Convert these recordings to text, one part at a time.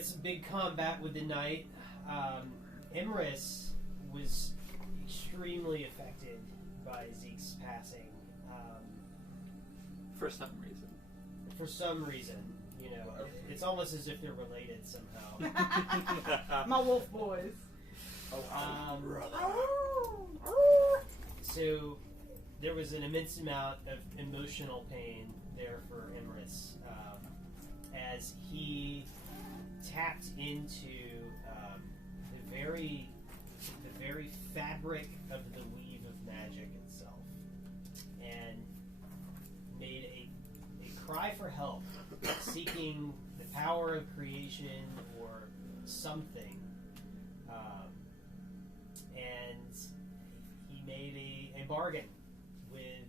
had some big combat with the knight. Emrys was extremely affected by Zeke's passing. For some reason. For some reason, you know, it's almost as if they're related somehow. My wolf boys. So there was an immense amount of emotional pain there for Emrys as he tapped into the very fabric of the weave of magic itself and made a cry for help, seeking the power of creation or something. And he made a bargain with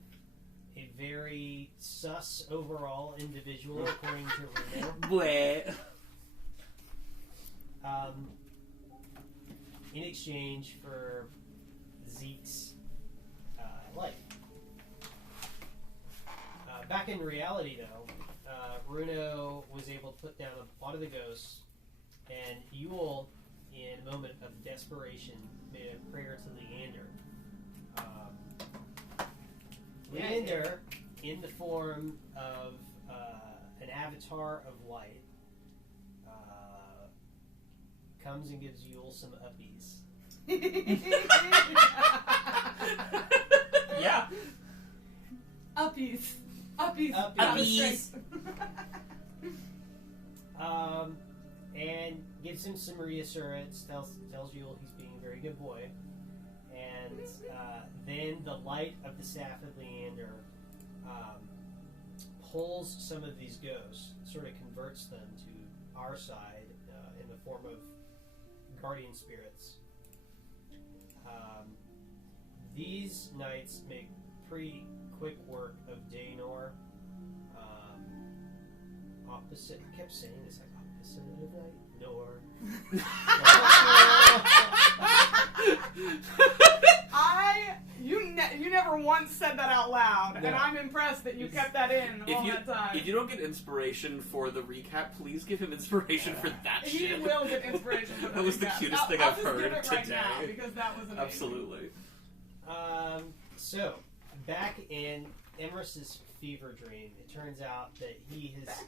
a very sus overall individual, according to Reno. In exchange for Zeke's life. Back in reality, though, Runo was able to put down a lot of the ghosts, and Yule, in a moment of desperation, made a prayer to Leander. Leander, in the form of an avatar of light, comes and gives Yule some uppies. Yeah. Uppies. And gives him some reassurance, tells Yule he's being a very good boy. And then the light of the Staff of Leander pulls some of these ghosts, sort of converts them to our side in the form of guardian spirits. These knights make pretty quick work of Daenor. Opposite. I kept saying this like opposite of night. You never once said that out loud, No. and I'm impressed that you kept that in all that time. If you don't get inspiration for the recap, please give him inspiration for that He shit. will get inspiration for That was the recap. cutest thing I'll I've just heard give it right today. now, because that was amazing. Absolutely. So, back in Emrys's fever dream, it turns out that he has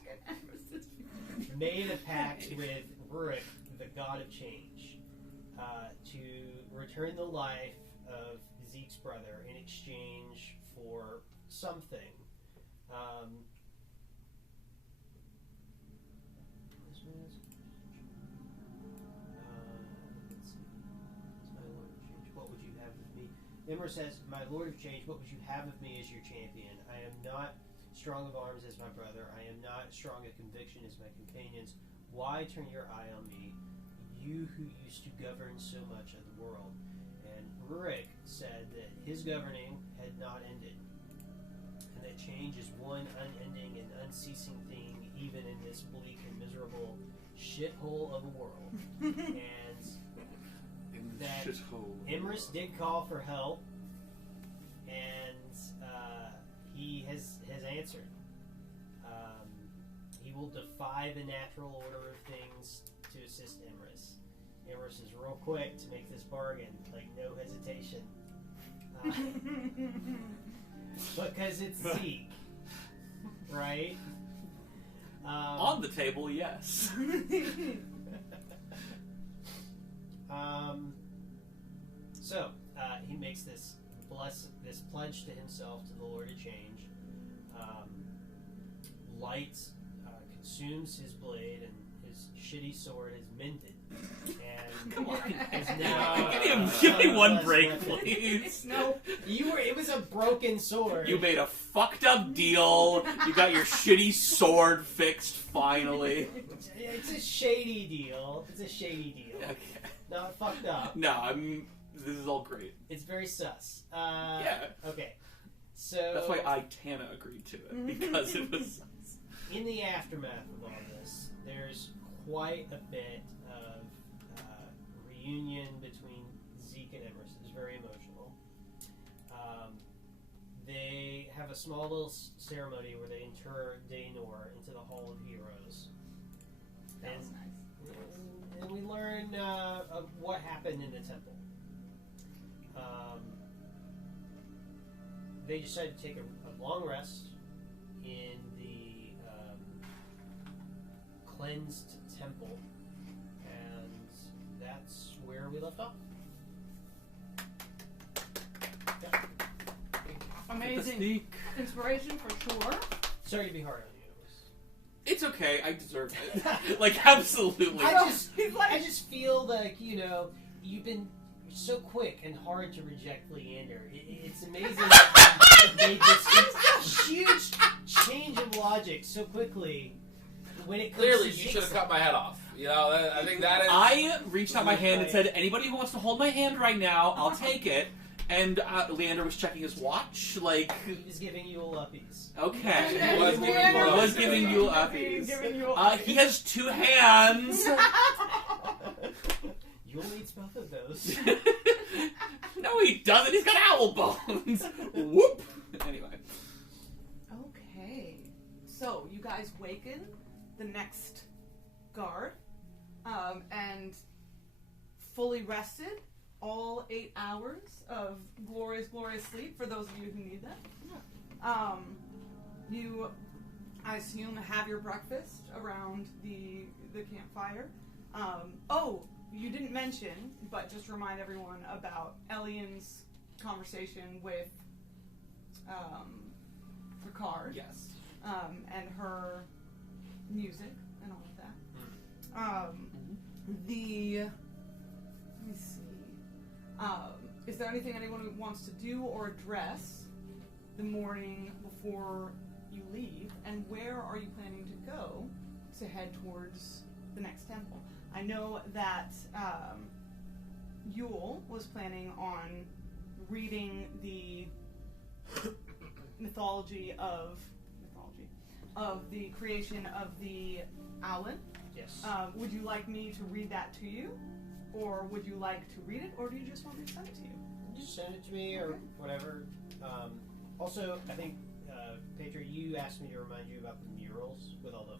made a pact with Rurik, the god of change, to return the life of Zeke's brother in exchange for something. Let's see. My Lord of Change, what would you have with me? Emmer says, "My Lord of Change, what would you have of me as your champion? I am not strong of arms as my brother. I am not strong of conviction as my companions. Why turn your eye on me, you who used to govern so much of the world?" And Rurik said that his governing had not ended, and that change is one unending and unceasing thing, even in this bleak and miserable shithole of a world. And that Emrys did call for help, and he has answered. He will defy the natural order of things to assist Emrys. Emrys is real quick to make this bargain, like no hesitation. Because it's Zeke, right? On the table, yes. So he makes this pledge to himself, to the Lord of Change. Light consumes his blade, and his shitty sword is mended. And Come on. is now Give me one less break, weapon. please. No, it was a broken sword. You made a fucked up deal. You got your shitty sword fixed finally. It's a shady deal. Okay. Not fucked up. No, this is all great. It's very sus. Yeah. Okay. So That's why Tana agreed to it, because it was sus. In the aftermath of all this, there's quite a bit of reunion between Zeke and Emrys. It's very emotional. They have a small little ceremony where they inter Daenor into the Hall of Heroes. That was nice. of what happened in the temple. They decided to take a long rest in the cleansed temple, and that's where we left off. Yeah. Amazing. Inspiration for sure. Sorry to be hard on you. It's okay. I deserve it. Like, absolutely. I just feel like, you've been so quick and hard to reject Leander. It's amazing that you made this huge change of logic so quickly. When it comes Clearly, to you should have cut my head off. I think that is... I reached out my hand and said, anybody who wants to hold my hand right now, I'll take it. And Leander was checking his watch, like... He was giving you a luppies. Okay. He was giving you uppies. He has 2 hands. You'll need both of those. No, he doesn't. He's got owl bones. Whoop. Anyway. Okay. So, you guys waken the next guard, and fully rested. All 8 hours of glorious, glorious sleep for those of you who need that. You, I assume, have your breakfast around the campfire. You didn't mention, but just remind everyone about Elian's conversation with Ricard. Yes. And her music and all of that. Let me see. Is there anything anyone wants to do or address the morning before you leave? And where are you planning to go to head towards the next temple? I know that Yule was planning on reading the mythology of the creation of the Owlin. Yes. Would you like me to read that to you? Or would you like to read it, or do you just want me to send it to you? Just send it to me, or whatever. Also, I think, Pedro, you asked me to remind you about the murals with all the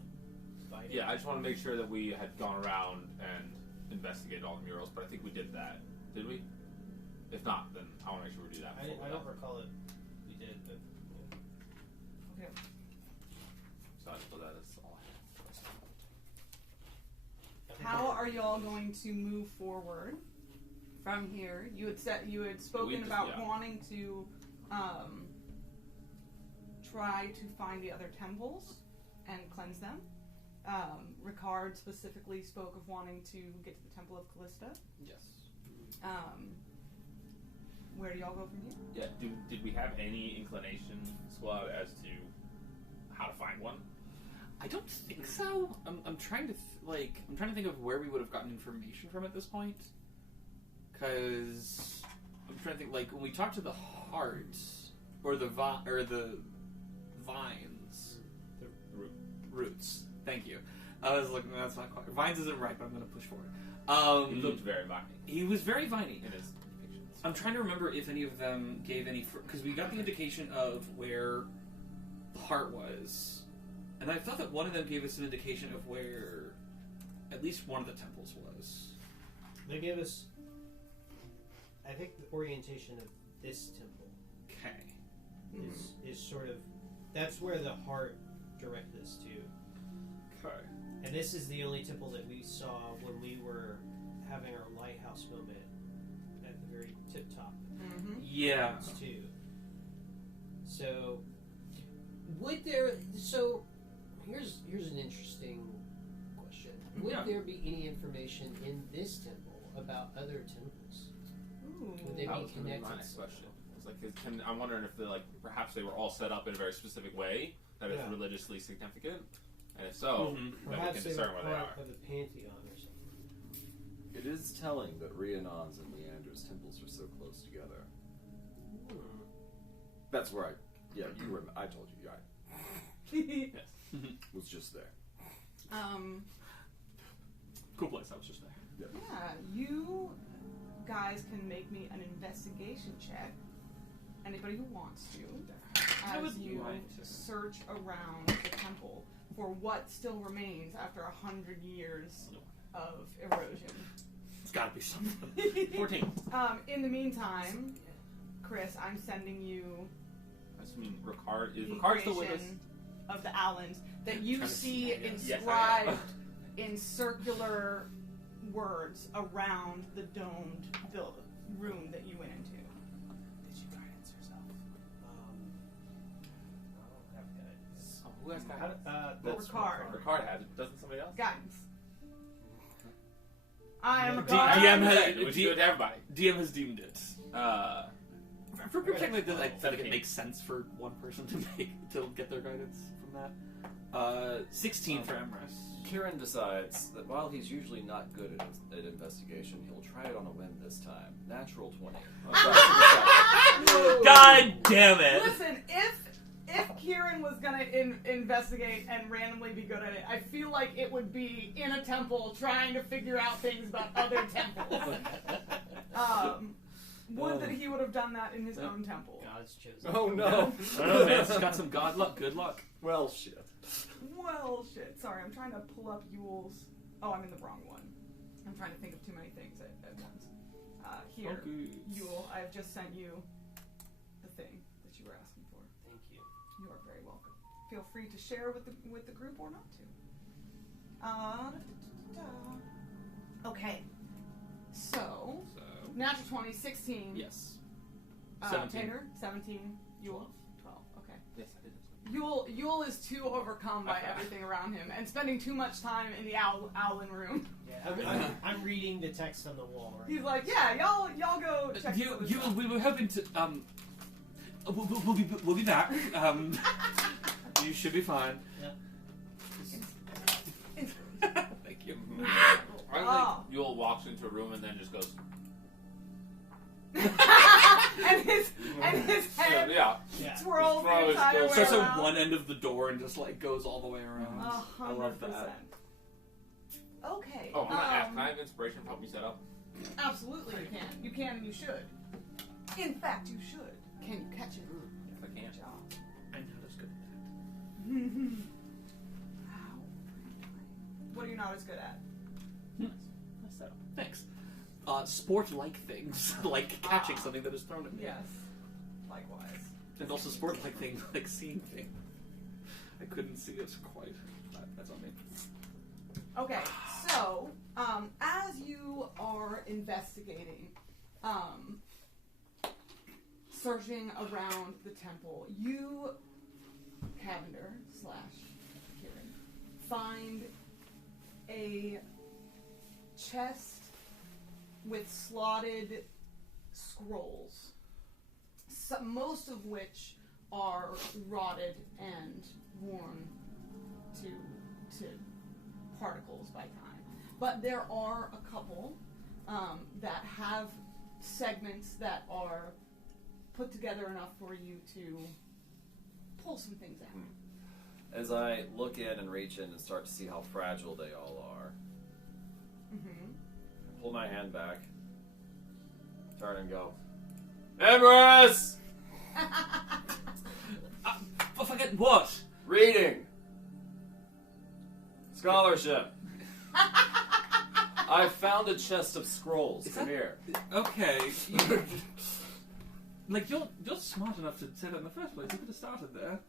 fighting. Yeah, I just want to make sure that we had gone around and investigated all the murals, but I think we did that. Did we? If not, then I want to make sure we do that. I don't recall it. We did, but... Okay. So I just put that as all I had. How are y'all going to move forward from here? You had spoken about wanting to try to find the other temples and cleanse them. Ricard specifically spoke of wanting to get to the Temple of Callista. Yes. Where do y'all go from here? Yeah. Did we have any inclination, Squad, as to how to find one? I don't think so. I'm trying to think of where we would have gotten information from at this point. Because I'm trying to think, like, when we talked to the hearts or the vines, The root. Roots. Thank you. I was looking. That's not quite. Vines isn't right, but I'm going to push forward. He looked very viney. He was very viney. In his depictions. I'm trying to remember if any of them gave any, because we got the indication of where the heart was. And I thought that one of them gave us an indication of where at least one of the temples was. They gave us, I think, the orientation of this temple. Okay. Is sort of, that's where the heart directed us to. Okay. And this is the only temple that we saw when we were having our lighthouse moment at the very tip top. Mm-hmm. Yeah. Too. So, here's an interesting question. Would there be any information in this temple about other temples? Ooh. Would they That be was gonna be my connected? next question. It's like, I'm wondering if perhaps they were all set up in a very specific way that is religiously significant, and if so, then we Perhaps can they discern were where they part are. of the pantheon or something. It is telling that Rhiannon's and Leander's temples are so close together. That's where I told you, Yes. was just there. Cool place. I was just there. Yeah, you guys can make me an investigation check. Anybody who wants to, I as would you like to. search around the temple for what still remains after 100 years of erosion. got to be something. 14. In the meantime, Chris, I'm sending you I mean, Ricard is the Ricard still with us? creation of the Allens that you Trying to see snag us. Yes, inscribed in circular words around the domed room that you went into. Did you guidance yourself? I don't have guidance. Oh, who has How guidance? do- that's Ricard. Ricard has it. Doesn't somebody else? Guidance. I am a D- god. DM has- We should do it to everybody. DM has deemed it. For group check, I think it 17. makes sense for one person to get their guidance from that. 16 for Emrys. Kieran decides that while he's usually not good at investigation, he'll try it on a whim this time. Natural 20. God damn it! Listen, if Kieran was gonna investigate and randomly be good at it, I feel like it would be in a temple trying to figure out things about other temples. Would that he would have done that in his own temple. God's chosen. Oh no! I don't know, man. It's got some god luck. Good luck. Well, shit. Well, shit. Sorry, I'm trying to pull up Yule's. Oh, I'm in the wrong one. I'm trying to think of too many things at once. Here, Yule, I've just sent you the thing that you were asking for. Thank you. You are very welcome. Feel free to share with the group or not to. Okay. So, natural 20, 16. Yes. 17. Tater, 17. Yule, 12. Okay. Yes, I did. Yule is too overcome by everything around him and spending too much time in the Owlin room. Yeah, I'm reading the text on the wall right He's now. like, yeah, y'all go check this other stuff. We were hoping to. We'll be back. You should be fine. Thank you. I Oh. think Yule walks into a room and then just goes. and his head Yeah. twirls the Throws entire goes- way Starts around. at one end of the door and just like goes all the way around. 100%. I love that. Okay. Oh, can I ask? Can I have inspiration to help me set up? Absolutely, you can. You can and you should. In fact, you should. Can you catch it? Yes, I can. Good job. I know that's good. Wow. What are you not as good at? So, thanks. Sport-like things, like catching something that is thrown at me. Yes. Likewise. And also sport-like things, like seeing things. I couldn't see it quite. That's on me. Okay, so, as you are investigating, searching around the temple, you, Cavender / Kieran, find a chest with slotted scrolls, most of which are rotted and worn to particles by time. But there are a couple that have segments that are put together enough for you to pull some things out. As I look in and reach in and start to see how fragile they all are, pull my hand back, turn and go, Emrys! Forget what? Reading! Scholarship! I found a chest of scrolls. Come here. Okay. You're smart enough to say that in the first place. You could have started there.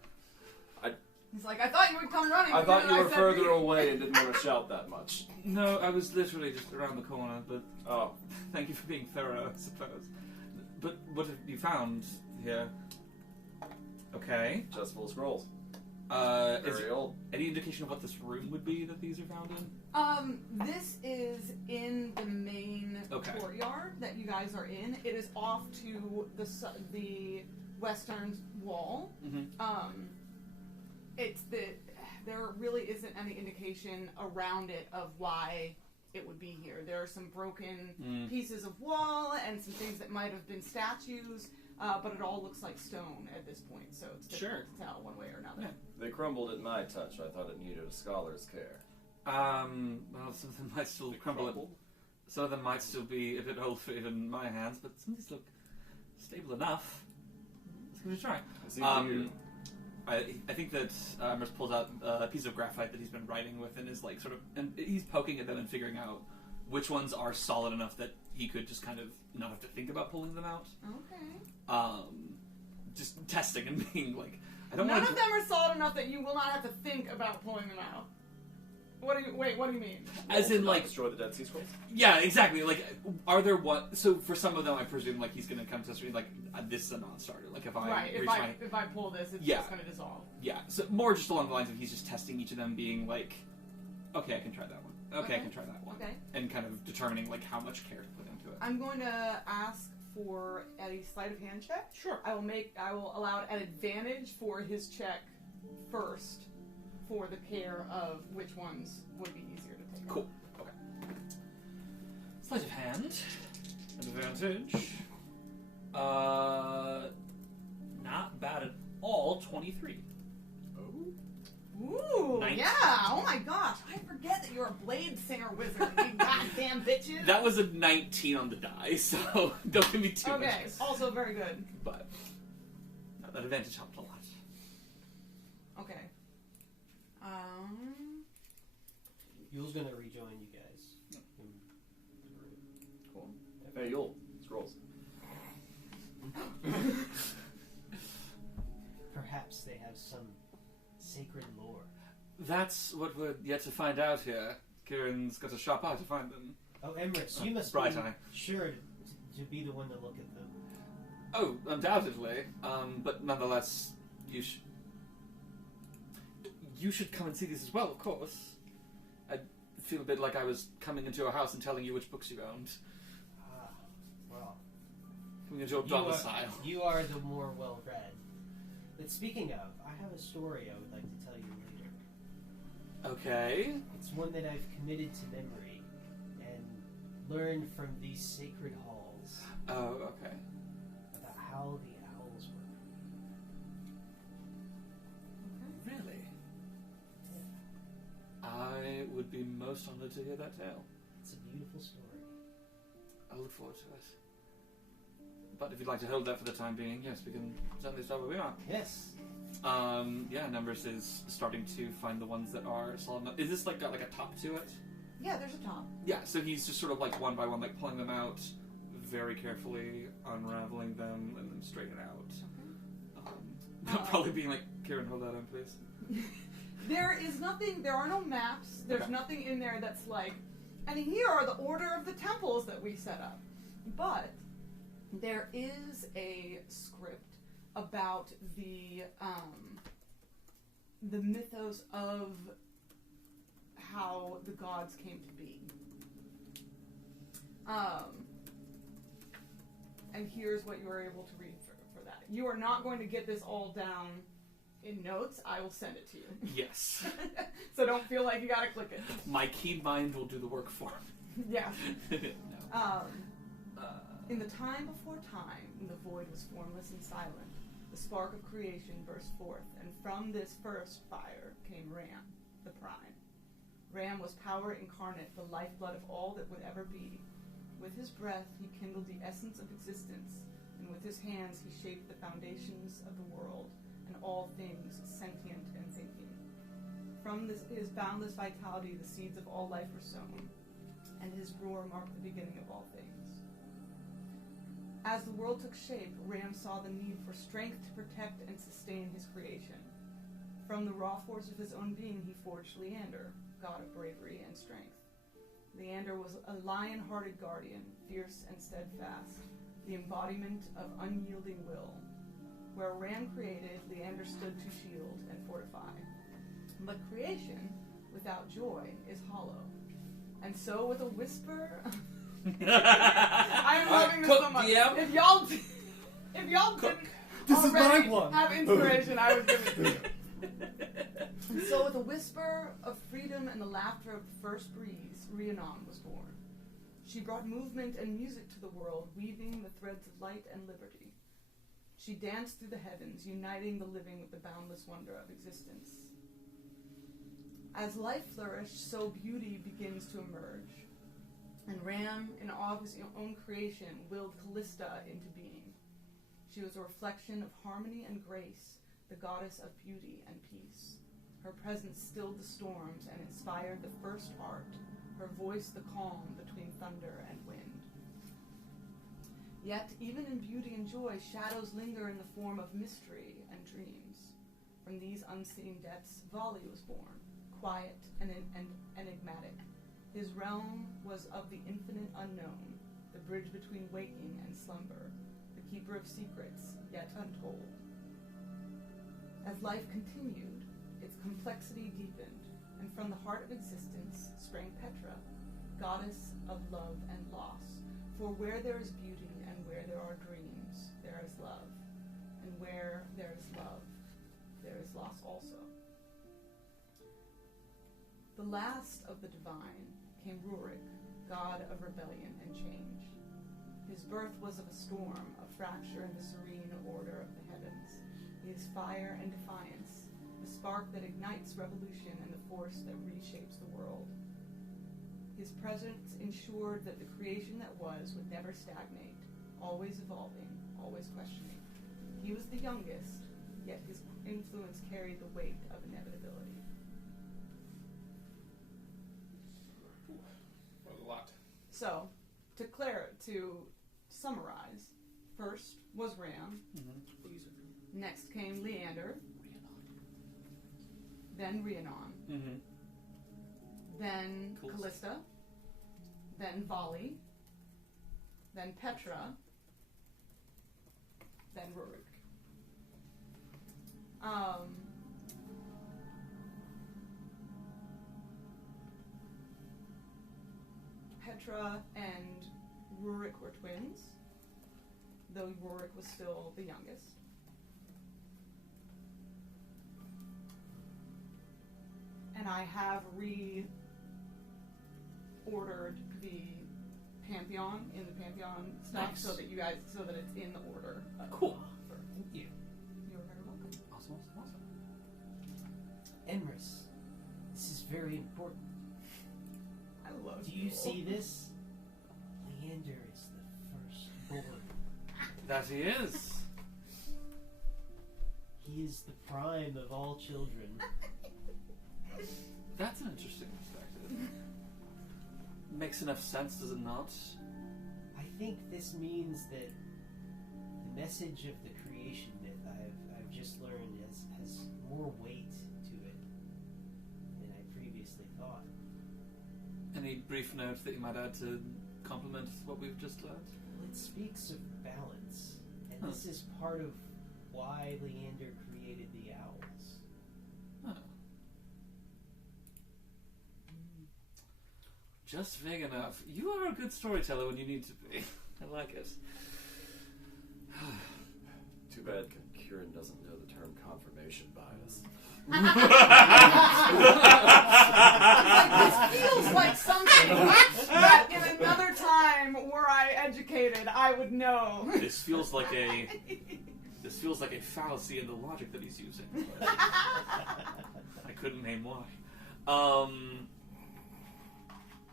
He's like, I thought you would come running. I but thought then you were said further reading. away and didn't want to shout that much. No, I was literally just around the corner, but Oh. thank you for being thorough, I suppose. But what have you found here? Okay. Chest full of scrolls. Is Very there old. any indication of what this room would be that these are found in? This is in the main courtyard that you guys are in. It is off to the western wall. There really isn't any indication around it of why it would be here. There are some broken pieces of wall and some things that might have been statues, but it all looks like stone at this point, so it's difficult to tell one way or another. Yeah. They crumbled at my touch. I thought it needed a scholar's care. Well, some of them might still crumble. Some of them might still be a bit old for even my hands, but some of these look stable enough. Let's give it a try. I think that Emrys pulls out a piece of graphite that he's been writing with and is like sort of, and he's poking at them and figuring out which ones are solid enough that he could just kind of not have to think about pulling them out. Okay. Just testing and being like, I don't None want of them are solid enough that you will not have to think about pulling them out. What do you mean? As in, like, destroy the Dead Sea Scrolls. Yeah, exactly. Like, are there what? So for some of them, I presume like he's gonna come to us and be like, this is a non-starter. Like if I Right. If I pull this, it's Yeah. just gonna dissolve. yeah. So more just along the lines of he's just testing each of them, being like, okay, I can try that one. Okay, I Okay. can try that one. Okay. And kind of determining like how much care to put into it. I'm going to ask for a sleight of hand check. Sure. I will allow an advantage for his check first for the care of which ones would be easier to take. Cool. Okay. Sleight of hand. Advantage. Not bad at all. 23. Ooh, 19. yeah! Oh my gosh, I forget that you're a blade singer wizard, you goddamn bitches! That was a 19 on the die, so don't give me too much. Okay, also very good. But no, that advantage helped a lot. Okay. Yule's gonna rejoin you guys. Cool. Hey, Yule. Scrolls. Perhaps they have some sacred lore. That's what we're yet to find out here. Kieran's got a sharp eye to find them. Oh, Emrys, you must bright be eye. sure to be the one to look at them. Oh, undoubtedly. But nonetheless, you should come and see these as well, of course. I feel a bit like I was coming into your house and telling you which books you owned. Ah, well. Coming into your domicile. You are the more well-read. But speaking of, I have a story I would like to tell you later. Okay. It's one that I've committed to memory and learned from these sacred halls Oh, okay. about how the owls work. Really? I would be most honored to hear that tale. It's a beautiful story. I look forward to it. But if you'd like to hold that for the time being, yes, we can certainly start where we are. Yes. Yeah, Numbers is starting to find the ones that are solid enough. Is this like got like a top to it? Yeah, there's a top. Yeah, so he's just sort of like one by one, like pulling them out very carefully, unraveling them, and then straighten out. Probably being like, Kieran, hold that on, please. There is nothing, there are no maps, there's Okay. nothing in there that's like, and here are the order of the temples that we set up. But there is a script about the mythos of how the gods came to be. And here's what you are able to read for that. You are not going to get this all down in notes. I will send it to you. Yes. So don't feel like you gotta click it. My keen mind will do the work for Yeah. me. No. In the time before time, when the void was formless and silent, the spark of creation burst forth, and from this first fire came Ram, the Prime. Ram was power incarnate, the lifeblood of all that would ever be. With his breath, he kindled the essence of existence, and with his hands he shaped the foundations of the world, and all things sentient and thinking. From his boundless vitality, the seeds of all life were sown, and his roar marked the beginning of all things. As the world took shape, Ram saw the need for strength to protect and sustain his creation. From the raw force of his own being, he forged Leander, god of bravery and strength. Leander was a lion-hearted guardian, fierce and steadfast, the embodiment of unyielding will. Where Ram created, Leander stood to shield and fortify. But creation, without joy, is hollow. And so with a whisper... I am loving this so much. DM. If y'all didn't This is already my one. have inspiration, I would give it to you. And so with a whisper of freedom and the laughter of the first breeze, Rhiannon was born. She brought movement and music to the world, weaving the threads of light and liberty. She danced through the heavens, uniting the living with the boundless wonder of existence. As life flourished, so beauty begins to emerge. And Ram, in awe of his own creation, willed Callista into being. She was a reflection of harmony and grace, the goddess of beauty and peace. Her presence stilled the storms and inspired the first art, her voice the calm between thunder and wind. Yet, even in beauty and joy, shadows linger in the form of mystery and dreams. From these unseen depths, Vali was born, quiet and enigmatic. His realm was of the infinite unknown, the bridge between waking and slumber, the keeper of secrets, yet untold. As life continued, its complexity deepened, and from the heart of existence sprang Petra, goddess of love and loss. For where there is beauty and where there are dreams, there is love. And where there is love, there is loss also. The last of the divine came Rurik, god of rebellion and change. His birth was of a storm, a fracture in the serene order of the heavens. He is fire and defiance, the spark that ignites revolution and the force that reshapes the world. His presence ensured that the creation that was would never stagnate, always evolving, always questioning. He was the youngest, yet his influence carried the weight of inevitability. What a lot. So, to summarize, first was Ram, next came Leander, then Rhiannon, then Cool. Callista, then Vali, then Petra, then Rurik. Petra and Rurik were twins, though Rurik was still the youngest. And I have reordered the Pantheon in the Pantheon stuff Nice. so that it's in the order. Cool. Thank you. You're very welcome. Awesome. Emrys, this is very important. I love Do you see this? Leander is the firstborn. That he is. He is the prime of all children. That's an interesting perspective. Makes enough sense, does it not? I think this means that the message of the creation myth I've just learned has more weight to it than I previously thought. Any brief note that you might add to complement what we've just learned? Well, it speaks of balance, and Huh. this is part of why Leander created the owls. Oh. Just vague enough. You are a good storyteller when you need to be. I like it. Too bad Kieran doesn't know the term confirmation bias. This feels like something that in another time were I educated, I would know. This feels like a fallacy in the logic that he's using. But I couldn't name why. I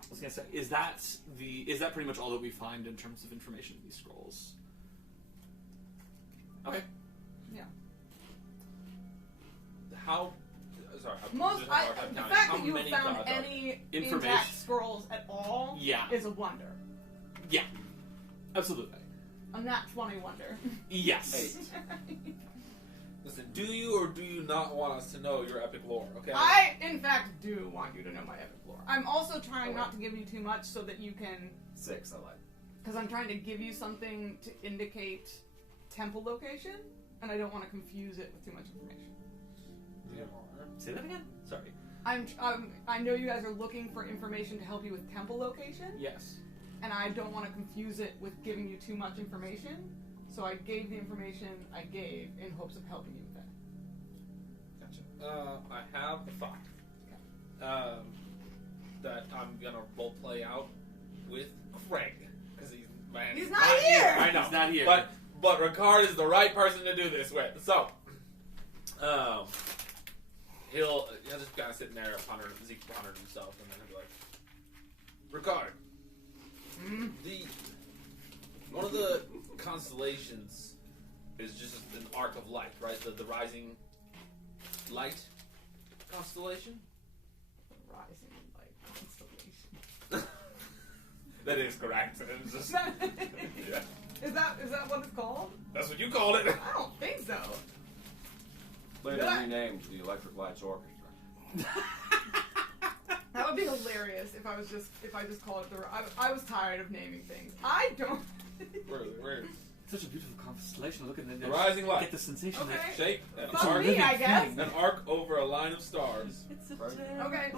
was gonna say, is that pretty much all that we find in terms of information in these scrolls? Okay. Yeah. How? Sorry. The fact that you have found any Information. intact scrolls at all Yeah. is a wonder. Yeah. Absolutely. A nat 20 wonder. Yes. Listen, do you or do you not want us to know your epic lore? Okay. I, in fact, do want you to know my epic lore. I'm also trying not to give you too much so that you can... 6, I like. Because I'm trying to give you something to indicate temple location, and I don't want to confuse it with too much information. Say that again? Sorry. I know you guys are looking for information to help you with temple location, Yes. and I don't want to confuse it with giving you too much information, so I gave the information I gave in hopes of helping you with that. Gotcha. I have a thought. That I'm gonna role play out with Craig because he's not here! I know. He's not here. But Ricard is the right person to do this with. So, he'll just kind of sitting there pondering himself, and then he'll be like, Ricard, one of the constellations is just an arc of light, right? The rising light constellation. Rising light constellation. That is correct. It's just, Is that, yeah. is that what it's called? That's what you called it. I don't think so. Later What? renamed the Electric Lights Orchestra. That would be hilarious if I just called it the. I was tired of naming things. I don't. We're Such a beautiful constellation. Look at it. The rising light. Get the sensation Okay. that shape an Fuck arc. me, I guess. An arc over a line of stars. it's a Right. Okay.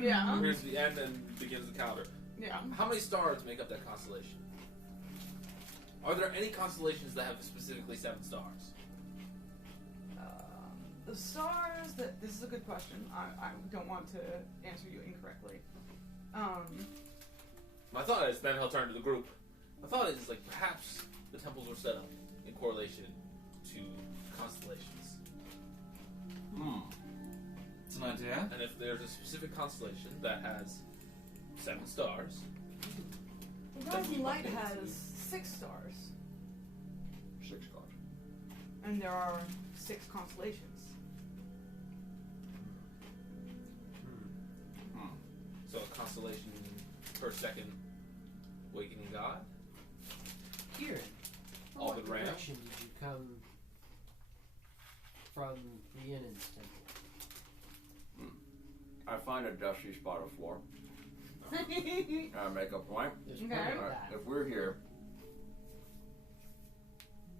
Yeah. Here's the end and begins the calendar. Yeah. How many stars make up that constellation? Are there any constellations that have specifically 7 stars? The stars that. This is a good question. I don't want to answer you incorrectly. My thought is, then he'll turn to the group. My thought is, like, perhaps the temples were set up in correlation to constellations. It's an idea. And if there's a specific constellation that has 7 stars, The Rising Light has 6 stars, 6 stars. and there are 6 constellations. so a constellation per second awakening God. Kieran, All what the ram. direction did you come from Rhiannon's temple? I find a dusty spot of floor. I make a point. There's Okay. plenty of Alright, that. if we're here,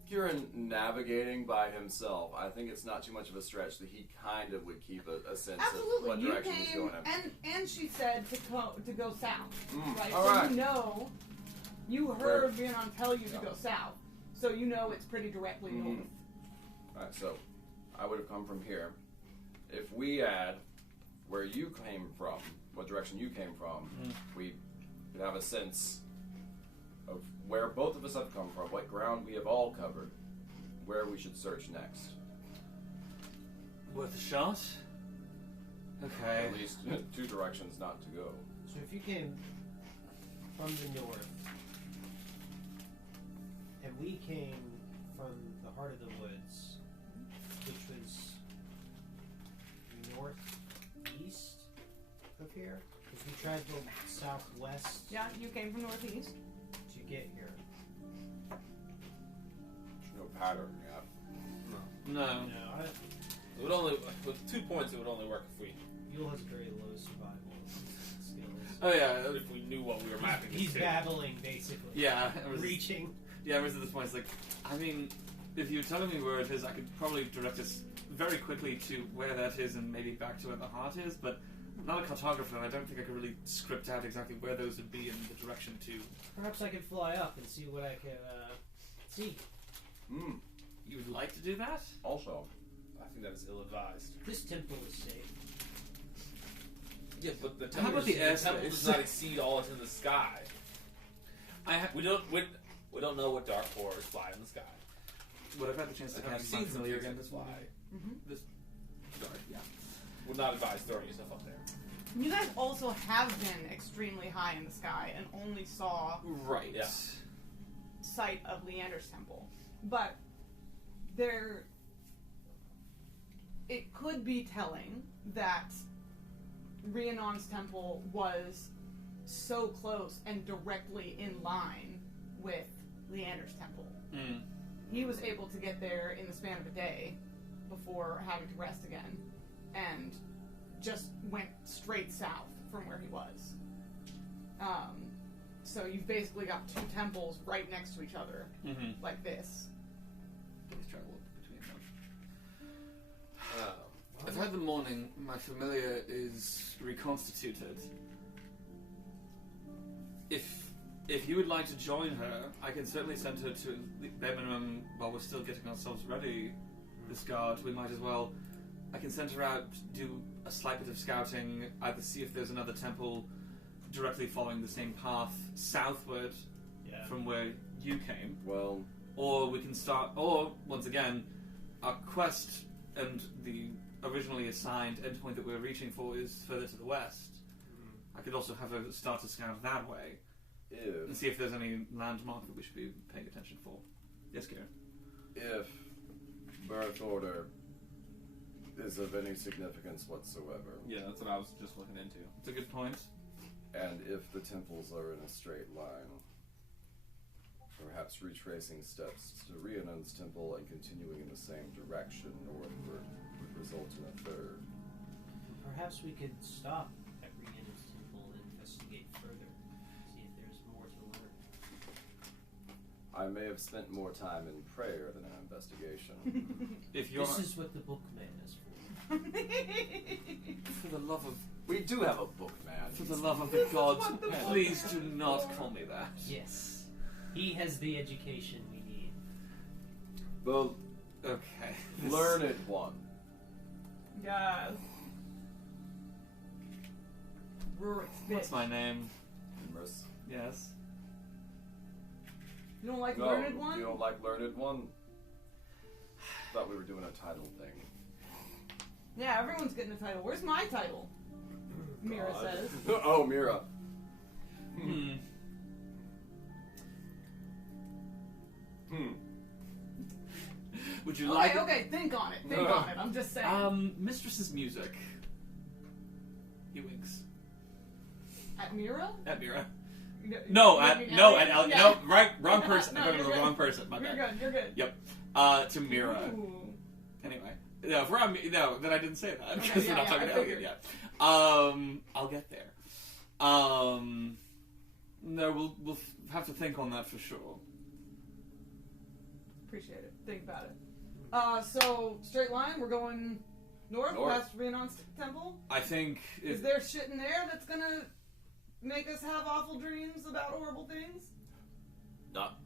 Kieran navigating by himself, I think it's not too much of a stretch that he kind of would keep a sense of what Absolutely, you direction he's came, going in. and she said to go south, right? all So right. you know, you heard Rhiannon tell you to go south, so you know it's pretty directly north. Alright, so I would have come from here. If we add where you came from, what direction you came from, we could have a sense of where both of us have come from, what ground we have all covered, where we should search next. Worth a shot. Okay. At least 2 directions not to go. So if you came from the north, and we came from the heart of the woods, which was northeast of here, because we tried to go southwest Yeah, you came from northeast. to get here. There's no pattern yet. No. No, It would only, with 2 points, it would only work if we Yule has very low survival skills. Oh yeah. if we knew what we were mapping. He's to. babbling, basically. Yeah. I was, Reaching. yeah. I was at this point. It's like, I mean, if you're telling me where it is, I could probably direct us very quickly to where that is and maybe back to where the heart is. But I'm not a cartographer, and I don't think I could really script out exactly where those would be in the direction to. Perhaps I could fly up and see what I could see. You would like to do that? Also, I think that is ill-advised. This temple is safe. Yeah, but the How temple, about the temple airspace? does not exceed all that's in the sky. We don't know what dark horrors fly in the sky. Would I've had the chance to I've cast seen some familiar things again that this fly. morning. This dark, yeah. Would not advise throwing yourself up there. You guys also have been extremely high in the sky and only saw Right. Yeah. sight of Leander's temple, but there. It could be telling that Rhiannon's temple was so close and directly in line with Leander's temple. He was able to get there in the span of a day before having to rest again, and just went straight south from where he was. So you've basically got 2 temples right next to each other, like this. Please travel between them. I've had the morning. My familiar is reconstituted. If you would like to join her, I can certainly send her to the bare minimum while we're still getting ourselves ready. This guard, we might as well. I can send her out, do a slight bit of scouting, either see if there's another temple directly following the same path southward from where you came, well, or we can start. Or once again, our quest and the originally assigned endpoint that we're reaching for is further to the west. I could also have her start to scout that way and see if there's any landmark that we should be paying attention for. Yes, Kieran. if birth order is of any significance whatsoever, Yeah, that's what I was just looking into. It's a good point. And if the temples are in a straight line, perhaps retracing steps to Rhiannon's temple and continuing in the same direction northward would result in a third. Perhaps we could stop at Rhiannon's temple and investigate further, see if there's more to learn. I may have spent more time in prayer than in investigation. If you're This is what the book man is for. for the love of We do have a book, man. for the love of the This is gods, what the book please man do is not for. call me that. Yes. He has the education we need. The Okay. learned one. Yes. Rurik's What's bitch. my name? Immerse. Yes. You don't like No, learned one? you don't like learned one? Thought we were doing a title thing. Yeah, everyone's getting a title. Where's my title? Mira God. says. Oh, Mira. Hmm. Would you like Okay, think on it. Think No. on it. I'm just saying. Mistress's music. He winks. At Mira? At Mira. You No, mean at Elliot? Elliot. Yeah. No, right, wrong person. No, I'm going to you're the good. wrong person. My You're bad. good. You're good. Yep. To Mira. Ooh. Anyway. No, if we're on, no, then I didn't say that Okay, because yeah, we're not yeah, talking I to Elliot figured. yet. I'll get there. No, we'll have to think on that for sure. Appreciate it. Think about it. So straight line. We're going north, North. past Rhiannon's temple. I think Is there shit in there that's gonna make us have awful dreams about horrible things? Not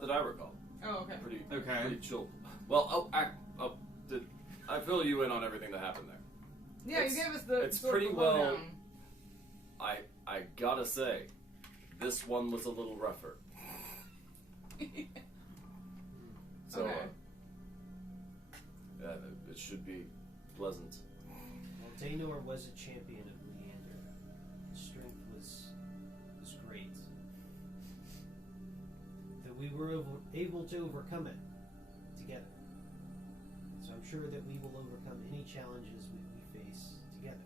that I recall. Oh, okay. Pretty chill. Well, did I fill you in on everything that happened there? Yeah, It's- you gave us the. it's sort of pretty the well- lowdown. I gotta say, this one was a little rougher. So, Okay. yeah, it should be pleasant. Well, Daenor was a champion of Leander. His strength was great. That we were able to overcome it together. So I'm sure that we will overcome any challenges we face together.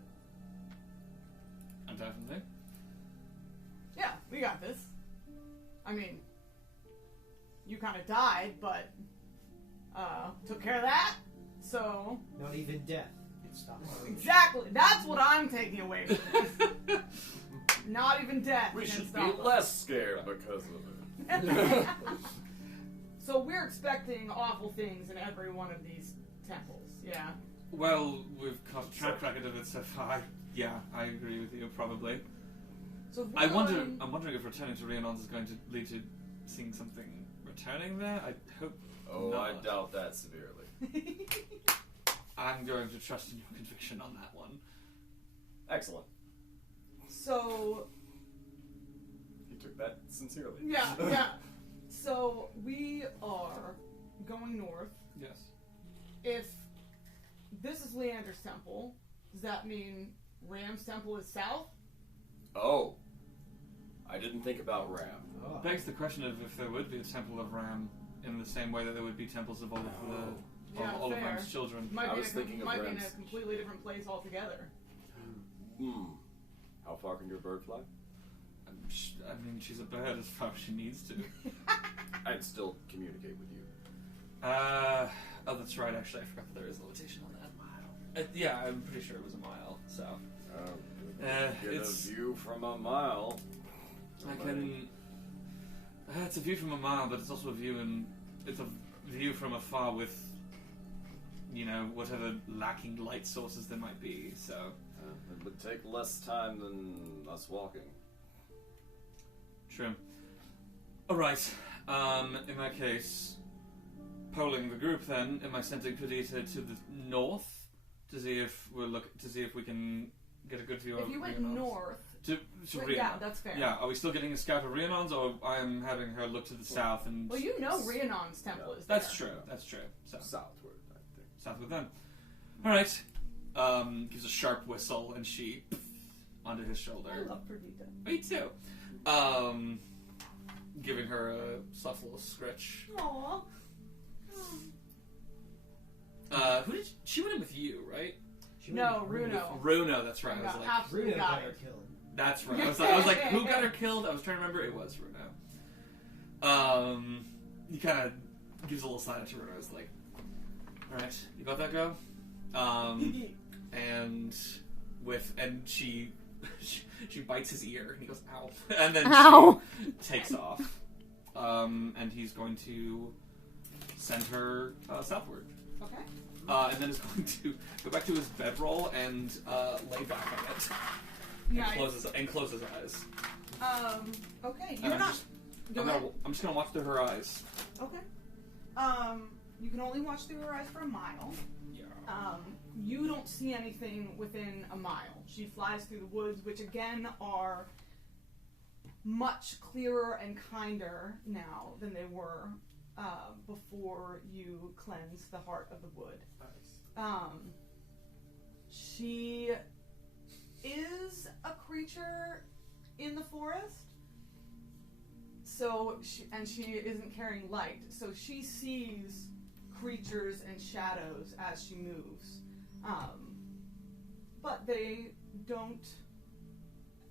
Definitely. Yeah, we got this. I mean, you kind of died, but took care of that. So Not even death can stop our exactly, that's what I'm taking away from this. Not even death. We can should be stop us. less scared because of it. So we're expecting awful things in every one of these temples. Yeah. Well, we've got a track record of it so far. Yeah, I agree with you. Probably. So if we're I'm going- wondering if returning to Rhiannon's is going to lead to seeing something returning there. I hope. Oh, not. I doubt that severely. I'm going to trust in your conviction on that one. Excellent. So You took that sincerely. yeah. So we are going north. Yes. If this is Leander's temple, does that mean Ram's temple is south? Oh, I didn't think about Ram. Oh. Begs the question of if there would be a temple of Ram in the same way that there would be temples of all of the Yeah, all of fair. Ram's children. Might I be was thinking of might be in a Ram's. completely different place altogether. How far can your bird fly? I mean, she's a bird as far as she needs to. I'd still communicate with you. Oh, that's right. Actually, I forgot that there is a limitation on that mile. Yeah, I'm pretty sure it was a mile. So Get it's- a view from a mile. I can. It's a view from a mile, but it's also a view it's a view from afar with, whatever lacking light sources there might be. So It would take less time than us walking. true. All right. In that case, polling the group then. Am I sending Perdita to the north to see if we can get a good view of If you went Rhiannon's? north, to yeah, Rhiannon. that's fair. Yeah, are we still getting a scout of Rhiannon's, or I am having her look to the south and? Well, Rhiannon's temple is there. That's true. That's true. So Southward, I think. southward then. All right. Gives a sharp whistle and she onto his shoulder. I love Perdita. Me too. Giving her a soft little scritch. Aww. Who did she went in with you, right? She No, wouldn't- Runo. Runo. That's right. I was Got like, absolutely Runo got got her it. killing. That's right. I was like, who got her killed? I was trying to remember. It was Runo. He kind of gives a little sign to Runo. It's like, all right, you got that, girl? And she bites his ear, and he goes, ow. And then Ow. she takes off. And he's going to send her southward. Okay. And then is going to go back to his bedroll and lay back on it. Nice. And close his eyes. Okay. And You're I'm not. just- Go I'm ahead. just gonna watch through her eyes. Okay. You can only watch through her eyes for a mile. Yeah. You don't see anything within a mile. She flies through the woods, which again are much clearer and kinder now than they were before you cleansed the heart of the wood. She is a creature in the forest. So she isn't carrying light, so she sees creatures and shadows as she moves. But they don't,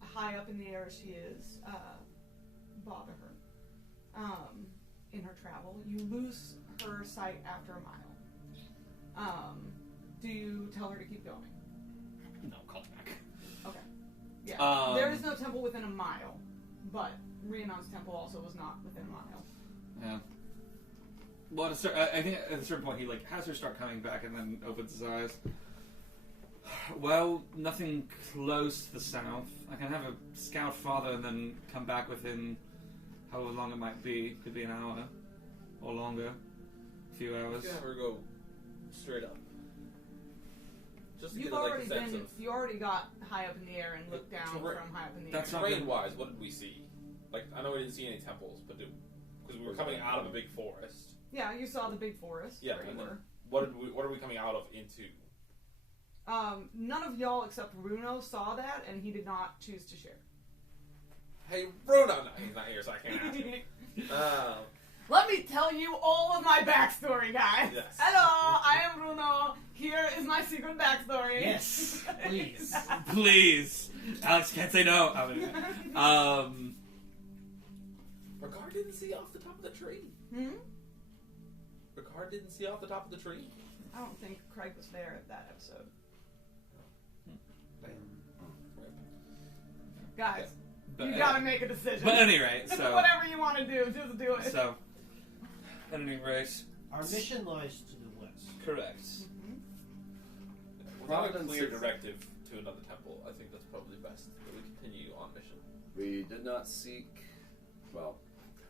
high up in the air as she is, bother her. In her travel, you lose her sight after a mile. Do you tell her to keep going? No, call back. Okay. Yeah. There is no temple within a mile, but Rhiannon's temple also was not within a mile. Yeah. Well, I think at a certain point he has her start coming back and then opens his eyes. Well, nothing close to the south. I can have a scout farther and then come back within however long it might be. Could be an hour or longer. A few hours. You can have her go straight up. Just to You've get already a sense been. of You already got high up in the air and looked down Terrain- from high up in the That's air. not- terrain-wise. What did we see? I know we didn't see any temples, but because we were coming out of a big forest. Yeah, you saw the big forest. Yeah, where you and then- were. What are we coming out of into? None of y'all except Bruno saw that, and he did not choose to share. Hey, Bruno! No, he's not here, so I can't ask him. Let me tell you all of my backstory, guys. Yes. Hello, I am Bruno. Here is my secret backstory. Yes, please. Please, Alex can't say no. Ricard didn't see off the top of the tree. Ricard didn't see off the top of the tree. I don't think Craig was there at that episode. Guys, But, you gotta make a decision. But at any rate, so Whatever you want to do, just do it. so at any rate, Our mission lies to the west. correct. Without a Providence clear is- directive to another temple, I think that's probably best that we continue on mission. We did not seek. Well,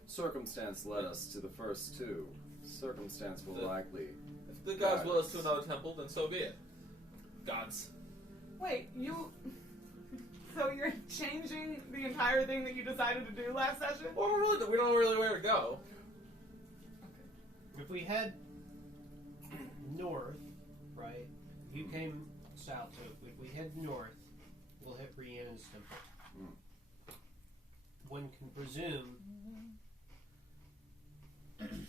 circumstance led us to the first two. Circumstance will likely. If the gods will us to another temple, then so be it. Gods. Wait, you. So you're changing the entire thing that you decided to do last session? Well, we don't know really where to go. If we head north, right? You came south, so if we head north, we'll hit Rhiannon's temple. One can presume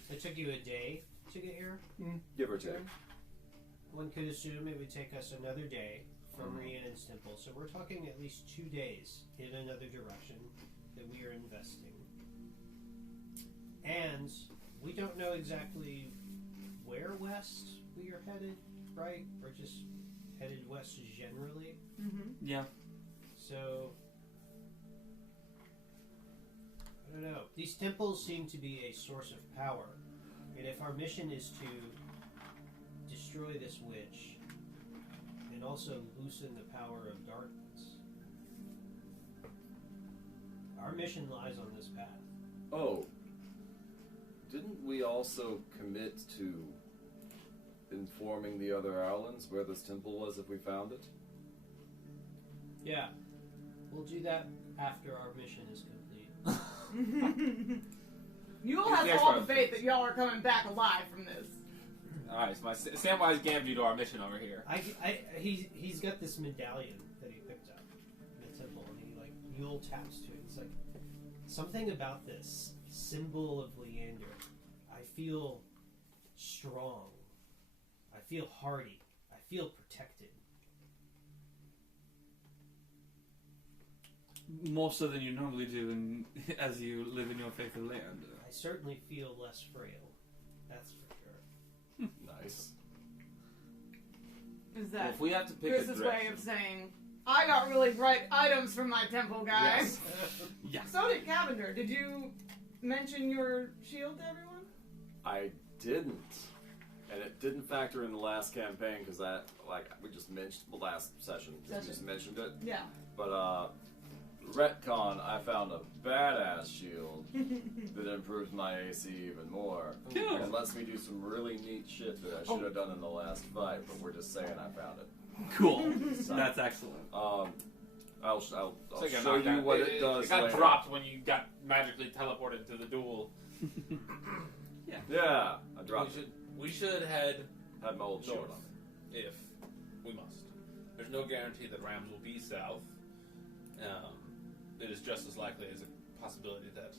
it took you a day to get here. Give or take. One could assume it would take us another day from Rhiannon's temple, so we're talking at least 2 days in another direction that we are investing. And we don't know exactly where west we are headed, right? We're just headed west generally. Mm-hmm. Yeah. So, I don't know. These temples seem to be a source of power. And if our mission is to destroy this witch and also loosen the power of darkness, our mission lies on this path. Oh. Didn't we also commit to informing the other Owlins where this temple was if we found it? Yeah. We'll do that after our mission is complete. You all have Yes, all right. the faith that y'all are coming back alive from this. Alright, it's my Samwise Gamgee to our mission over here. He's got this medallion that he picked up in the temple, and he Yule taps to it. It's like something about this symbol of Leander. I feel strong. I feel hardy. I feel protected. More so than you normally do as you live in your faithful land. I certainly feel less frail. That's for sure. Nice. Is Well, that if we have to pick Chris's a way direction, of saying, I got really bright items from my temple, guys? Yeah. So did Cavender. Did you mention your shield to everyone? I didn't. And it didn't factor in the last campaign because we just mentioned the last session. Just mentioned it. Yeah. But retcon, I found a badass shield that improves my AC even more. Cool. And lets me do some really neat shit that I should have done in the last fight, but we're just saying I found it. Cool. That's excellent. I'll it's like a show you knockdown. what it does It got later. dropped when you got magically teleported to the duel. Yeah, I dropped it. We should head Had my old shield north on me. if we must. There's no guarantee that Rams will be south. It is just as likely as a possibility that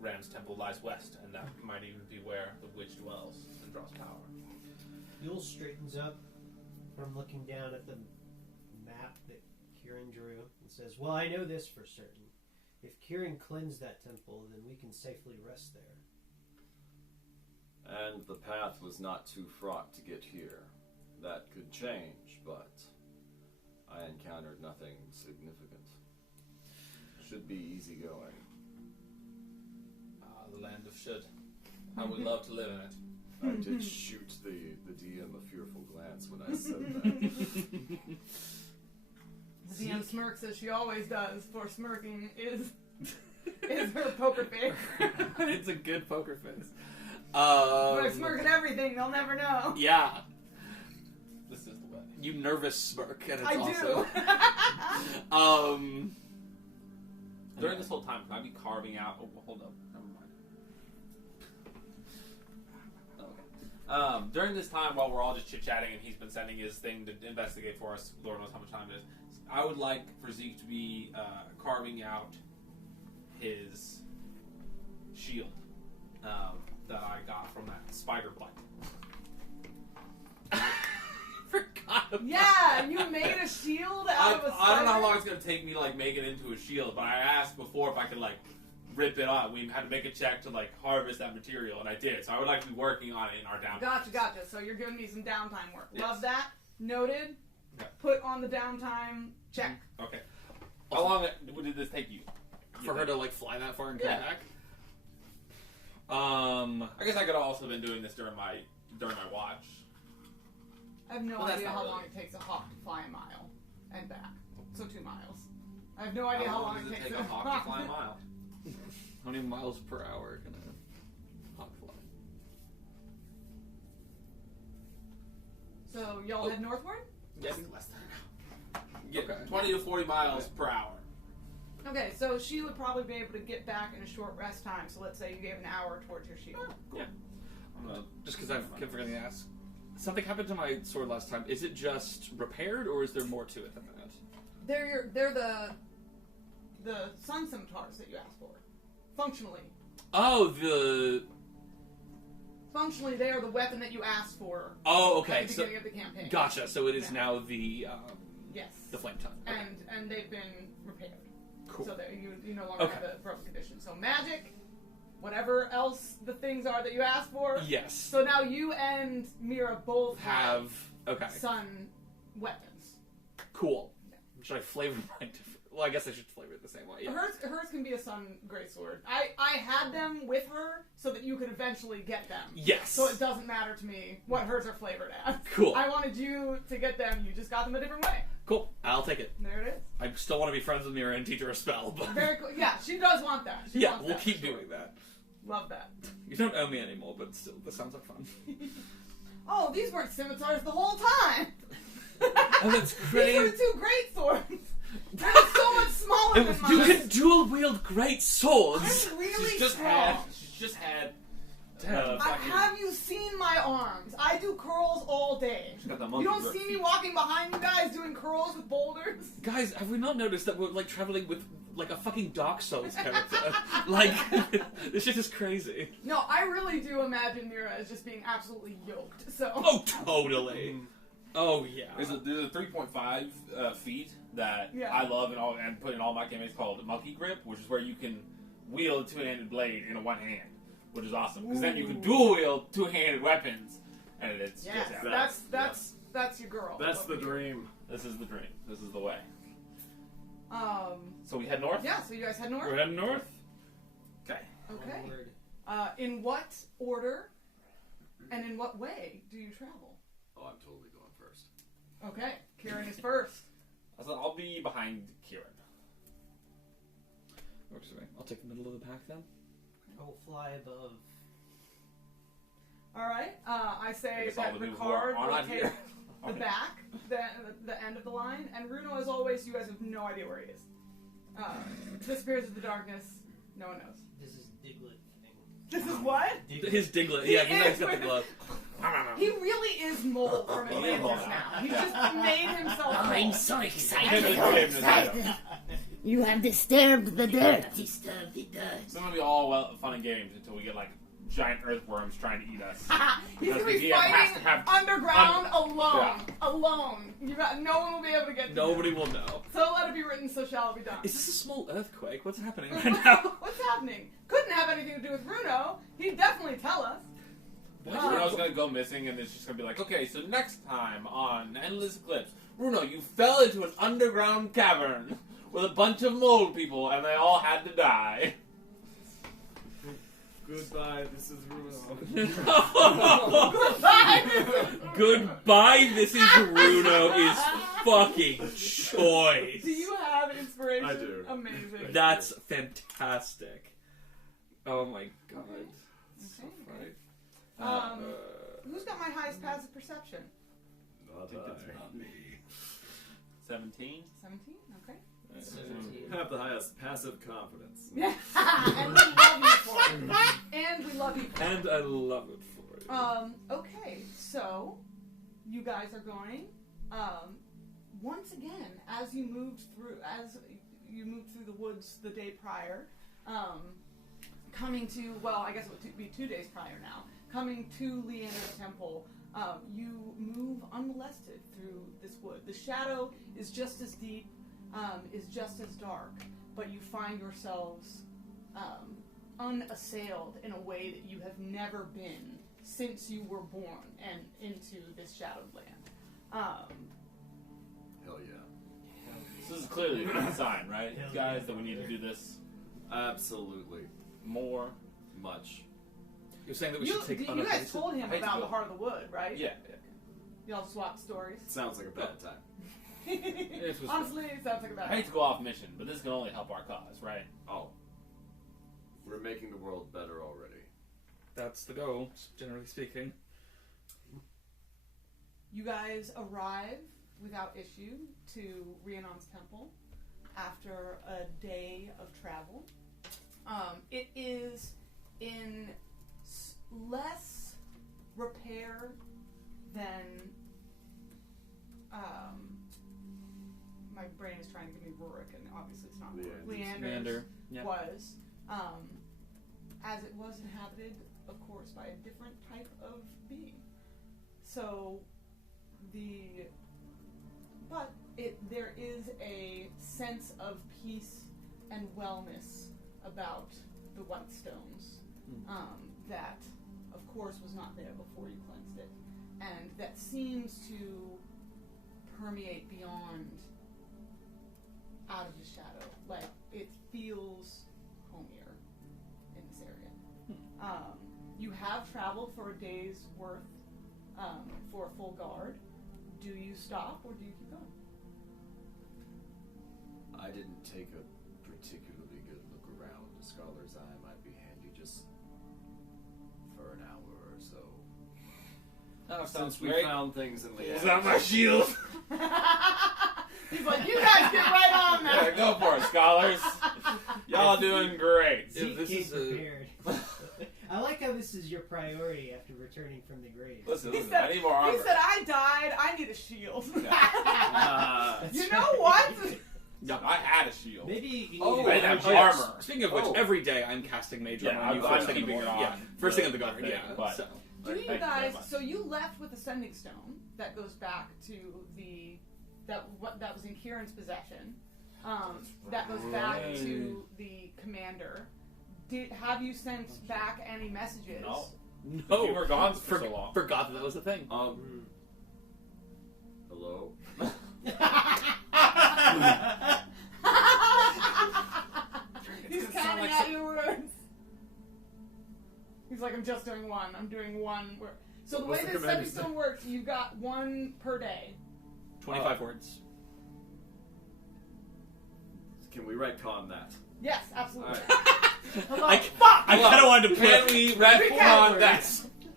Ram's temple lies west, and that might even be where the witch dwells and draws power. Yule straightens up from looking down at the map that Kieran drew and says, well, I know this for certain. If Kieran cleansed that temple, then we can safely rest there. And the path was not too fraught to get here. That could change, but I encountered nothing significant. Should be easy going. The land of should. I would love to live in it. I did shoot the DM a fearful glance when I said that. The DM smirks as she always does, for smirking is her poker face. It's a good poker face. But I smirk at everything, they'll never know. Yeah. This is the way. You nervous smirk, and it's I awesome. do. During this whole time, can I be carving out? Oh, hold up. Never mind. Okay. During this time, while we're all just chit-chatting and he's been sending his thing to investigate for us, Lord knows how much time it is, I would like for Zeke to be carving out his shield that I got from that spider bite. Forgot about Yeah, you made a shield out of a I don't know how spider? long it's going to take me to make it into a shield, but I asked before if I could rip it off. We had to make a check to harvest that material, and I did. So I would like to be working on it in our downtime. Gotcha. So you're giving me some downtime work. Yes. Love that. Noted. Okay. Put on the downtime check. Okay. How long did this take you? for her to fly that far and come Yeah. back. I guess I could have also been doing this during my watch. I have no Well, that's idea not how really- long it takes a hawk to fly a mile and back. So 2 miles. I have no idea how long does it it takes take a hawk to fly a mile? How many miles per hour can a hawk fly? So y'all head northward? Yes, less than an hour. Yeah, Okay. 20 to 40 miles per hour. Okay, so she would probably be able to get back in a short rest time. So let's say you gave an hour towards your shield. Yeah. Just because I kept forgetting to ask. Something happened to my sword last time. Is it just repaired, or is there more to it than that? They're the sun scimitars that you asked for. Functionally. Oh, Functionally, they are the weapon that you asked for Oh, okay. at the So, beginning of the campaign. gotcha. So it is Yeah. now the Yes. flame tongue. Okay. And they've been repaired. Cool. So that you no longer Okay. have a broken condition. So magic, whatever else the things are that you asked for. Yes. So now you and Mira both Have okay. sun weapons. Cool. Should I flavor mine different? Well, I guess I should flavor it the same way. Yeah. Hers can be a sun greatsword. I had them with her so that you could eventually get them. Yes. So it doesn't matter to me what hers are flavored as. Cool. I wanted you to get them. You just got them a different way. Cool. I'll take it. There it is. I still want to be friends with Mira and teach her a spell, but Very cool. Yeah, she does want that. She yeah, wants we'll that, keep for sure. doing that. Love that. You don't owe me anymore, but still, this sounds like fun. Oh, these weren't scimitars the whole time. Oh, that's great. These were the 2 great swords. They're so much smaller than You mine. can dual wield great swords. I'm really She's just strong. had. Damn. Have you seen my arms? I do curls all day. She's got the You monkey don't grip see me feet. walking behind you guys doing curls with boulders? Guys, have we not noticed that we're traveling with a fucking Dark Souls character? This shit is crazy. No, I really do imagine Mira as just being absolutely yoked. So Oh, totally. Oh yeah. There's a 3.5 feet that Yeah. I love and put in all my campaigns called Monkey Grip, which is where you can wield a two-handed blade in one hand, which is awesome because then you can dual wield two-handed weapons, and it's Yes, just that's your girl. That's the dream. This is the dream. This is the way. Um. So we head north. Yeah. So you guys head north. We're heading north. Okay. Okay. Onward. In what order and in what way do you travel? Oh, I'm totally going first. Okay. Kieran is first. So I'll be behind Kieran. Works for me. I'll take the middle of the pack then. I will fly above. All right. I I say guess all that the people who are Ricard will not take here. the back, the end of the line, and Runo, as always, you guys have no idea where he is. Disappears into the darkness. No one knows. This is Diglett thing. This is what? Diglett. His Diglett. Yeah, he's got the glove. He really is Mole from He is Atlantis Mole now. now. He's just made himself I'm Mole. so Him excited. and So Kieran excited. You have disturbed the dirt. Disturbed the dirt. It's gonna be all fun and games until we get like giant earthworms trying to eat us. He's gonna Because be he has fighting to have underground alone. Yeah. Alone. No one will be able to get to Nobody him. will know. So let it be written, so shall it be done. Is this a small earthquake? What's happening right now? What's happening? Couldn't have anything to do with Runo. He'd definitely tell us. Runo's gonna go missing, and it's just gonna be like, okay, so next time on Endless Eclipse, Runo, you fell into an underground cavern with a bunch of mole people, and they all had to die. Goodbye, this is Runo. Goodbye, this is Runo is fucking choice. Do you have inspiration? I do. Amazing. That's fantastic. Oh my god. So Okay. funny. Who's got my highest passive perception? Not I. 17? 17? Okay. 17. Have the highest passive confidence. Yeah. And we love you for it. And we love you for it. And I love it for you. Okay, so you guys are going. Once again, as you moved through the woods the day prior, coming to, well, I guess it would be 2 days prior now, coming to Leander's temple, you move unmolested through this wood. The shadow is just as deep, is just as dark, but you find yourselves unassailed in a way that you have never been since you were born and into this shadowed land. Hell yeah. This is clearly a good sign, right, Hell guys, yeah. that we need to do this Absolutely. more. Much. You're saying that we You should take guys unabated- told him I hate to about go- the heart of the wood, right? Yeah. Y'all swapped stories. Sounds like a bad time. It was Honestly, it sounds like a bad I hate to go off mission, but this can only help our cause, right? Oh. We're making the world better already. That's the goal, generally speaking. You guys arrive without issue to Rhiannon's temple after a day of travel. It is in less repair than my brain is trying to give me Rurik, and obviously it's not Rurik. Leander's Yeah. was, as it was inhabited, of course, by a different type of being. So there is a sense of peace and wellness about the white stones that, of course, was not there before you cleansed it, and that seems to permeate beyond out of the shadow. Like, it feels homier in this area. You have traveled for a day's worth for a full guard. Do you stop or do you keep going? I didn't take a particularly good look around. The Scholar's Eye might be handy just for an hour or so. Oh, Since we found things in the Is that my shield? He's like, you guys get right on Yeah, that. go for it, scholars. Y'all doing great. If Zeke this came is a- prepared. I like how this is your priority after returning from the grave. Listen, He listen, said, I need more armor. he said, I died, I need a shield. That's You know right. what? No, I had a shield. Maybe you need Oh, I didn't have yes. armor. Speaking of which, Oh. every day I'm casting Mage Yeah, Armor on you I'm first thing in the keeping it morning. on Yeah, first thing the- in the guard. the thing, Yeah, but- so. Do you Thank you very guys, much. so you left with the sending stone that goes back to the that was in Kieran's possession. That goes back to the commander. Have you sent back any messages? No. No, You were gone for so long. Forgot that was a thing. Hello? He's counting out your words. He's like, I'm just doing one. I'm doing one word. So the way What's the this stepping commander's stone works, you've got one per day. 25 words. Can we retcon that? Yes, absolutely. Hello. I kind of wanted to Can put. we retcon that?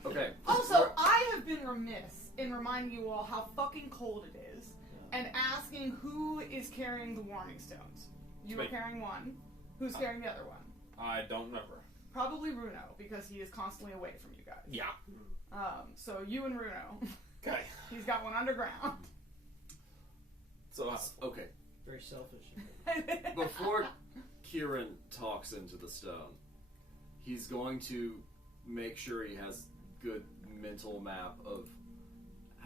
Okay. Also, I have been remiss in reminding you all how fucking cold it is and asking who is carrying the warming stones. You were Me. carrying one. Who's carrying the other one? I don't remember. Probably Runo, because he is constantly away from you guys. Yeah. So you and Runo. Okay. He's got one underground. So, Okay. Very selfish. Before Kieran talks into the stone, he's going to make sure he has good mental map of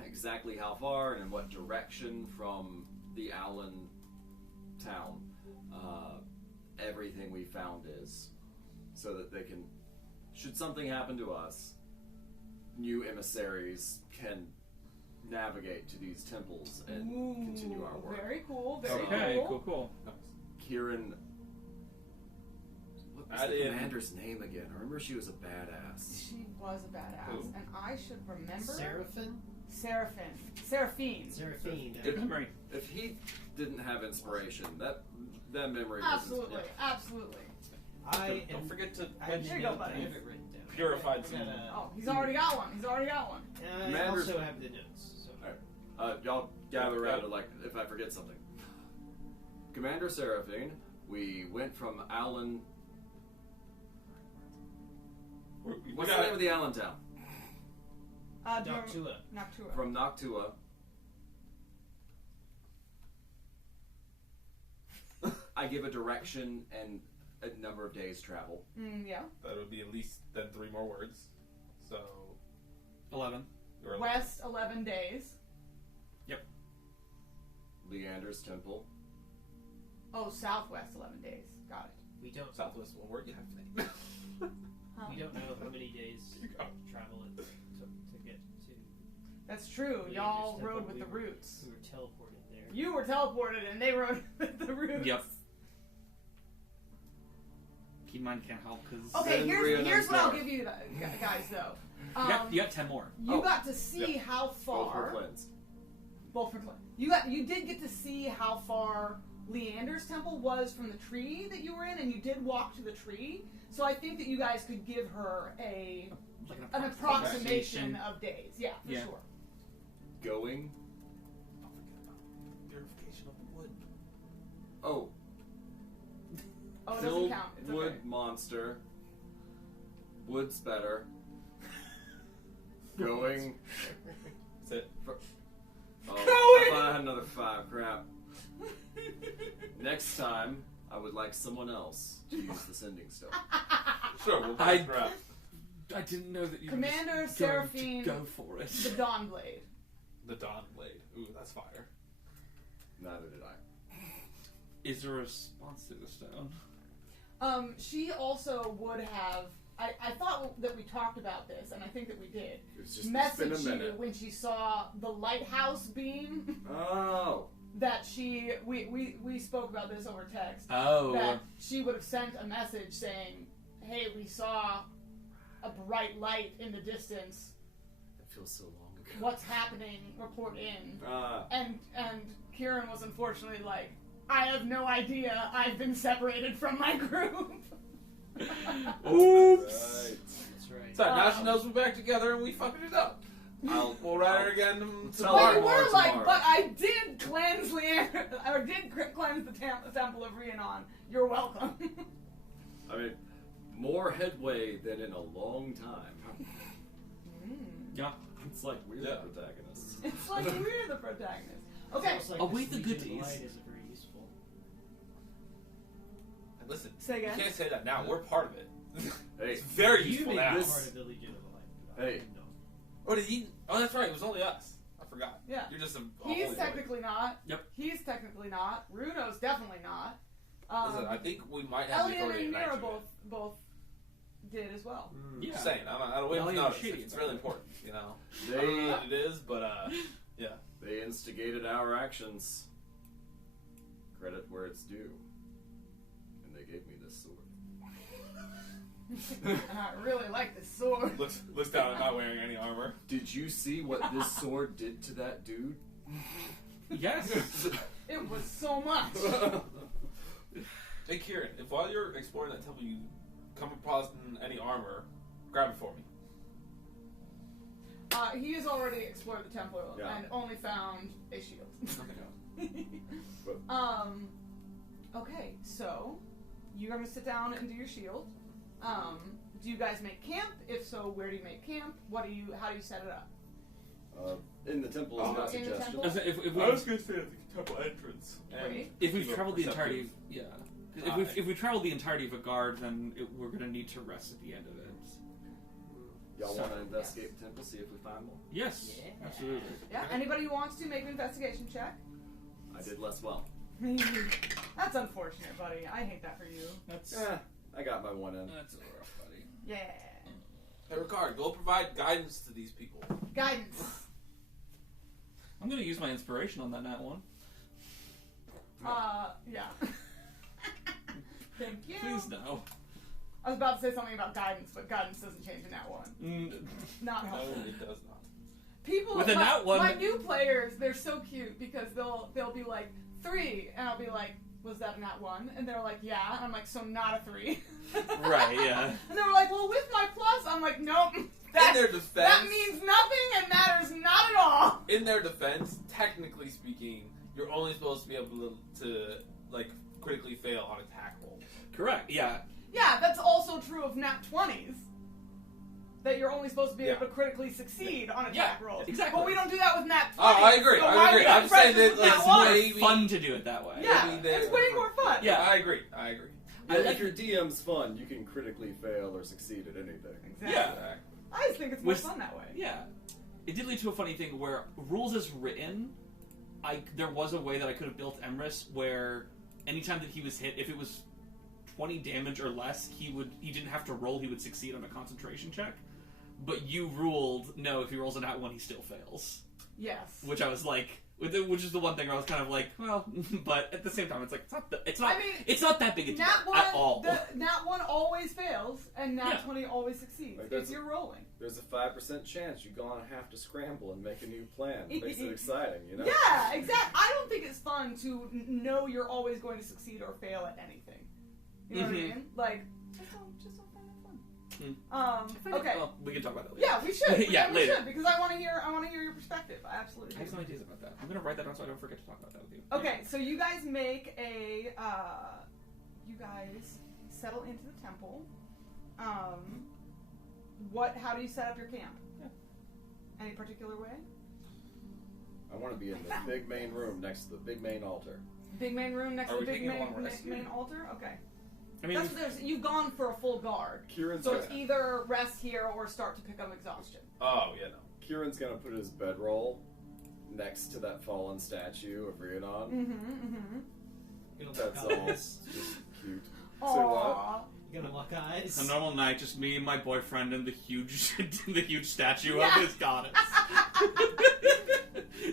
exactly how far and in what direction from the Allen town everything we found is, so that they can, should something happen to us, new emissaries can navigate to these temples and continue our work. Very cool. Very Okay, cool. cool. Kieran, what was Add the in- commander's name again? I remember she was a badass. She was a badass, Who? and I should remember. Seraphine? Seraphine. Seraphine. Good memory. If he didn't have inspiration, that memory Absolutely, was absolutely. don't forget to I have Here you go, note that. I buddy. have it written down. Purified I gotta- Oh, he's already got one. He's already got one. I Commander's- also have the notes. So. y'all gather around to, like, if I forget something. Commander Seraphine, we went from Allen. we What's got the name it. of the Allen town? Noctua. Noctua. From Noctua. I give a direction and a number of days travel. Yeah. That would be at least then 3 more words. So 11. or West 11 days. Leander's Temple. Oh, southwest 11 days. Got it. We don't. Southwest. What word you have today? Huh. We don't know how many days travel it took to get to. That's true. Leander's Y'all Temple. rode with We the were- roots. We were teleported there. You were teleported, and they rode with the roots. Yep. Keep in mind, can't help because Okay, Then here's Rhiannon's what I'll north. give you, guys. Though, you got 10 more. you got to see how Both were far. cleansed. Both were cleansed. You did get to see how far Leander's temple was from the tree that you were in, and you did walk to the tree. So I think that you guys could give her Like an approximation of days. Yeah, for Yeah. sure. Going. Don't forget about purification of the wood. Oh, Oh, it doesn't filled count. It's wood okay. monster. Wood's better. Going. That's it. Oh, Going. I thought I had another 5. Crap. Next time, I would like someone else to use the sending stone. Sure, we'll I- grab. I didn't know that you Commander were just going Seraphine- to go for it. The Dawnblade. The Dawn Blade. Ooh, that's fire. Neither did I. Is there a response to the stone? She also would have. I thought that we talked about this, and I think that we did. It's just it's been a Message you minute. when she saw the lighthouse beam. Oh, That we spoke about this over text. Oh. That she would have sent a message saying, "Hey, we saw a bright light in the distance. it feels so long ago. What's happening? Report in." Ah, And Kieran was unfortunately like, "I have no idea. I've been separated from my group." Oops. right. That's right. So now she knows we're back together and we fucking it up. We'll ride her again Tell But her you more were like, tomorrow. "But I did cleanse Leander, or did cleanse the temple of Rhiannon. You're welcome." I mean, more headway than in a long time. Yeah. It's like we're Yeah. the protagonists. It's like we're the protagonist. Okay, It's almost like Await this the Legion of goodies. Light isn't very useful. And listen, say you again. can't say that now. We're part of it. Hey, It's very You useful may now. be this- part of the Legion of Light. But I Hey. don't know. Oh, did he? Oh, that's right. It was only us. I forgot. Yeah. You're just a He's holy boy. technically not. Yep. He's technically not. Runo's definitely not. Listen, I think we might have the Elian authority and to Mira knight you. both did as well. Yeah. Just saying, I don't Elian know. was shitty It's about really it. important, you know. I don't know what it is, but yeah. They instigated our actions. Credit where it's due. And they gave me this sword. And I really like this sword. Looks down at not wearing any armor. Did you see what this sword did to that dude? Yes. It was so much. Hey Kieran, if while you're exploring that temple you come across any armor, grab it for me. He has already explored the temple Yeah. and only found a shield. Okay, so you're gonna sit down and do your shield. Do you guys make camp? If so, where do you make camp? How do you set it up? In the temple is Oh, my in the suggestion. temple? If I was gonna say at the temple entrance. Great. If we've keep a traveled the perceptive entirety, yeah. 'Cause eye. if we've traveled the entirety of a guard, then we're gonna need to rest at the end of it. Y'all So- want to investigate the temple, see if we find more? Yes, Yeah. absolutely. Yeah. Anybody who wants to make an investigation check? I did less well. That's unfortunate, buddy. I hate that for you. That's I got my one in. that's a rough, buddy. Yeah. Hey Ricard, go provide guidance to these people. Guidance. I'm gonna use my inspiration on that nat one. Yeah. Thank you. Please no. I was about to say something about guidance, but guidance doesn't change in that one. Not No, helpful. it does not. People With a nat one- my new players, they're so cute because they'll be like 3, and I'll be like, was that a nat 1? And they're like, yeah. And I'm like, so not a 3. Right, yeah. And they were like, well, with my plus, I'm like, nope. In That their defense, that means nothing and matters not at all. in their defense, technically speaking, you're only supposed to be able to like critically fail on attack rolls. Correct. Yeah. Yeah, that's also true of nat 20s. That you're only supposed to be able Yeah. to critically succeed on attack Yeah, rolls. exactly. But we don't do that with nat 20s. Oh, I agree. So I why agree. would I'm we saying press that, like, nat It's one? more maybe- fun to do it that way. Yeah, Maybe they're- it's way more fun. Yeah. I agree. I agree. I Yeah, like if your DM's fun, you can critically fail or succeed at anything. Exactly. Yeah. I just think it's more Which- fun that way. Yeah. It did lead to a funny thing where rules as written, there was a way that I could have built Emrys where anytime that he was hit, if it was 20 damage or less, he didn't have to roll, he would succeed on a concentration check. But you ruled, no, if he rolls a nat 1, he still fails. Yes. Which I was like, which is the one thing where I was kind of like, well, but at the same time, it's like, it's not that big a deal Nat 1, at all. Nat 1 always fails, and Nat Yeah. 20 always succeeds Like, if that's- you're rolling. There's a 5% chance you're gonna have to scramble and make a new plan. It makes it exciting, you know? Yeah, exactly. I don't think it's fun to know you're always going to succeed or fail at anything. You know what I Mhm. mean? Like, just don't find that fun. Hmm. Okay. Well, we can talk about that later. Yeah, we should. Yeah, we later. should because I want to hear your perspective. I absolutely I have do. some ideas about that. I'm gonna write that down so I don't forget to talk about that with you. Okay, so you guys make you guys settle into the temple. How do you set up your camp? Yeah. Any particular way? I want to be in the big main room next to the big main altar. Big main room next Are to we the big taking a main, long rest here? main altar? Okay. I mean, That's what there's, you've gone for a full guard. Kieran's So gonna, it's either rest here or start to pick up exhaustion. Oh yeah, no. Kieran's gonna put his bedroll next to that fallen statue of Rhiannon. You're gonna That's lock all. eyes. Just cute. Aww. So what? You're gonna lock eyes. a normal night, just me and my boyfriend and the huge, the huge statue Yeah. of his goddess.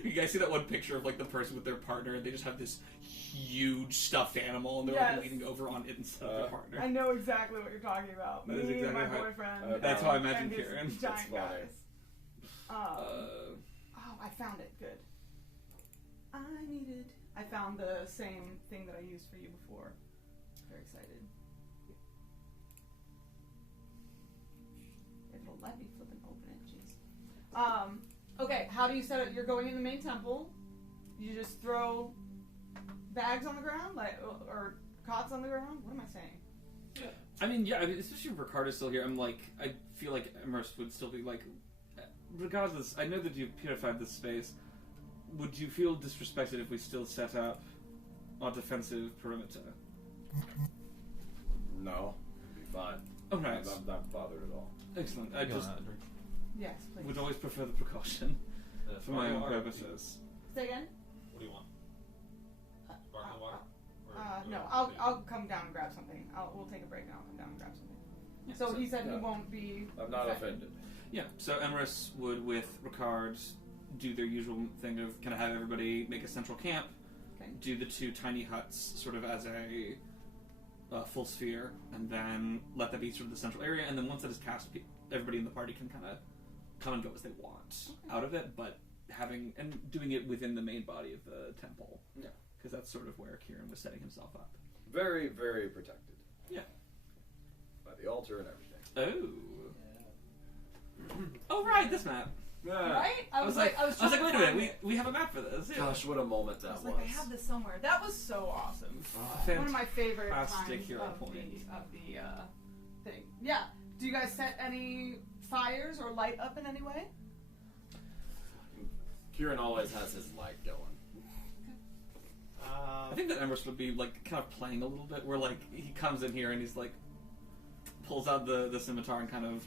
You guys see that one picture of like the person with their partner, and they just have this huge stuffed animal, and they're Yes. like leaning over on it instead of their partner. I know exactly what you're talking about. That is Me and exactly my how- boyfriend. that's and- how I imagine and his Kieran. Giant That's funny. guys. Uh, Oh, I found it. Good. I found the same thing that I used for you before. Very excited. If it'll let me flip and open it, jeez. Okay, how do you set it? You're going in the main temple. You just throw bags on the ground, or cots on the ground. What am I saying? I mean, yeah, especially if Ricardo's still here, I feel like Emrys would still be like, regardless, I know that you've purified this space. Would you feel disrespected if we still set up our defensive perimeter? No, it'd be fine. Oh, nice. I'm not bothered at all. Excellent. I just Yes, please. would always prefer the precaution. for my own purposes. Say again? What do you want? Sparkling water? No, I'll come down and grab something. We'll take a break and I'll come down and grab something. So he said he won't be. I'm not affected. offended. Yeah, so Emrys would, with Ricard, do their usual thing of kind of have everybody make a central camp, Okay. do the 2 tiny huts sort of as a full sphere, and then let that be sort of the central area, and then once that is cast, everybody in the party can kind of come and go as they want out of it, but doing it within the main body of the temple. Yeah. Because that's sort of where Kieran was setting himself up. Very, very protected. Yeah. By the altar and everything. Oh. Oh, right, this map. Yeah. Right? I was like, wait a trying to minute, find it. we have a map for this. Yeah. Gosh, what a moment I that was like, I have this somewhere. That was so awesome. One of my favorite Fantastic times hero of point. the thing. Yeah. Do you guys set any fires or light up in any way? Kieran always has his light going. I think that Emrys would be like kind of playing a little bit, where like he comes in here and he's like pulls out the scimitar and kind of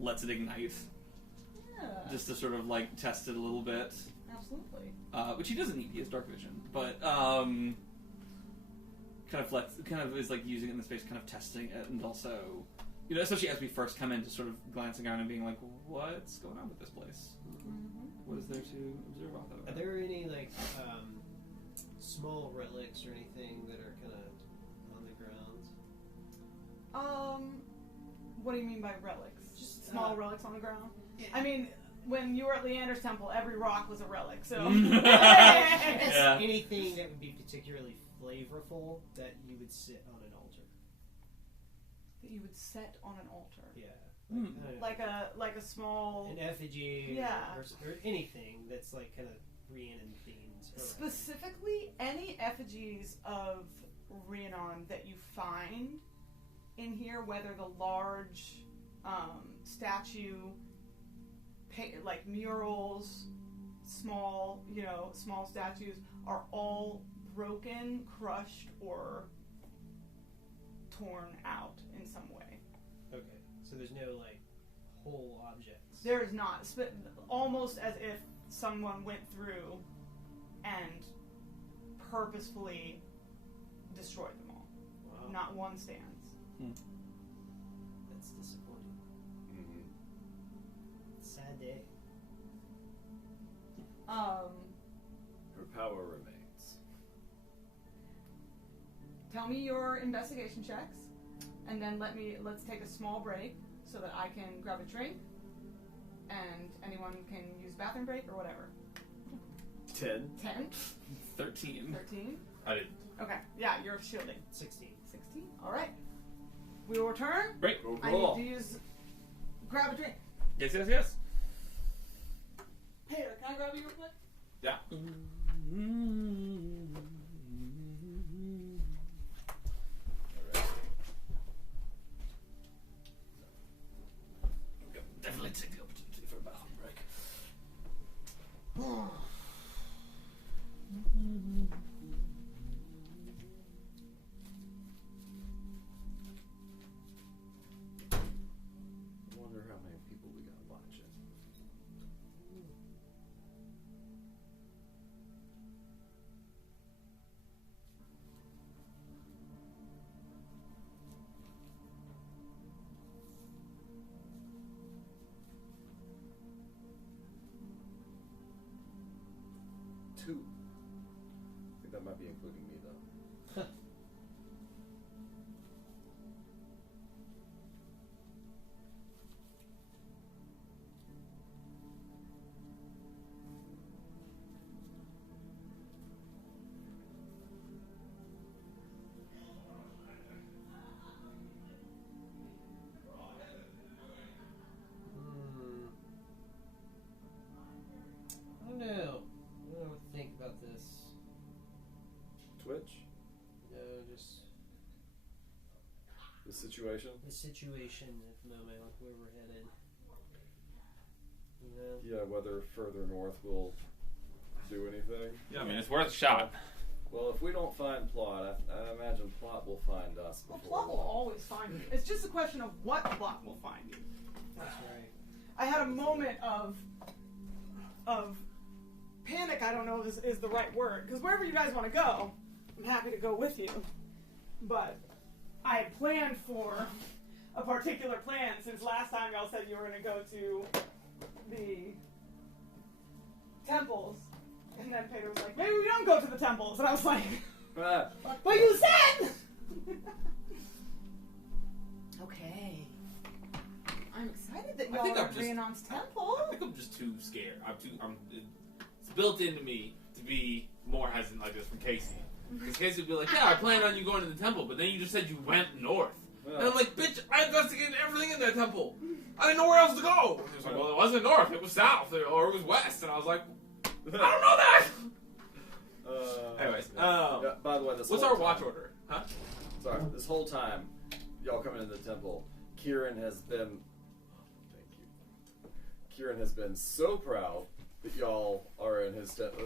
lets it ignite, Yeah. just to sort of like test it a little bit. Absolutely. Which he doesn't need; he has dark vision, but kind of is like using it in the space, kind of testing it, and also, you know, especially as we first come in, just sort of glancing around and being like, "What's going on with this place? What is there to observe off of Are it?" there any like small relics or anything that are kind of on the ground? What do you mean by relics? Just, Small relics on the ground? Yeah. I mean, when you were at Leander's temple, every rock was a relic, so... Yeah. Anything that would be particularly flavorful that you would sit on an altar. That you would set on an altar. Yeah. Hmm. I don't know. Like a small... An effigy, Yeah. or anything that's like kind of Rhiannon themed. Specifically, any effigies of Rhiannon that you find in here, whether the large statue, like murals, small statues, are all broken, crushed, or torn out in some way. Okay, so there's no like whole objects. There is not, almost as if someone went through and purposefully destroyed them all. Wow. Not one stands. That's disappointing. Mm-hmm. Sad day. Her power remains. Tell me your investigation checks, and then let's take a small break so that I can grab a drink, and anyone can use bathroom break or whatever. 10. 10? 13. 13? I didn't. Okay, yeah, you're shielding. 16. 16? Alright. We will return. Great. Go I cool. need to grab a drink. Yes. Hey, can I grab you real quick? Yeah. Definitely take the opportunity for a bathroom break. I wonder how many people we got watching. Two. I think that might be including me though. I don't know. I don't know what to think about this. Twitch? No, just The situation? the situation at the moment, like where we're headed. You know? Yeah, whether further north will do anything. Yeah, I mean, it's worth a shot. Well, if we don't find Plot, I imagine Plot will find us Well, before plot will long. always find you. It's just a question of what plot will find you. That's right. I had a moment of I don't know if this is the right word. Because wherever you guys want to go, I'm happy to go with you. But I had planned for a particular plan since last time y'all said you were going to go to the temples. And then Pedro was like, maybe we don't go to the temples. And I was like, but you said! Okay. I'm excited that I y'all think are I'm at just- Rhiannon's temple. I think I'm just too scared. It's built into me to be more hesitant like this from Casey. Because Casey would be like, yeah, I planned on you going to the temple, but then you just said you went north. And I'm like, bitch, I investigated everything in that temple. I didn't know where else to go. He was like, well, it wasn't north, it was south, or it was west. And I was like, I don't know that. Anyways, yeah, by the way, this what's whole our watch time- order? Huh? Sorry, this whole time, y'all coming into the temple, Kieran has been. Thank you. Kieran has been so proud that y'all are in his like the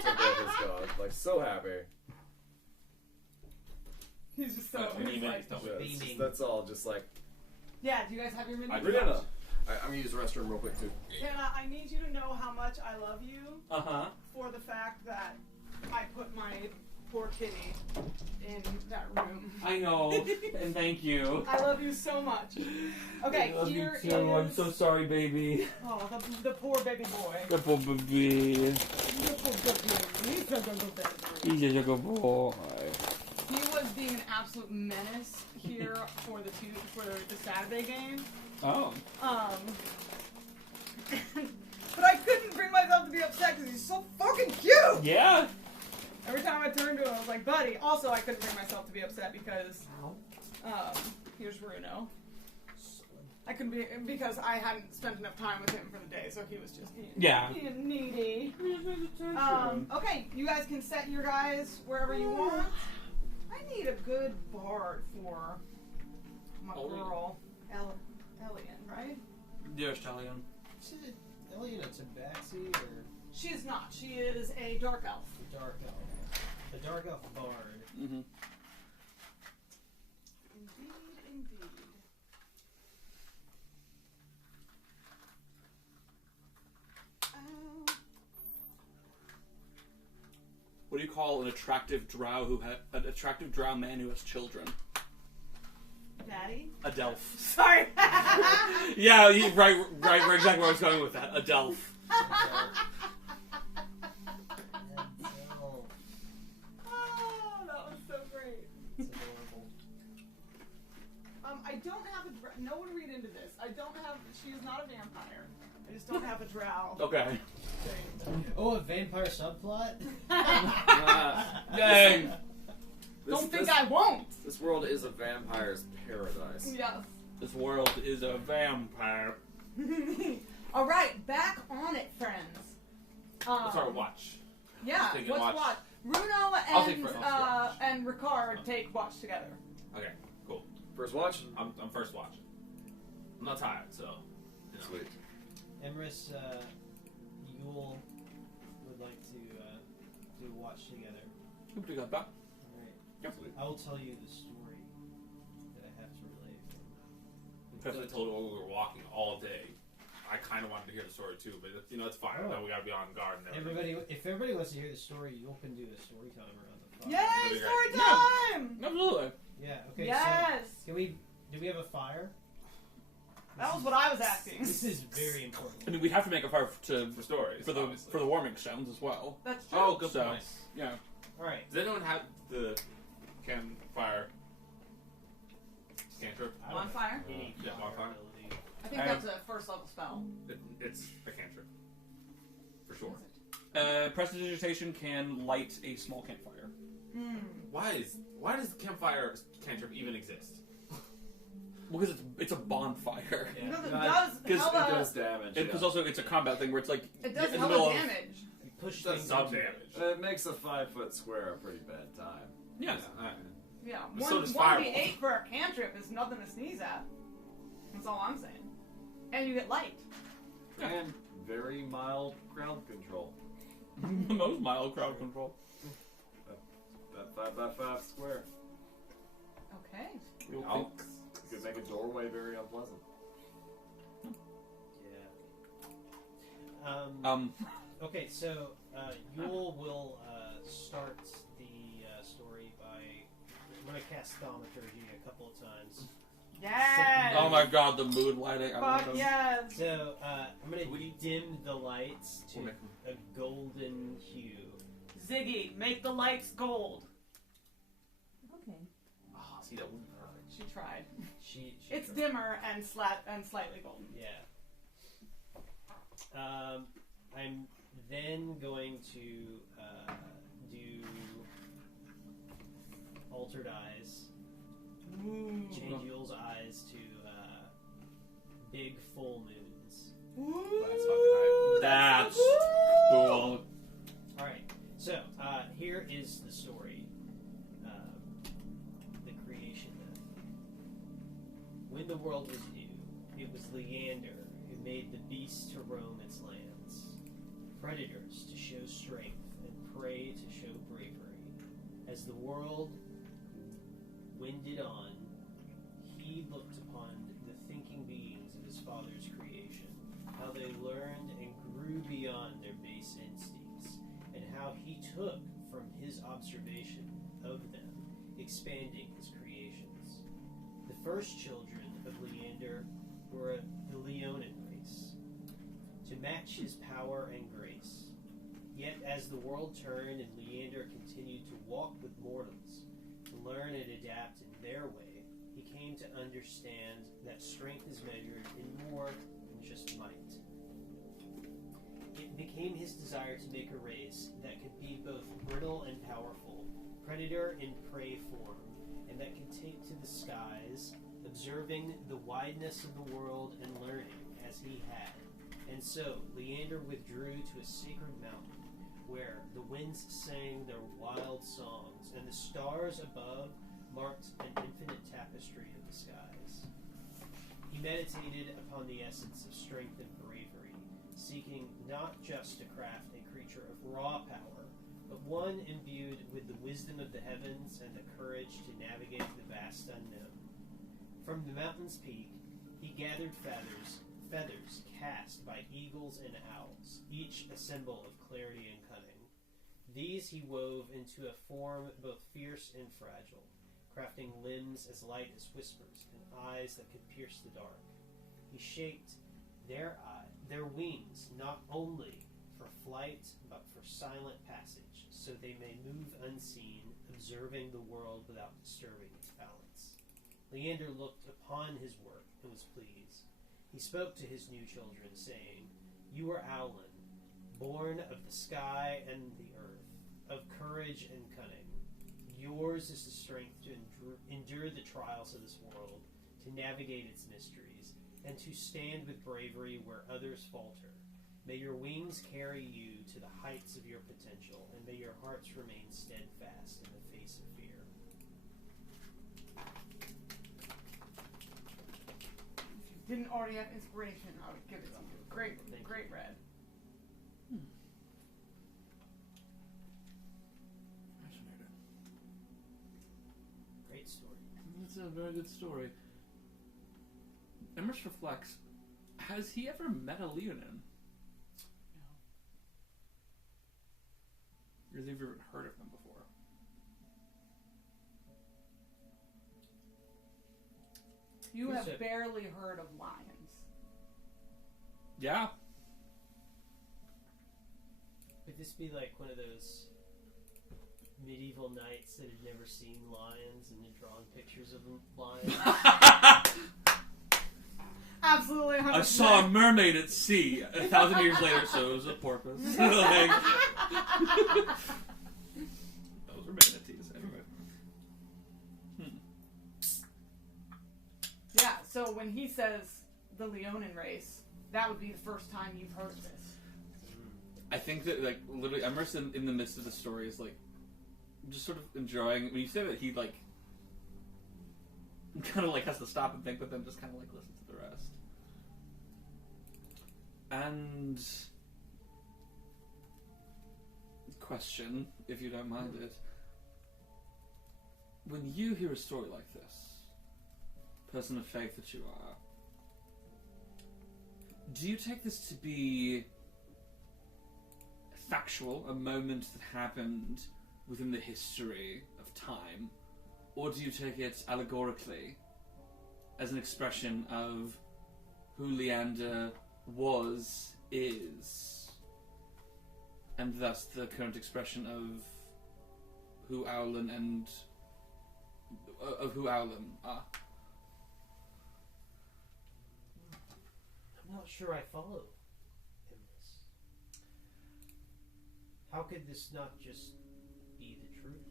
temple of his god, like so happy. He's just so. That's he's beaming. like, Yeah, it's Beaming. that's all. Just like yeah, do you guys have your mini? I do. Brianna. I'm gonna use the restroom real quick too. Hannah, I need you to know how much I love you Uh-huh. for the fact that I put my poor kitty in that room. I know, and thank you. I love you so much. Okay, I love you here too. I'm is- so sorry, baby. Oh, the poor baby boy. The poor baby. The poor baby. He's a good baby. He's just a good boy. He was being an absolute menace here for the Saturday game. Oh. But I couldn't bring myself to be upset because he's so fucking cute. Yeah. Every time I turned to him, I was like, buddy. Also, I couldn't bring myself to be upset because, here's Bruno. I couldn't be, because I hadn't spent enough time with him for the day, so he was just being needy. Okay, you guys can set your guys wherever you want. I need a good bard for my girl, Elian, right? Dear Stallion. Is it Elliot a tabaxi or She is not. She is a dark elf. a dark elf? A dark elf bard. Mm-hmm. Indeed. What do you call an attractive drow man who has children? Daddy? A delf. Sorry. Yeah, right, exactly where I was going with that. A delf. Oh, that was so great. It's adorable. I don't have a no one read into this. She is not a vampire. I just don't have a drow. Okay. Oh, a vampire subplot? Dang. Don't think I won't. This world is a vampire's paradise. Yes. This world is a vampire. All right, back on it, friends. What's our watch? Yeah, Taking what's watch. what? Bruno I'll take first watch. and Ricard take watch together. Okay, cool. First watch. I'm first watch. I'm not tired, so. You know. Sweet. Emrys, Yule would like to do a watch together. We got that. Alright. Sweet. I will tell you the story that I have to relay Because I told her we were walking all day. I kind of wanted to hear the story too, but it's fine. Oh. Then we got to be on guard and everything. If everybody wants to hear the story, Yule can do a story time around the fire. Yay, That'd be story great. time! Absolutely. Yeah, okay, Yes! so do we have a fire? That was what I was asking. This is very important. I mean, we'd have to make a fire For stories, for the obviously. warming stones as well. That's true. Oh, good So, point. yeah. Alright. Does anyone have the campfire cantrip? I don't Bonfire? have any Yeah, bonfire. ability. I think that's a first level spell. It's a cantrip. For sure. Prestidigitation can light a small campfire. Why does the campfire cantrip even exist? Because it's a bonfire. Yeah. Because it No, does Because it hella, does damage. Because also it's a combat thing where it's like it does in the middle hella of damage. You push It does things some into it. damage. It makes a 5-foot square a pretty bad time. yeah. Yeah, But so does 1d8 for a cantrip is nothing to sneeze at. That's all I'm saying. And you get light. And very mild crowd control. The most mild crowd control. That 5x5 square. Okay. You could make a doorway very unpleasant. Yeah. Um. Okay, so Yule will start the story by. I'm going to cast Thaumaturgy a couple of times. Yes! Oh my god, the mood lighting. I love Fuck them. yes! So I'm going to dim the lights to a golden hue. Ziggy, make the lights gold. Okay. Oh, see, that would be perfect. She tried. She It's tried. dimmer and slightly golden. Yeah. I'm then going to do altered eyes. Ooh. Change Yule's eyes to big full moons. Ooh. That's fucking hype. That's cool. All right. So here is the story. The creation myth. When the world was new, it was Leander who made the beasts to roam its lands, predators to show strength, and prey to show bravery. As the world winded on, he looked upon the thinking beings of his father's creation, how they learned and grew beyond their base instincts, and how he took from his observation of them, expanding his creations. The first children of Leander were the Leonin race, to match his power and grace. Yet as the world turned and Leander continued to walk with mortals, to learn and adapt in their way, he came to understand that strength is measured in more than just might. It became his desire to make a race that could be both brittle and powerful, predator in prey form, and that could take to the skies, observing the wideness of the world and learning as he had. And so Leander withdrew to a sacred mountain, where the winds sang their wild songs, and the stars above marked an infinite tapestry of the skies. He meditated upon the essence of strength and bravery, seeking not just to craft a creature of raw power, but one imbued with the wisdom of the heavens and the courage to navigate the vast unknown. From the mountain's peak, he gathered feathers cast by eagles and owls, each a symbol of clarity and cunning. These he wove into a form both fierce and fragile, crafting limbs as light as whispers and eyes that could pierce the dark. He shaped their wings not only for flight but for silent passage, so they may move unseen, observing the world without disturbing its balance. Leander looked upon his work and was pleased. He spoke to his new children, saying, "You are Owlin, born of the sky and the earth, of courage and cunning. Yours is the strength to endure the trials of this world, to navigate its mysteries, and to stand with bravery where others falter. May your wings carry you to the heights of your potential, and may your hearts remain steadfast in the face of fear." If you didn't already have inspiration, I would give it to you. Great, Thank you. great read. Great story. That's a very good story. Emrys reflects. Has he ever met a Leonin? Or has he ever heard of them before? You Who's have it? barely heard of lions. Yeah. Would this be like one of those medieval knights that had never seen lions and had drawn pictures of lions? Absolutely 100%. I saw a mermaid at sea 1,000 years later, so it was a porpoise. Like, those were manatees, anyway. Yeah, so when he says the Leonin race, that would be the first time you've heard of this. I think that, like, literally, Emrys in the midst of the story is, like, just sort of enjoying. When you say that he, like, kind of, like, has to stop and think, but then just kind of, like, listen to the rest. And question, if you don't mind it. When you hear a story like this, person of faith that you are, do you take this to be factual, a moment that happened within the history of time, or do you take it allegorically as an expression of who Leander was, is, and thus the current expression of who Owlin are? I'm not sure I follow in this. How could this not just be the truth?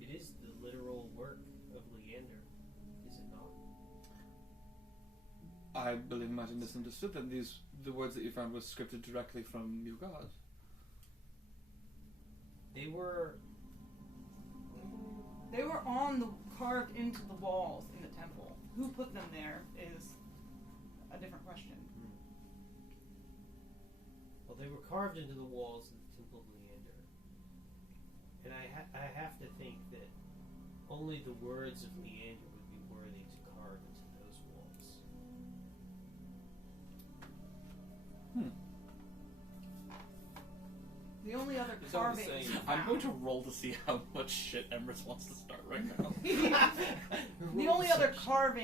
It is the literal work of Leander, is it not? I believe I might have misunderstood that the words that you found were scripted directly from your god. They were carved into the walls in the temple. Who put them there is a different question. Well, they were carved into the walls of the Temple of Leander. And I have to think that only the words of Leander would be worthy to carve into those walls. The only other It's all the carvings. same. I'm going to roll to see how much shit Emrys wants to start right now. The only other carved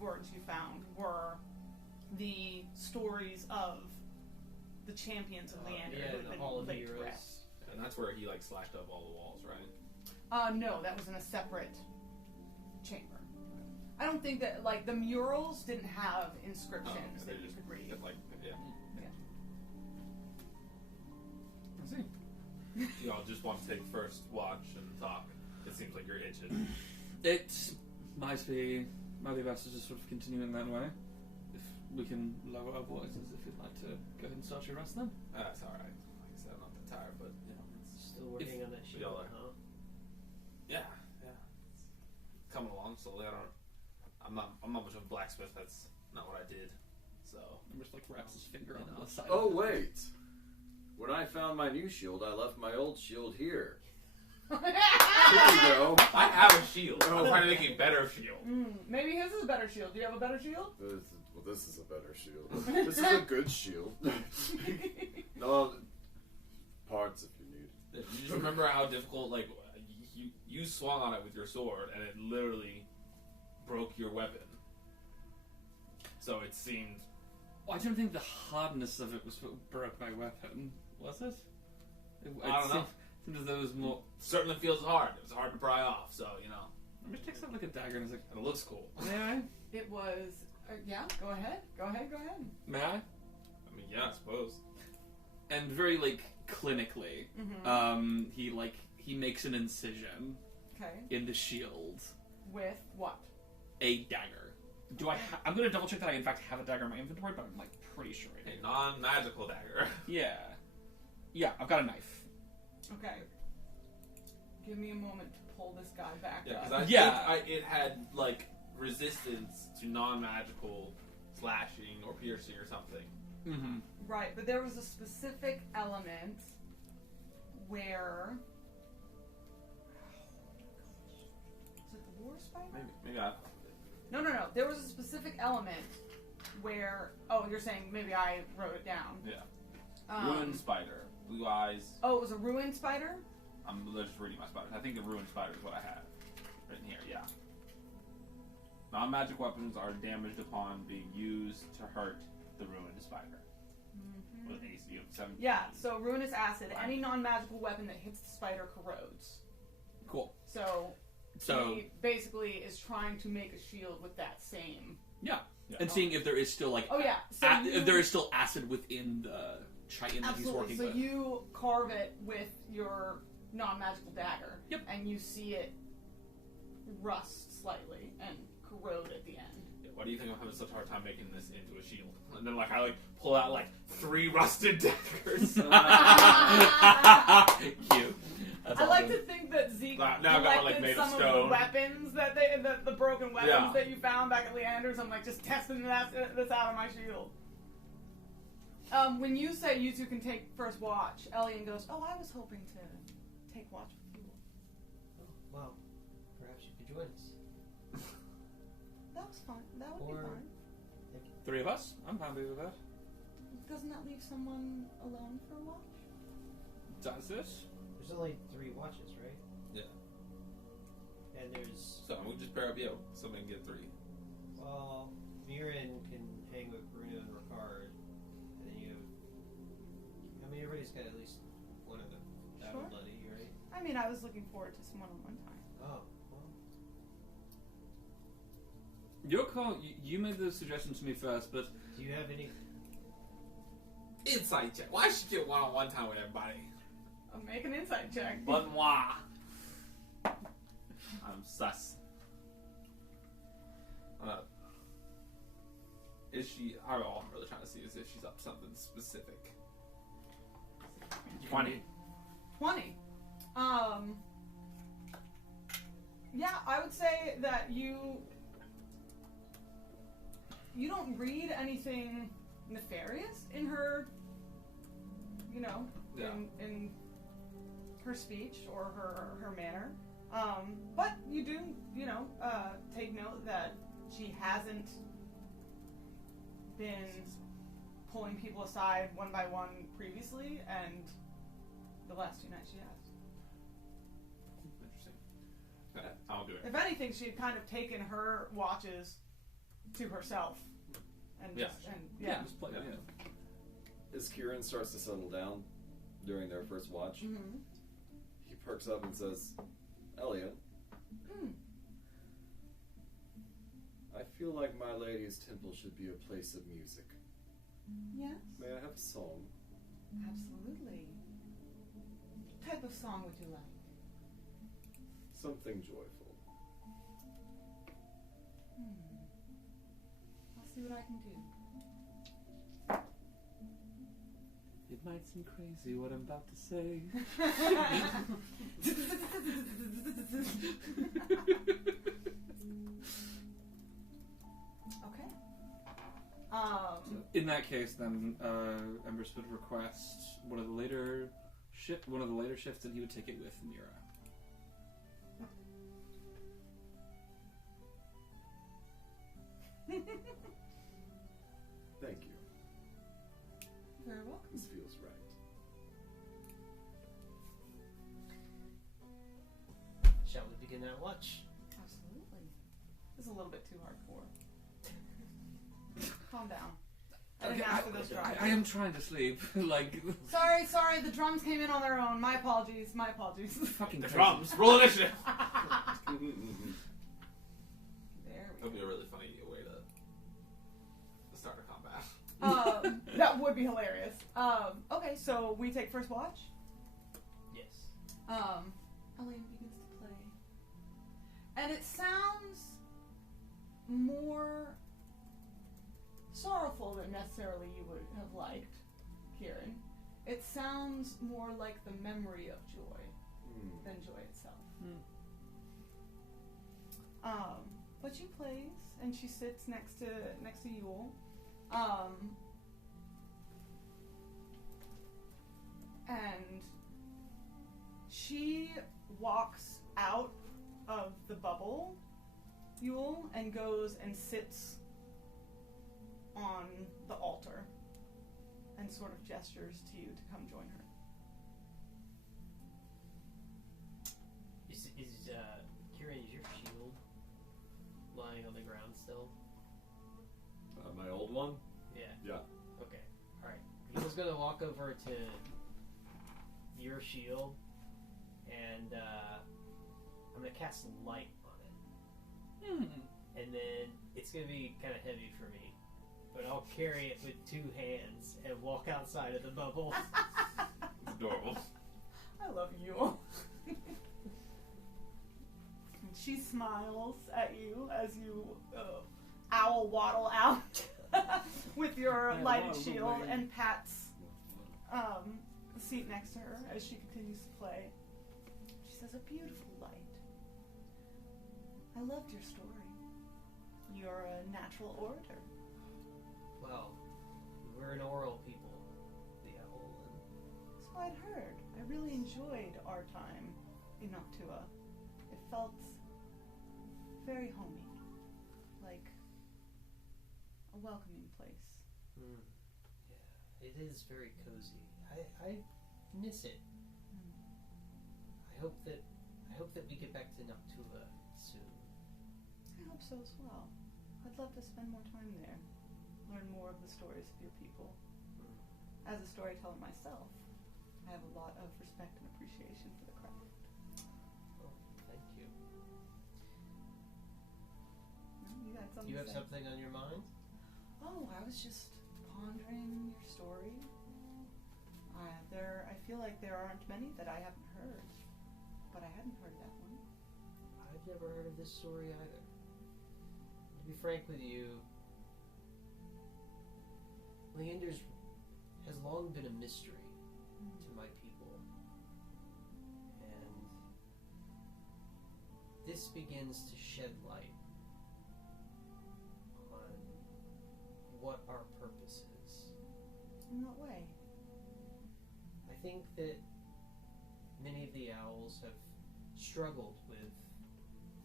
words you found were the stories of the champions of Leander. Yeah, who had the been Hall of laid to Heroes. rest. And that's where he like slashed up all the walls, right? No, that was in a separate chamber. I don't think that, like, the murals didn't have inscriptions they that you just could read. like yeah. I see. Y'all just want to take first watch and talk. It seems like you're itching. It might be best to just sort of continue in that way. If we can lower our voices, if you'd like to go ahead and start your rest then. That's all right. Like I said, I'm not that tired, but you know, it's Still working on that we shield, all are. huh? yeah. It's coming along slowly. I'm not much of a blacksmith. That's not what I did. So Emrys like wraps his finger on the side. Oh, wait. When I found my new shield, I left my old shield here. Here we go. I have a shield. I'm trying to make a better shield. Maybe his is a better shield. Do you have a better shield? This is a better shield. This is a good shield. No, parts if you need. You just remember how difficult, like, you swung on it with your sword, and it literally broke your weapon. So it seemed... Well, I don't think the hardness of it was what broke my weapon, was it? I don't know. Seemed as though it was more... Certainly feels hard. It was hard to pry off, so, you know. Emrys takes out like a dagger and is like, And it looks cool. may I? It was. Yeah, go ahead. Go ahead. May I? I mean, yeah, I suppose. And very, like, clinically, he makes an incision Okay. in the shield. With what? A dagger. Do I? I'm gonna double check that I in fact have a dagger in my inventory, but I'm like pretty sure I do. A non-magical dagger. Yeah. Yeah, I've got a knife. Okay. Give me a moment to pull this guy back Yeah, up. because Yeah. think it had, like, resistance to non-magical slashing or piercing or something. Mm-hmm. Right, but there was a specific element where. Was it the war spider? Maybe I... No. There was a specific element where. Oh, you're saying maybe I wrote it down. Yeah. Um, Ruined spider. Blue eyes. Oh, it was a ruined spider? I'm just reading my spiders. I think the ruined spider is what I have written here, yeah. Non-magic weapons are damaged upon being used to hurt the ruined spider. Mm-hmm. With AC of 17. Yeah, so ruinous acid. Any non-magical weapon that hits the spider corrodes. Cool. So So he basically is trying to make a shield with that same. yeah, Yeah. and seeing if there is still like Oh yeah, so if there is still acid within the chitin that he's absolutely. working So with. you carve it with your non-magical dagger. Yep. And you see it rust slightly and corrode at the end. Yeah, why do you think I'm having such a hard time making this into a shield? And then, like, I pull out 3 rusted daggers. Cute. That's I like awesome. to think that Zeke Now I've got one, collected made of some of stone. the weapons that the broken weapons Yeah. that you found back at Leander's. I'm just testing this out of my shield. When you say you two can take first watch, Elian goes, "Oh, I was hoping to take watch with you." Oh, well, perhaps you could join us. That was fine. That would Or- be fine. 3 of us. I'm happy with that. doesn't that leave someone alone for a watch? Does it? There's only 3 watches, right? Yeah. And there's... So we just pair up you. Somebody can get 3. Well, Viren can hang with Bruno and Ricard. And then you have... I mean, everybody's got at least one of them. Battle Sure. buddy, right? I mean, I was looking forward to some one-on-one time. Oh, well. Your call. You made the suggestion to me first, but Do you have any... Insight check. Why should you get one-on-one time with everybody? I'll make an insight check. But moi. I'm sus. Is she? All I'm really trying to see is if she's up to something specific. 20. 20. Yeah, I would say that you don't read anything nefarious in her, Yeah. in her speech or her manner. But you do, take note that she hasn't been pulling people aside one by one previously, and the last 2 nights she has. Interesting. I'll do it. If anything, she had kind of taken her watches to herself. And Yeah. just, and just play. Yeah. Yeah. As Kieran starts to settle down during their first watch, Mm-hmm. he perks up and says, Elliot, I feel like My Lady's Temple should be a place of music. Yes, May I have a song? absolutely. What type of song would you like? Something joyful. I'll see what I can do. It might seem crazy what I'm about to say. Okay. In that case, then Embers would request one of the later shifts, and he would take it with Mira. Thank you. Very welcome. This feels right. Shall we begin our watch? Absolutely. This is a little bit too hardcore. Calm down. I didn't ask for those drums. I am trying to sleep. Like Sorry, the drums came in on their own. My apologies. fucking The crazy. drums. Roll initiative. There we That'd be go. a really funny way to start a combat. That would be hilarious. Okay, so we take first watch. Yes. Elaine begins to play. And it sounds more sorrowful than necessarily you would have liked, Kieran. It sounds more like the memory of joy than joy itself. But she plays, and she sits next to Yule. And she walks out of the bubble, Yule, and goes and sits on the altar and sort of gestures to you to come join her. Is Kieran, is your shield lying on the ground still? My old one? Yeah. Yeah. Okay. Alright. Yule's gonna walk over to your shield and I'm gonna cast light on it. And then it's gonna be kinda heavy for me. But I'll carry it with 2 hands and walk outside of the bubble. It's adorable. I love you. And she smiles at you as you owl waddle out with your lighted shield and pats the seat next to her as she continues to play. She says, "A beautiful light. I loved your story. You're a natural orator." Well, we're an oral people, the owl. So I'd heard. I really enjoyed our time in Noctua. It felt very homey, like a welcoming place. Yeah. It is very cozy. I miss it. I hope that we get back to Noctua soon. I hope so as well. I'd love to spend more time there, learn more of the stories of your people. As a storyteller myself, I have a lot of respect and appreciation for the craft. Well, thank you. You had something You to have say? something on your mind? Oh, I was just pondering your story. I feel like there aren't many that I haven't heard, but I hadn't heard that one. I've never heard of this story either. To be frank with you, Leander's has long been a mystery to my people. And this begins to shed light on what our purpose is. In what way? I think that many of the owls have struggled with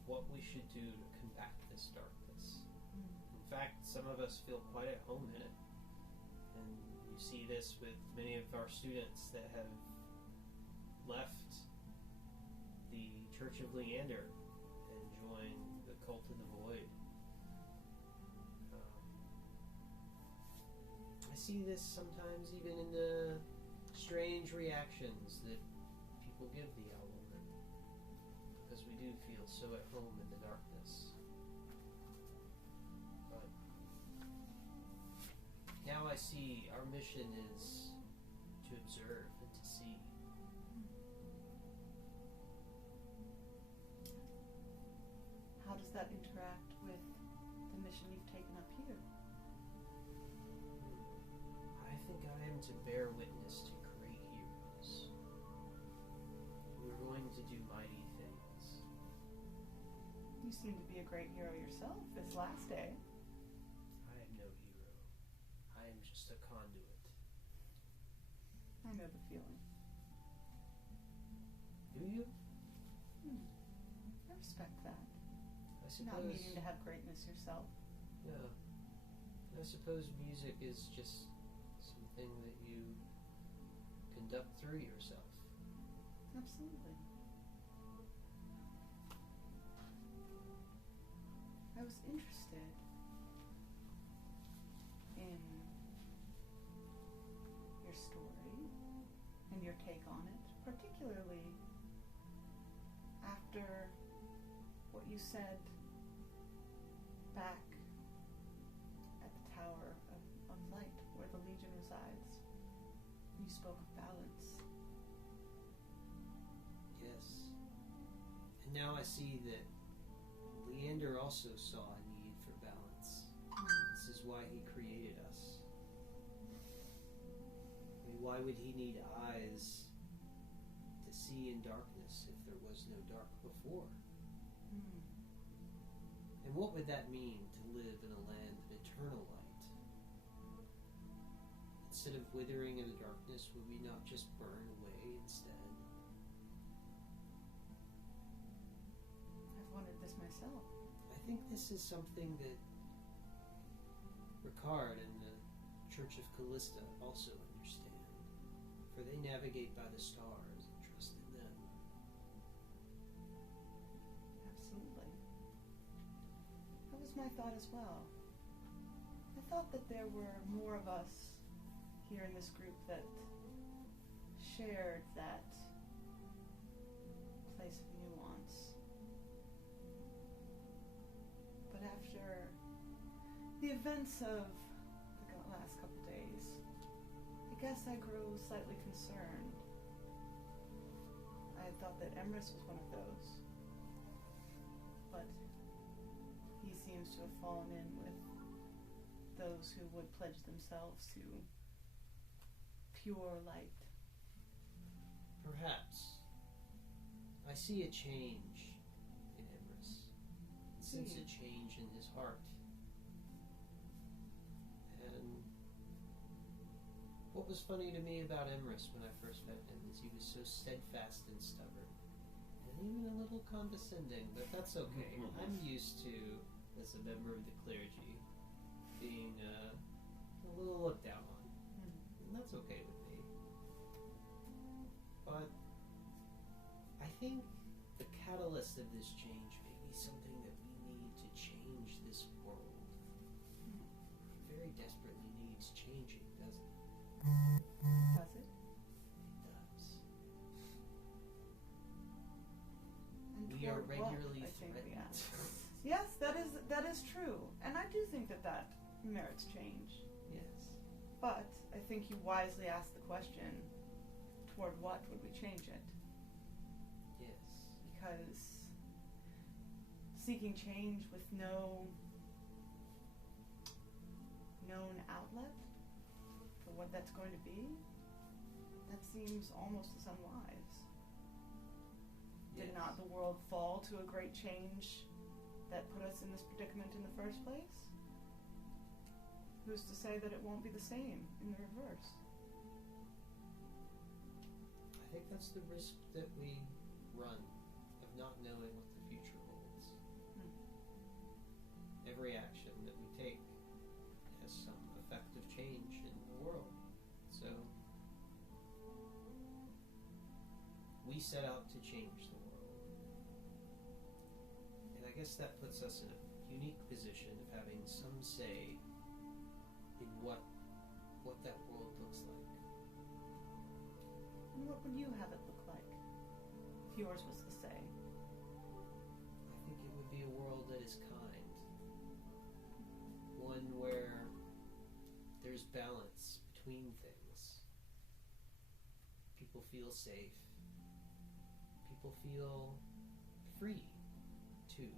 what we should do to combat this darkness. In fact, some of us feel quite at home in it. And you see this with many of our students that have left the Church of Leander and joined the Cult of the Void. I see this sometimes even in the strange reactions that people give the owl woman, because we do feel so at home in the darkness. But now I see our mission is to observe and to see. How does that interact with the mission you've taken up here? I think I am to bear witness to great heroes who are going to do mighty things. You seem to be a great hero yourself this last day. I am no hero. I am just a conduit. I know the feeling. Do you? I respect that. I suppose. Not needing to have greatness yourself. Yeah. I suppose music is just something that you conduct through yourself. Absolutely. I was interested in your story and your take on it, particularly after what you said back at the Tower of Light, where the Legion resides. You spoke of balance. Yes. And now I see that Leander also saw a need for balance. This is why he created us. I mean, why would he need eyes to see in darkness if there was no dark before? And what would that mean to live in a land of eternal light? Instead of withering in the darkness, would we not just burn away instead? I've wondered this myself. I think this is something that Ricard and the Church of Callista also understand, for they navigate by the stars and trust in them. Absolutely. That was my thought as well. I thought that there were more of us here in this group that shared that place of nuance. But after the events of the last couple days, I guess I grew slightly concerned. I had thought that Emrys was one of those, but he seems to have fallen in with those who would pledge themselves to pure light. Perhaps. I see a change in Emrys. I sense a change in his heart. And what was funny to me about Emrys when I first met him is he was so steadfast and stubborn. And even a little condescending, but that's okay. I'm used to, as a member of the clergy, being a little looked down on. think the catalyst of this change may be something that we need to change this world. It very desperately needs changing, doesn't it? Does it? It does. And We are toward what, regularly I think we threatened. ask. Yes, that is true, and I do think that merits change. Yes. But I think you wisely asked the question: toward what would we change it? Yes. Because seeking change with no known outlet for what that's going to be, that seems almost as unwise. Did Yes. not the world fall to a great change that put us in this predicament in the first place? Who's to say that it won't be the same in the reverse? I think that's the risk that we run of not knowing what the future holds. Every action that we take has some effect of change in the world. So we set out to change the world. And I guess that puts us in a unique position of having some say in what that world looks like. And what would you have it look like if yours was the say? I think it would be a world that is kind. One where there's balance between things. People feel safe. People feel free, too.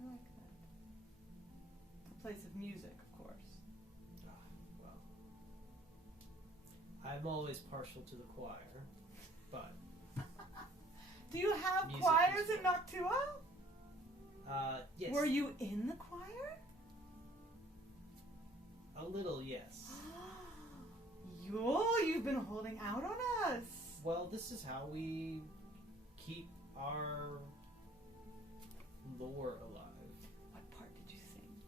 I like that. A place of music, of course. Well, I'm always partial to the choir, but Do you have Music choirs is in Noctua? yes. Were you in the choir? A little, yes. You've been holding out on us. Well, this is how we keep our lore alive. What part did you sing?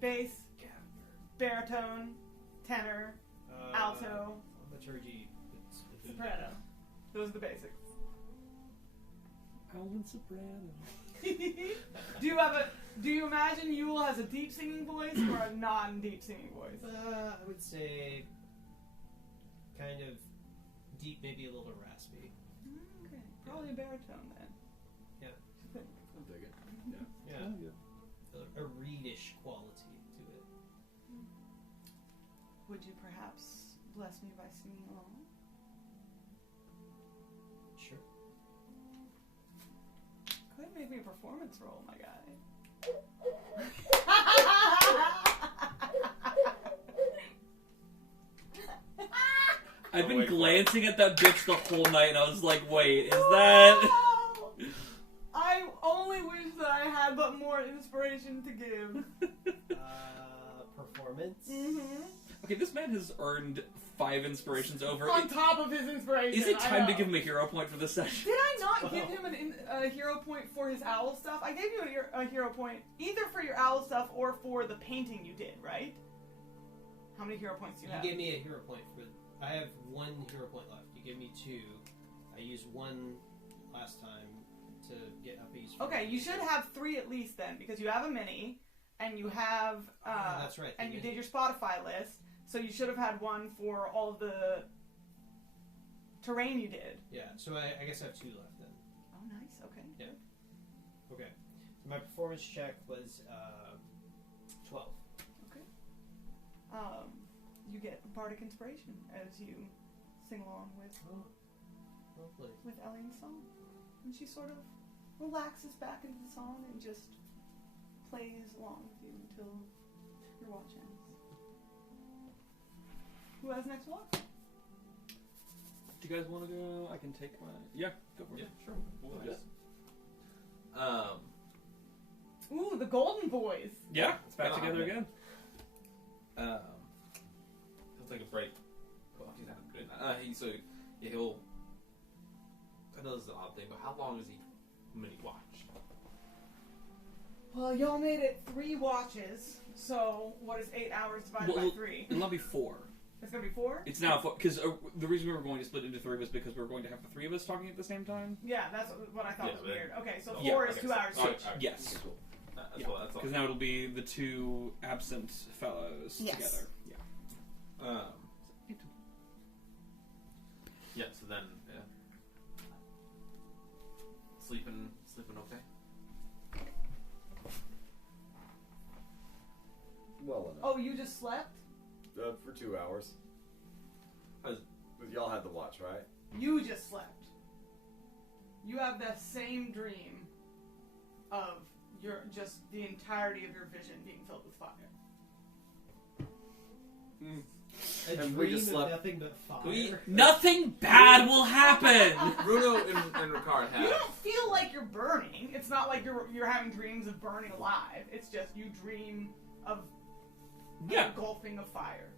Bass, baritone, tenor, alto, Liturgy. soprano. Those are the basics. Alvin Soprano. Do you imagine Yule has a deep singing voice or a non-deep singing voice? I would say kind of deep, maybe a little raspy. Okay, probably a baritone then. Yeah. I'll dig it. Yeah. A reedish quality to it. Would you perhaps bless me by singing along? Sure. Could make me a performance role, my guy. I've been wait for it. glancing at that bitch the whole night, and I was like, "Wait, is that?" I only wish that I had but more inspiration to give. Performance. Mm-hmm. Okay, this man has earned 5 inspirations over. On top of his inspiration. Is it I time to know. give him a hero point for this session? Did I not give him a hero point for his owl stuff? I gave you a hero point either for your owl stuff or for the painting you did, right? How many hero points do you have? You gave me a hero point for. I have 1 hero point left. You gave me 2. I used 1 last time to get uppies. Okay, you should have 3 at least then, because you have a mini, and you have that's right. and you did your Spotify list, so you should have had 1 for all of the terrain you did. Yeah, so I guess I have 2 left then. Oh, nice. Okay. Yeah. Okay. So my performance check was 12. Okay. You get bardic inspiration as you sing along with Lovely. Elian's song, and she sort of relaxes back into the song and just plays along with you until your watch ends. Who has next watch? Do you guys want to go? I can take my. Yeah, go for it. sure. We'll Yeah. just- Ooh, the Golden Boys. Yeah, it's back Yeah. together again. He'll take a break. Well, he's not good. He'll. I know this is an odd thing, but how long is he mini watch? Well, y'all made it 3 watches, so what is 8 hours divided by 3? It'll not be 4. It's gonna be 4? It's now because the reason we were going to split into 3 was because we were going to have the 3 of us talking at the same time. Yeah, that's what I thought Yeah, was but- weird. Okay, so Yeah, 4 is okay, 2 so- hours alright, each. alright. Yes. Cool. That's Yeah. all. That's all. Because now it'll be the 2 absent fellows Yes. together. Yeah. Yeah. So then, sleeping okay. Well enough. Oh, you just slept? For 2 hours. How's- Y'all had the watch, right? You just slept. You have the same dream of the entirety of your vision being filled with fire. A And dream we just of slept. nothing but fire. We- Nothing bad will happen. Bruno and Ricard You have. don't feel like you're burning. It's not like you're having dreams of burning alive. It's just you dream of Yeah. engulfing of fire.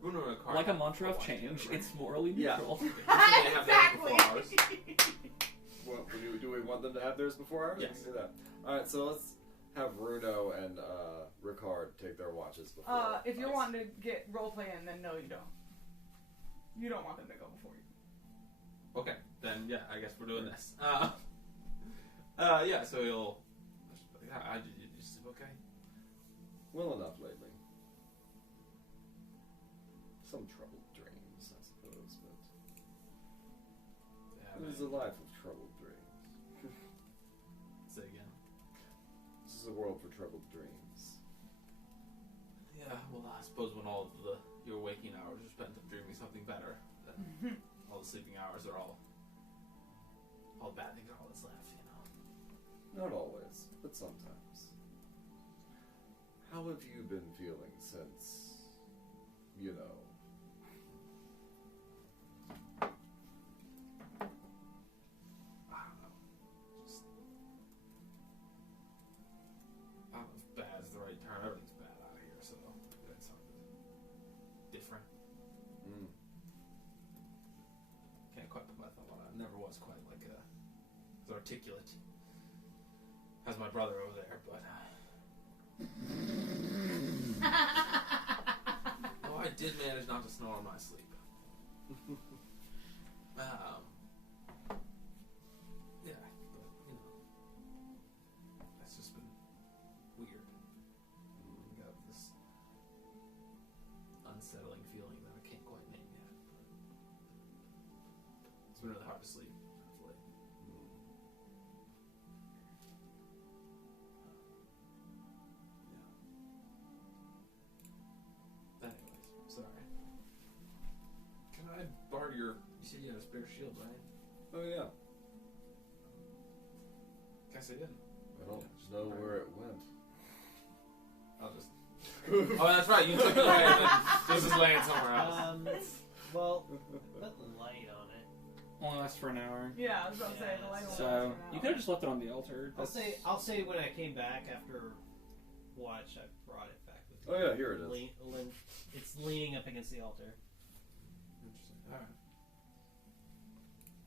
Bruno and Ricard Like a have mantra of watch change, together, it's morally Yeah. neutral. They have theirs Exactly. before ours. Well, do we want them to have theirs before ours? Yes. We can do that. Alright, so let's have Bruno and Ricard take their watches before. If you're us. wanting to get roleplay in, then no, you don't. You don't want them to go before you. Okay, then yeah, I guess we're doing this. Yeah. So you'll. Did you sleep okay? Well enough lately. Some troubled dreams, I suppose, but Yeah. it is a life of troubled dreams. Say again. This is a world for troubled dreams. Yeah. Well, I suppose when all of your waking hours are spent of dreaming something better, then all the sleeping hours are all bad things are all that's left. Not always, but sometimes. How have you been feeling since, you know? I don't know. Just. I don't know if bad is the right term. Everything's bad out of here, so it's different. Mm. Can't quite put my thumb on it. I never was quite like as articulate as my brother over there, but. Oh, I did manage not to snore in my sleep. Yeah, but that's just been weird. I got this unsettling feeling that I can't quite name yet. It's been really hard to sleep of late. Yeah. Anyways, sorry. Can I borrow your? You said you had a spare shield, right? Oh yeah. Guess I didn't. I don't know where it went. I'll just. Oh, that's right. You took it away and then this is laying somewhere else. Well, put light on it. Only lasts for an hour. Yeah, I was about to say the light will last So for an you hour. could have just left it on the altar. I'll say when I came back after watch, I brought it back with me. Oh yeah, here it is. It's leaning up against the altar. Interesting. All right.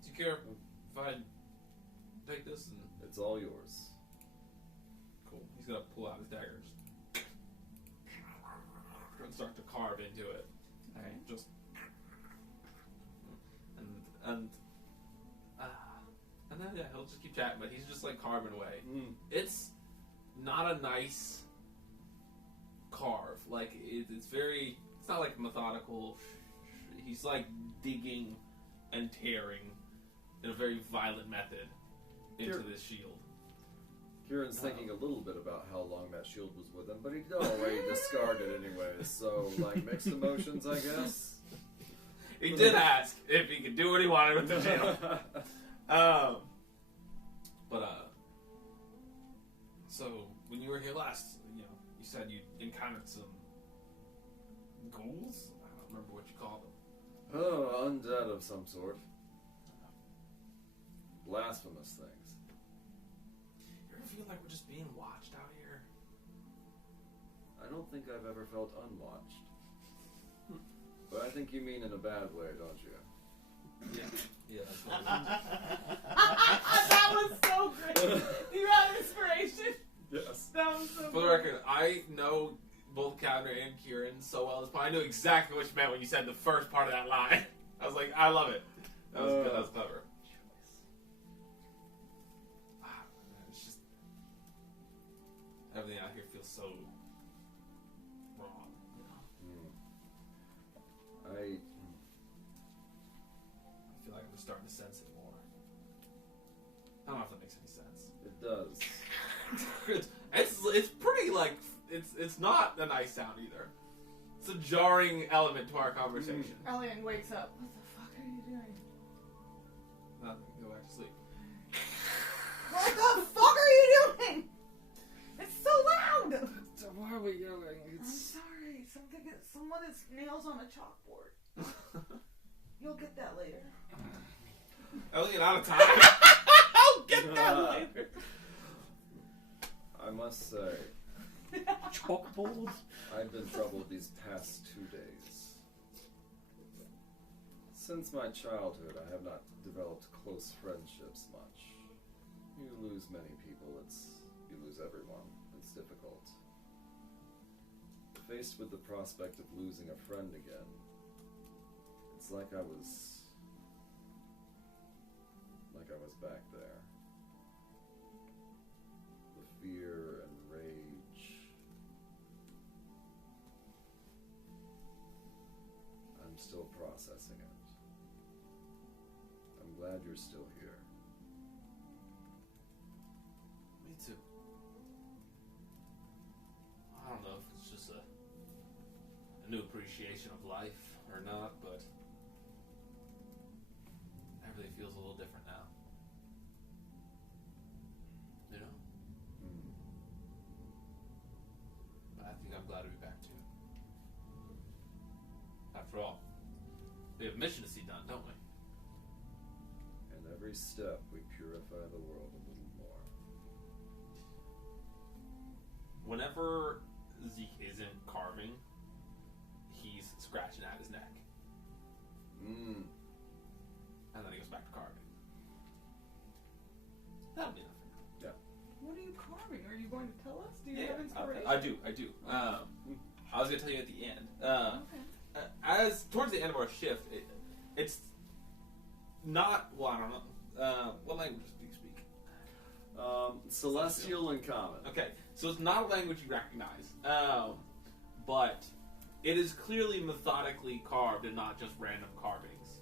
Do you care if I take this and? It's all yours. Cool. He's gonna pull out his dagger and start to carve into it. Alright. Just and then yeah, he'll just keep chatting, but he's just like carving away. Mm. It's not a nice carve. Like it's very. It's not like methodical. He's like digging and tearing in a very violent method into Sure. this shield. Kieran's thinking a little bit about how long that shield was with him, but he'd already discarded it anyways, so, like, mixed emotions, I guess. He did ask if he could do what he wanted with the shield. So when you were here last, you said you encountered some ghouls? I don't remember what you called them. Oh, undead of some sort. Blasphemous things. You ever feel like we're just being watched out here? I don't think I've ever felt unwatched. But I think you mean in a bad way, don't you? Yeah, that's what it is. That was so great. You had inspiration. Yes. That was so For the great. record, I know both Kavner and Kieran so well. I knew exactly what you meant when you said the first part of that line. I was like, I love it. That was good. That was clever. It's just everything out here feels so wrong. I feel like I'm just starting to sense it more. I don't know if that makes any sense. It does. it's pretty like it's not a nice sound either. It's a jarring element to our conversation. Elian wakes up. What the fuck are you doing? Nothing. Go back to sleep. What the fuck are you doing? It's so loud. Why are we yelling? I'm sorry. Someone has nails on a chalkboard. You'll get that later. Elliot, out of time. I'll get that later. I must say, Chalkboard? I've been troubled these past 2 days. Since my childhood, I have not developed close friendships much. You lose many people, you lose everyone. It's difficult. Faced with the prospect of losing a friend again, it's like I was back there. The fear and rage. I'm still processing it. I'm glad you're still here. Me too. I don't know if it's just a new appreciation of life or not, but everything feels a little different now. You know? But I think I'm glad to be back too. After all, we have a mission to see done, don't we? And every step we purify the world a little more. Whenever Zeke isn't carving, he's scratching at his neck. And then he goes back to carving. That'll be nothing. Yeah. What are you carving? Are you going to tell us? Do you Yeah, have inspiration? I do. I was going to tell you at the end. Okay. As towards the end of our shift, it's not. Well, I don't know. What languages do you speak? Celestial and common. Okay, so it's not a language you recognize, but it is clearly methodically carved and not just random carvings.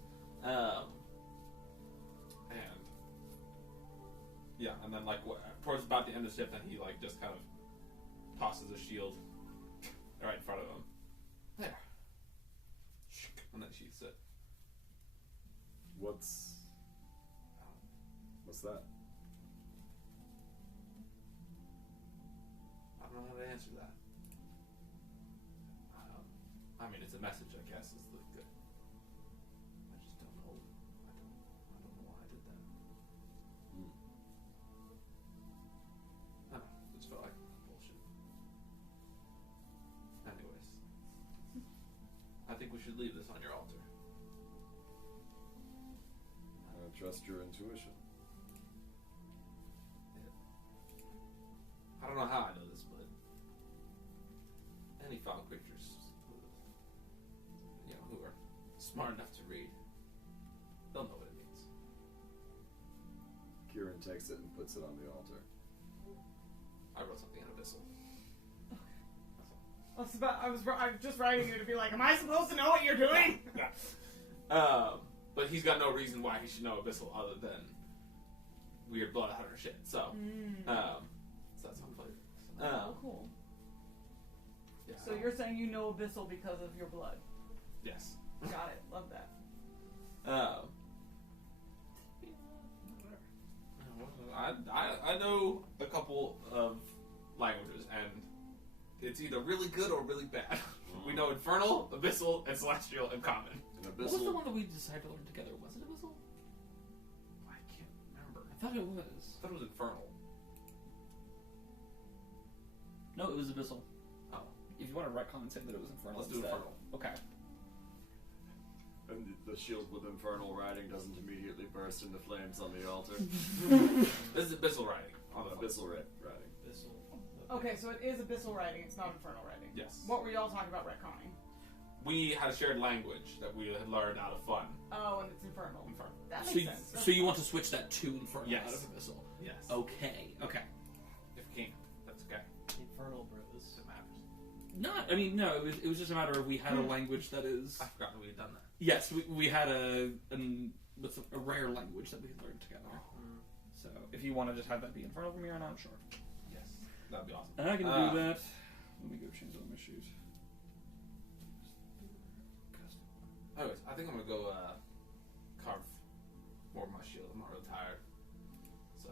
And then like towards about the end of the shift, then he like just kind of tosses a shield right in front of him. There. And then sheaths it. What's that? I don't know how to answer that. I mean, it's a message, I guess. Is the good. I just don't know. I don't know why I did that. I don't know. It just felt like bullshit. Anyways, I think we should leave this on your altar. I trust your intuition. I don't know how I know this, but any foul creatures, who are smart enough to read, they'll know what it means. Kieran takes it and puts it on the altar. I wrote something in Abyssal. I was just writing you to be like, am I supposed to know what you're doing? But he's got no reason why he should know Abyssal other than weird blood hunter shit. So, so that's on flavor. Oh, cool. Yeah. So you're saying you know Abyssal because of your blood? Yes. Got it. Love that. I know a couple of languages, and it's either really good or really bad. We know Infernal, Abyssal, and Celestial, and Common. And What was the one that we decided to learn together? Was it Abyssal? I can't remember. I thought it was. I thought it was Infernal. No, it was Abyssal. Oh. If you want to retcon and say that it was Infernal, Let's do instead. Infernal. Okay. And the shield with infernal writing doesn't immediately burst into flames on the altar. This is Abyssal writing. On the Abyssal writing. Abyssal. Okay, so it is abyssal writing. It's not infernal writing. Yes. What were y'all talking about retconning? We had a shared language that we had learned out of fun. Oh, and it's infernal. Infernal. That So, makes you, sense. so you want to switch that to infernal Yes. out of abyssal? Yes. Okay. If we can, that's okay. Infernal bros. It matters. Not. I mean, no. It was just a matter of we had a language that is. I forgot that we had done that. Yes, we had a rare language that we had learned together. So if you want to just have that be infernal from here on out, sure. Yes. That'd be awesome. And I can do that. Let me go change all my shoes. Anyways, I think I'm gonna go carve more of my shield. I'm not really tired. So,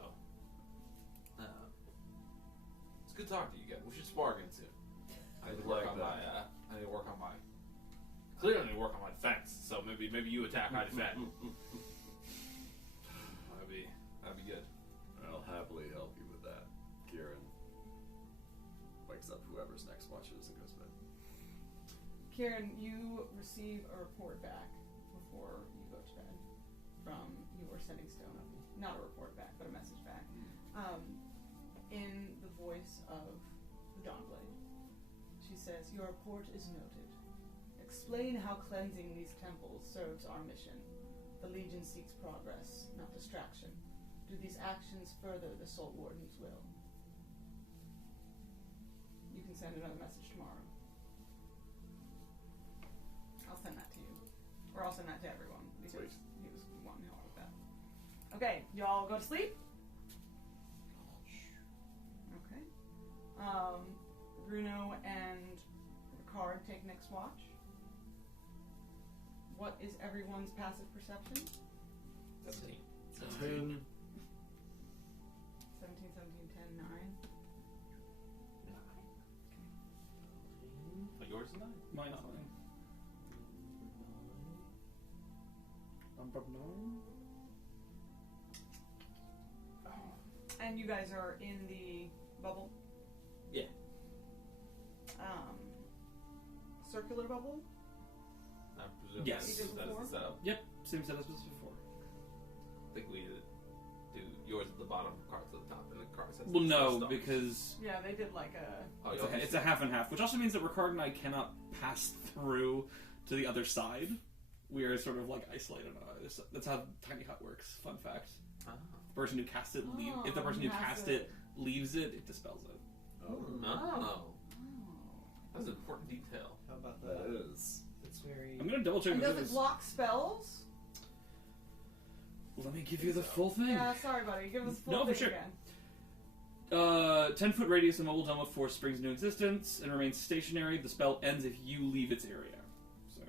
it's good talking to you guys. We should spar again soon. I need to work on my. I need to work on my. Clearly, I need to work on my defense. So maybe you attack, I defend. That'd be good. I'll happily help you with that. Kieran wakes up whoever's next watches and goes to bed. Kieran, you receive a report back before you go to bed from your sending stone. Not a report back, but a message back. In the voice of the Dawnblade. She says, "Your report is noted. Explain how cleansing these temples serves our mission. The Legion seeks progress, not distraction. Do these actions further the Soul Warden's will?" You can send another message tomorrow. I'll send that to you. Or I'll send that to everyone, because he was wanting help with that. Okay, y'all go to sleep? Okay. Bruno and Ricard take next watch. What is everyone's passive perception? 17. 10. 17, 17, 10, 9. But yours is 9. Mine not mine. And you guys are in the bubble? Yeah. Circular bubble? I presume Yes. that's You did the before? setup. Yep, same setup as before. I think we do yours at the bottom, cards at the top, and the cards at Well, the no, stars. because Yeah, they did like a... Oh, it's a half and half, which also means that Ricard and I cannot pass through to the other side. We are sort of like isolated on others. That's how Tiny Hut works. Fun fact: Ah. the person who cast it, if the person who cast it leaves it, it dispels it. Oh. That's an important detail. How about That that? is. It's very. I'm gonna double check. And if does it it is- block spells? Let me give you the full thing. Yeah, sorry buddy, give us full No, for thing sure. again. 10-foot radius, a mobile dome of force springs into existence and remains stationary. The spell ends if you leave its area. So,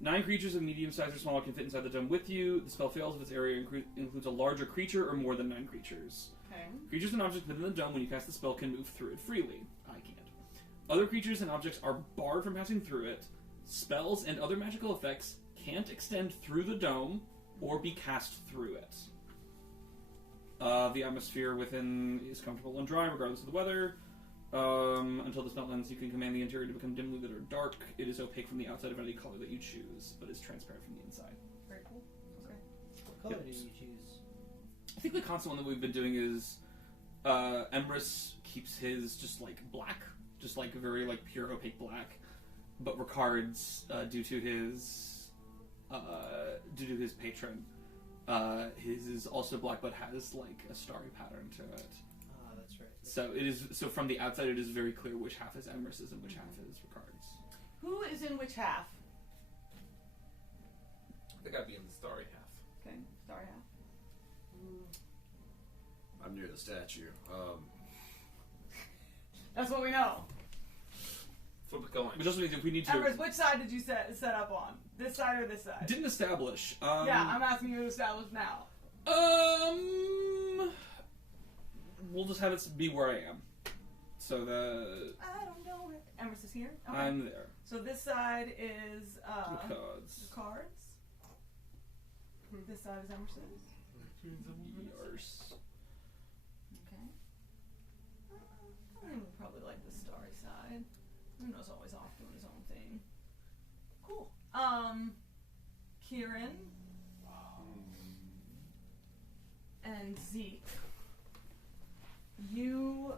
9 creatures of medium size or smaller can fit inside the dome with you. The spell fails if its area includes a larger creature or more than 9 creatures. Okay. Creatures and objects within the dome, when you cast the spell, can move through it freely. I can't. Other creatures and objects are barred from passing through it. Spells and other magical effects can't extend through the dome or be cast through it. The atmosphere within is comfortable and dry, regardless of the weather. Until the spell ends, you can command the interior to become dimly lit or dark. It is opaque from the outside of any color that you choose, but is transparent from the inside. Very cool. Okay. What color do you choose? I think the constant one that we've been doing is Emrys keeps his just like black, just like very like pure opaque black, but Ricard's due to his patron, his is also black but has like a starry pattern to it. Ah, that's right. So it is. So from the outside, it is very clear which half is Emrys's and which half is Ricard's. Who is in which half? I think I'd be in the starry half. Okay, starry half. I'm near the statue. That's what we know. Flip it going. Which also means if we need to. Emrys, which side did you set up on? This side or this side? Didn't establish. Yeah, I'm asking you to establish now. We'll just have it be where I am. So the I don't know it. Emrys is here? Okay. I'm there. So this side is The cards. the cards. This side is Emrys's. Yours. Okay. I would probably like the starry side. Bruno's always off doing his own thing. Cool. Kieran and Zeke, you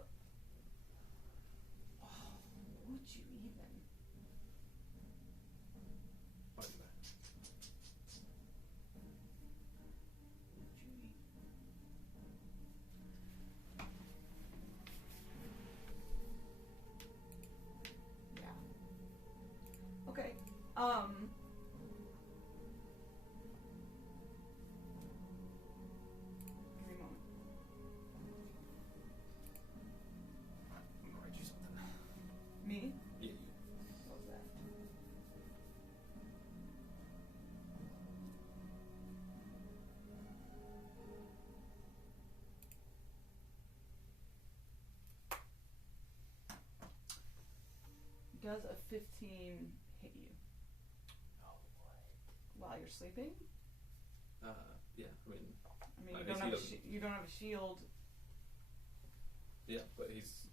Does a 15 hit you? While you're sleeping? Yeah, I mean, I mean, I guess he doesn't. you don't have a shield. Yeah, but he's.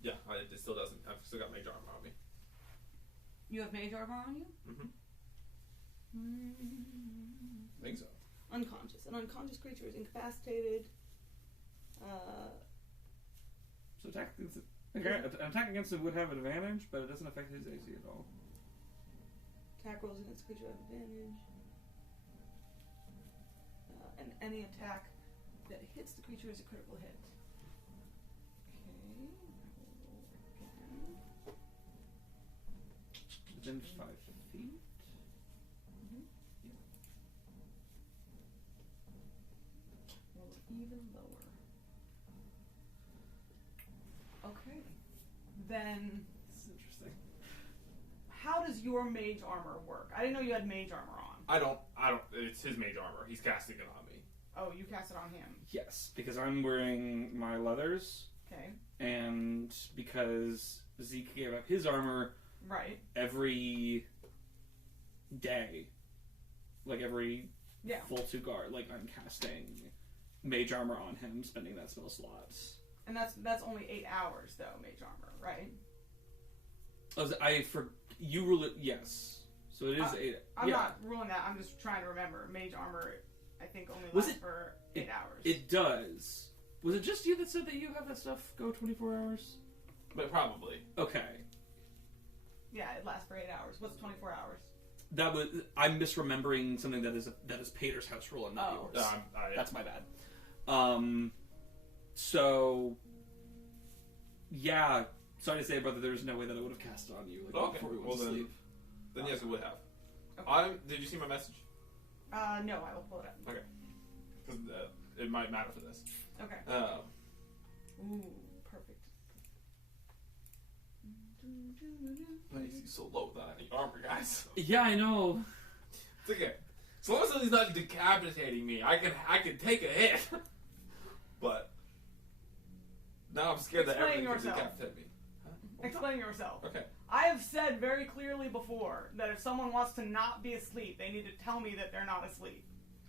Yeah, it still doesn't. I've still got mage armor on me. You have mage armor on you? I think so. Unconscious. An unconscious creature is incapacitated. So an attack against it would have advantage, but it doesn't affect his AC at all. Attack rolls against the creature have advantage. And any attack that hits the creature is a critical hit. Okay. I will roll again. Within 5 feet? Roll even lower. Okay. Then, This is interesting. how does your mage armor work? I didn't know you had mage armor on. I don't. It's his mage armor. He's casting it on me. Oh, you cast it on him. Yes, because I'm wearing my leathers, Okay. and because Zeke gave up his armor Right. every day, like every Yeah. full 2 guard, like I'm casting mage armor on him, spending that spell slot. And that's only 8 hours though, mage armor, right? You rule it, yes. So it is 8. I'm yeah. not ruling that. I'm just trying to remember. Mage armor, I think, only Was lasts it- for 8 hours. It does. Was it just you that said that you have that stuff go 24 hours? But probably. Okay. Yeah, it lasts for 8 hours. What's 24 hours? That was I'm misremembering something that is Pater's house rule and not Oh. yours. I That's my bad. So yeah, sorry to say, brother, there's no way that I would have cast it on you Okay, before we went well to then- sleep. Then yes, it would have. Okay. Did you see my message? No, I will pull it up. Because it might matter for this. Okay. Ooh, perfect. My AC's so low without any armor, guys. Yeah, I know. It's okay. As long as he's not decapitating me, I can take a hit. But now I'm scared that Explain everything can yourself. decapitate me. Explain yourself. Okay. I have said very clearly before that if someone wants to not be asleep, they need to tell me that they're not asleep.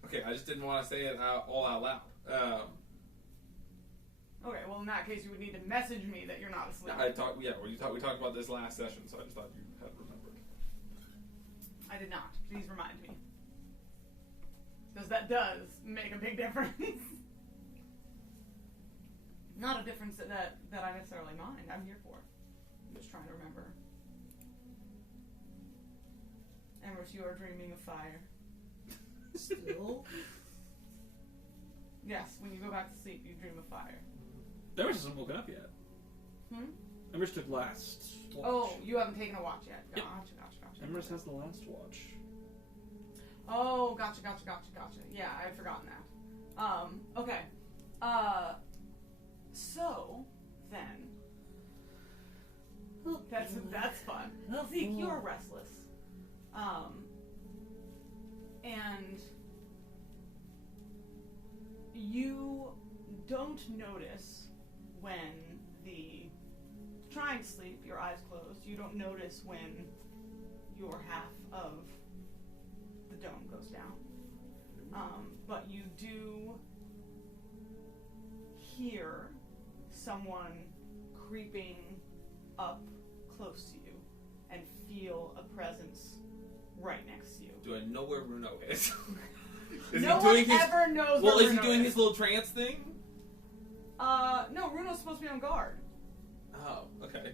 Okay, I just didn't want to say it all out loud. Okay, well in that case you would need to message me that you're not asleep. We talked about this last session, so I just thought you had remembered. I did not. Please remind me. Because that does make a big difference. Not a difference that I necessarily mind. I'm here for. I'm just trying to remember. Emrys, you are dreaming of fire. Still? Yes, when you go back to sleep, you dream of fire. Emrys hasn't woken up yet. Emrys took last watch. Oh, you haven't taken a watch yet. Yep. Gotcha. Emrys has the last watch. Oh, gotcha. Yeah, I had forgotten that. Okay. So, then. That's fun. Zeke, you're restless. And you don't notice when trying to sleep, your eyes closed, you don't notice when your half of the dome goes down. But you do hear someone creeping up close to you and feel a presence right next to you. Do I know where Bruno is? No one ever knows where Well, is he Bruno doing his little trance thing? No, Bruno's supposed to be on guard. Oh, okay.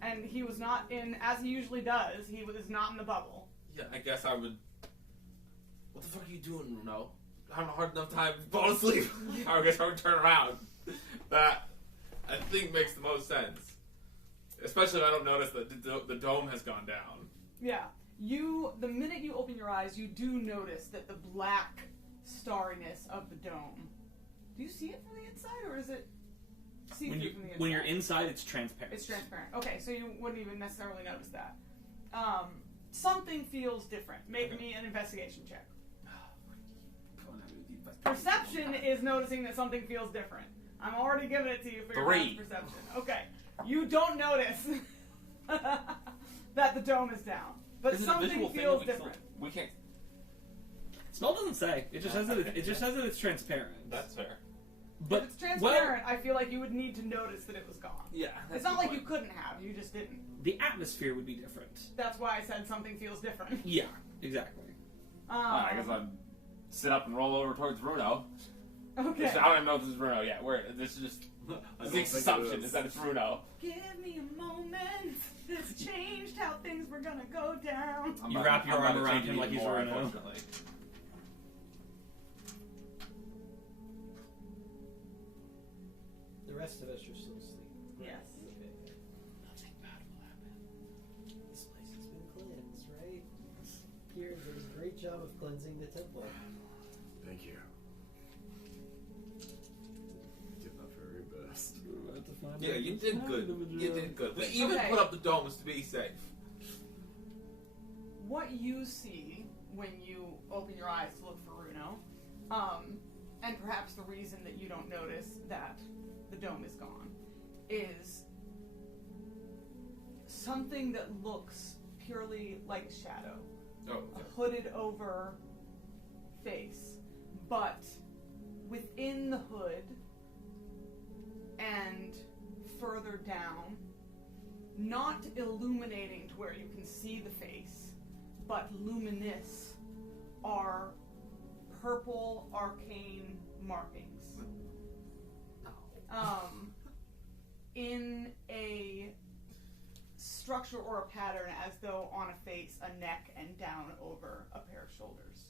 And he was not in, as he usually does, he was not in the bubble. Yeah, I guess I would. What the fuck are you doing, Bruno? Having a hard enough time falling asleep. I guess I would turn around. That, I think, makes the most sense. Especially if I don't notice that the dome has gone down. Yeah. The minute you open your eyes, you do notice that the black starriness of the dome. Do you see it from the inside, or is it see-through from the inside? When you're inside, it's transparent. It's transparent. Okay, so you wouldn't even necessarily notice that. Something feels different. Make me an investigation check. Perception is noticing that something feels different. I'm already giving it to you for your 3. perception. Okay. You don't notice that the dome is down. But Is it a something visual thing feels that we different. We can't. Smell doesn't say. It just says that. It just says that it's transparent. That's fair. But if it's transparent, I feel like you would need to notice that it was gone. Yeah. It's not like you couldn't have. You just didn't. the atmosphere would be different. That's why I said something feels different. Yeah, exactly. I guess I'm sit up and roll over towards Bruno. Okay. I don't even know if this is Bruno yet. This is just I don't Zeke's think it assumption is that it's Bruno. Give me a moment. This changed how things were gonna go down. You wrap your arm around him like he's more, Bruno. unfortunately. The rest of us are still asleep. Yes. Okay. Nothing bad will happen. This place has been cleansed, right? Kieran does a great job of cleansing the temple. Thank you. Did my very best. Yeah, you did good. You did good. We even Okay. put up the domes to be safe. What you see when you open your eyes to look for Runo, and perhaps the reason that you don't notice that the dome is gone, is something that looks purely like a shadow. Oh, A hooded over face. But within the hood and further down, not illuminating to where you can see the face, but luminous, are purple arcane markings. In a structure or a pattern as though on a face, a neck, and down over a pair of shoulders.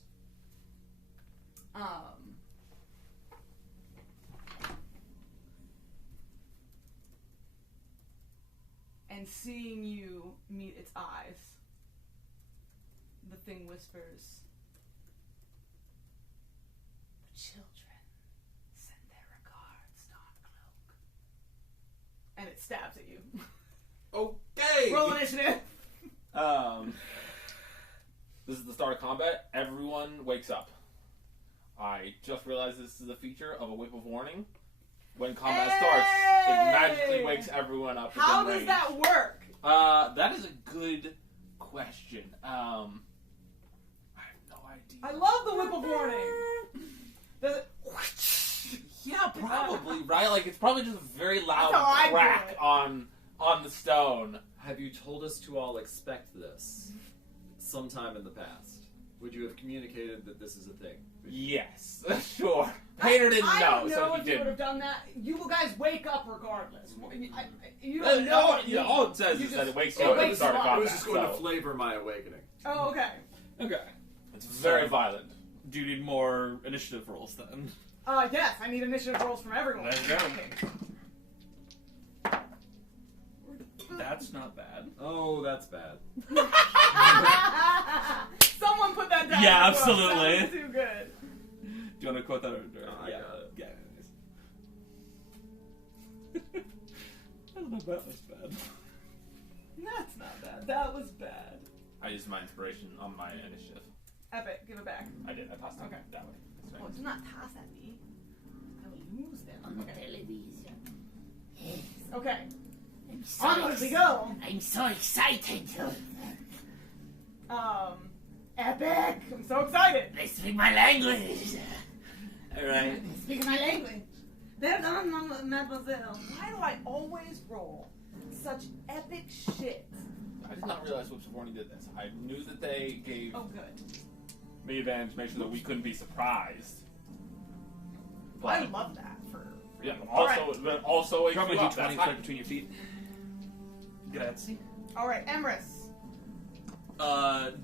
And seeing you meet its eyes, the thing whispers, "The children send their regards, Don Cloak." And it stabs at you. okay. Roll initiative. This is the start of combat. Everyone wakes up. I just realized this is a feature of a whip of warning. When combat starts, it magically wakes everyone up. How within does that work? That is a good question. I have no idea. I love the whip of warning. Does it? Yeah, probably, right? Like, it's probably just a very loud That's how I do crack it. on the stone. Have you told us to all expect this sometime in the past? Would you have communicated that this is a thing? Yes, sure. Painter didn't I don't know, know so if he you would have didn't. done that. You guys wake up regardless. You don't know. what it All it means. says You is that it wakes it you up at the wakes start you of up. I combat. was just going to so flavor my awakening. Oh, okay. Okay. it's very violent. Do you need more initiative rolls then? Yes, I need initiative rolls from everyone. There you go. Okay. That's not bad. Oh, that's bad. Someone put that down. Yeah, as well. absolutely. That was too good. Do you want to quote that? Or I yeah, got it. yeah. I don't know if that was bad. That's not bad. That was bad. I used my inspiration on my initiative. Epic, give it back. I did. I tossed it Okay. that way. That's Oh, right. do not toss at me. I will lose them. On television. Yes. Okay. I'm so Onward we go. I'm so excited. Epic. I'm so excited. I speak my language. Alright. I speak my language. Pardon, mademoiselle. Why do I always roll such epic shit? I did not realize Whips of Warning did this. I knew that they gave Oh, good. me advantage to make sure that we couldn't be surprised. I But, love that for yeah, All also wakes Drop a you up. d20 That's right fine. between your feet. Grazie. Alright, Emrys.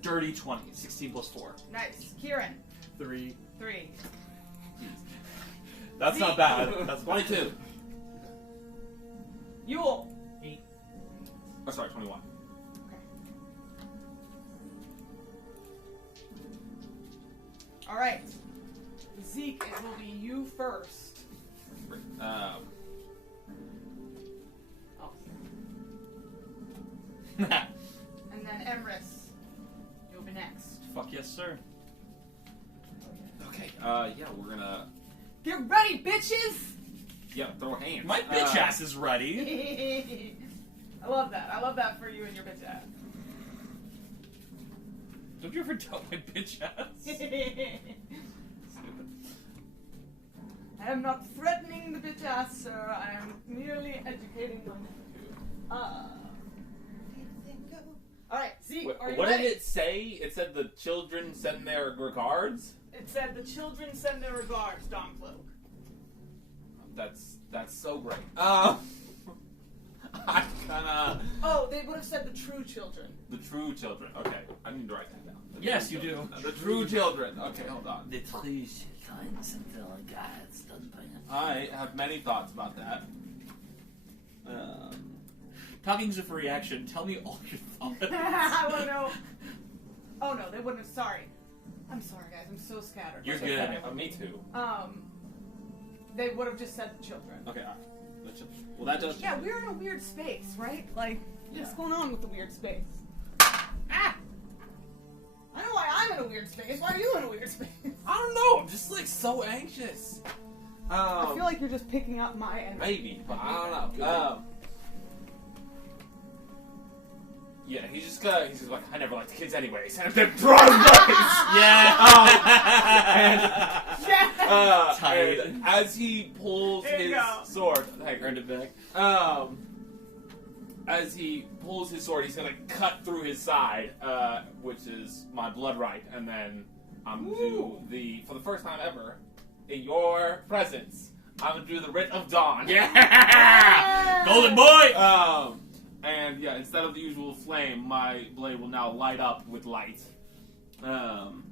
Dirty 20. 16 plus 4. Nice. Kieran. 3. 3. That's not bad. That's 22. Yule. Oh, sorry, 21. Alright. Zeke, it will be you first. Um, Oh. Fuck And then Emrys. You'll be next. yes, sir. okay, yeah, we're gonna, Get ready, bitches! throw hands. My bitch ass is ready. I love that. I love that for you and your bitch ass. Don't you ever tell my bitch ass? Stupid. I am not threatening the bitch ass, sir. I am merely educating my nephew. Alright, Zeke, are you What ready? did it say? It said the children send their regards? It said the children send their regards, Don Cloak. That's so great. I kinda... Oh, they would have said the true children. The true children. Okay, I need to write that down. The Yes, true you do. children. The true children. Okay, hold on. The true kind something like God's done by him. I have many thoughts about that. Talking as a free action, tell me all your thoughts. I want to know. Oh no, they wouldn't have. Sorry. I'm sorry, guys. I'm so scattered. You're Like I good. said, Me too. They would have just said the children. Okay, alright. The children. Well, that does. Yeah, we're in a weird space, right? Like, what's Yeah. going on with the weird space? Ah! I know why I'm in a weird space. Why are you in a weird space? I don't know. I'm just like so anxious. I feel like you're just picking up my energy. Maybe, but I don't know. Yeah, he's just like, I never liked kids anyways, and then Brian dies! Yeah! Tight. And as he pulls There you his go. sword, I Earned it back. as he pulls his sword, he's gonna cut through his side, which is my blood right, and then I'm gonna do for the first time ever, in your presence, I'm gonna do the Writ of Dawn. Yeah! Golden boy! And yeah, instead of the usual flame, my blade will now light up with light. And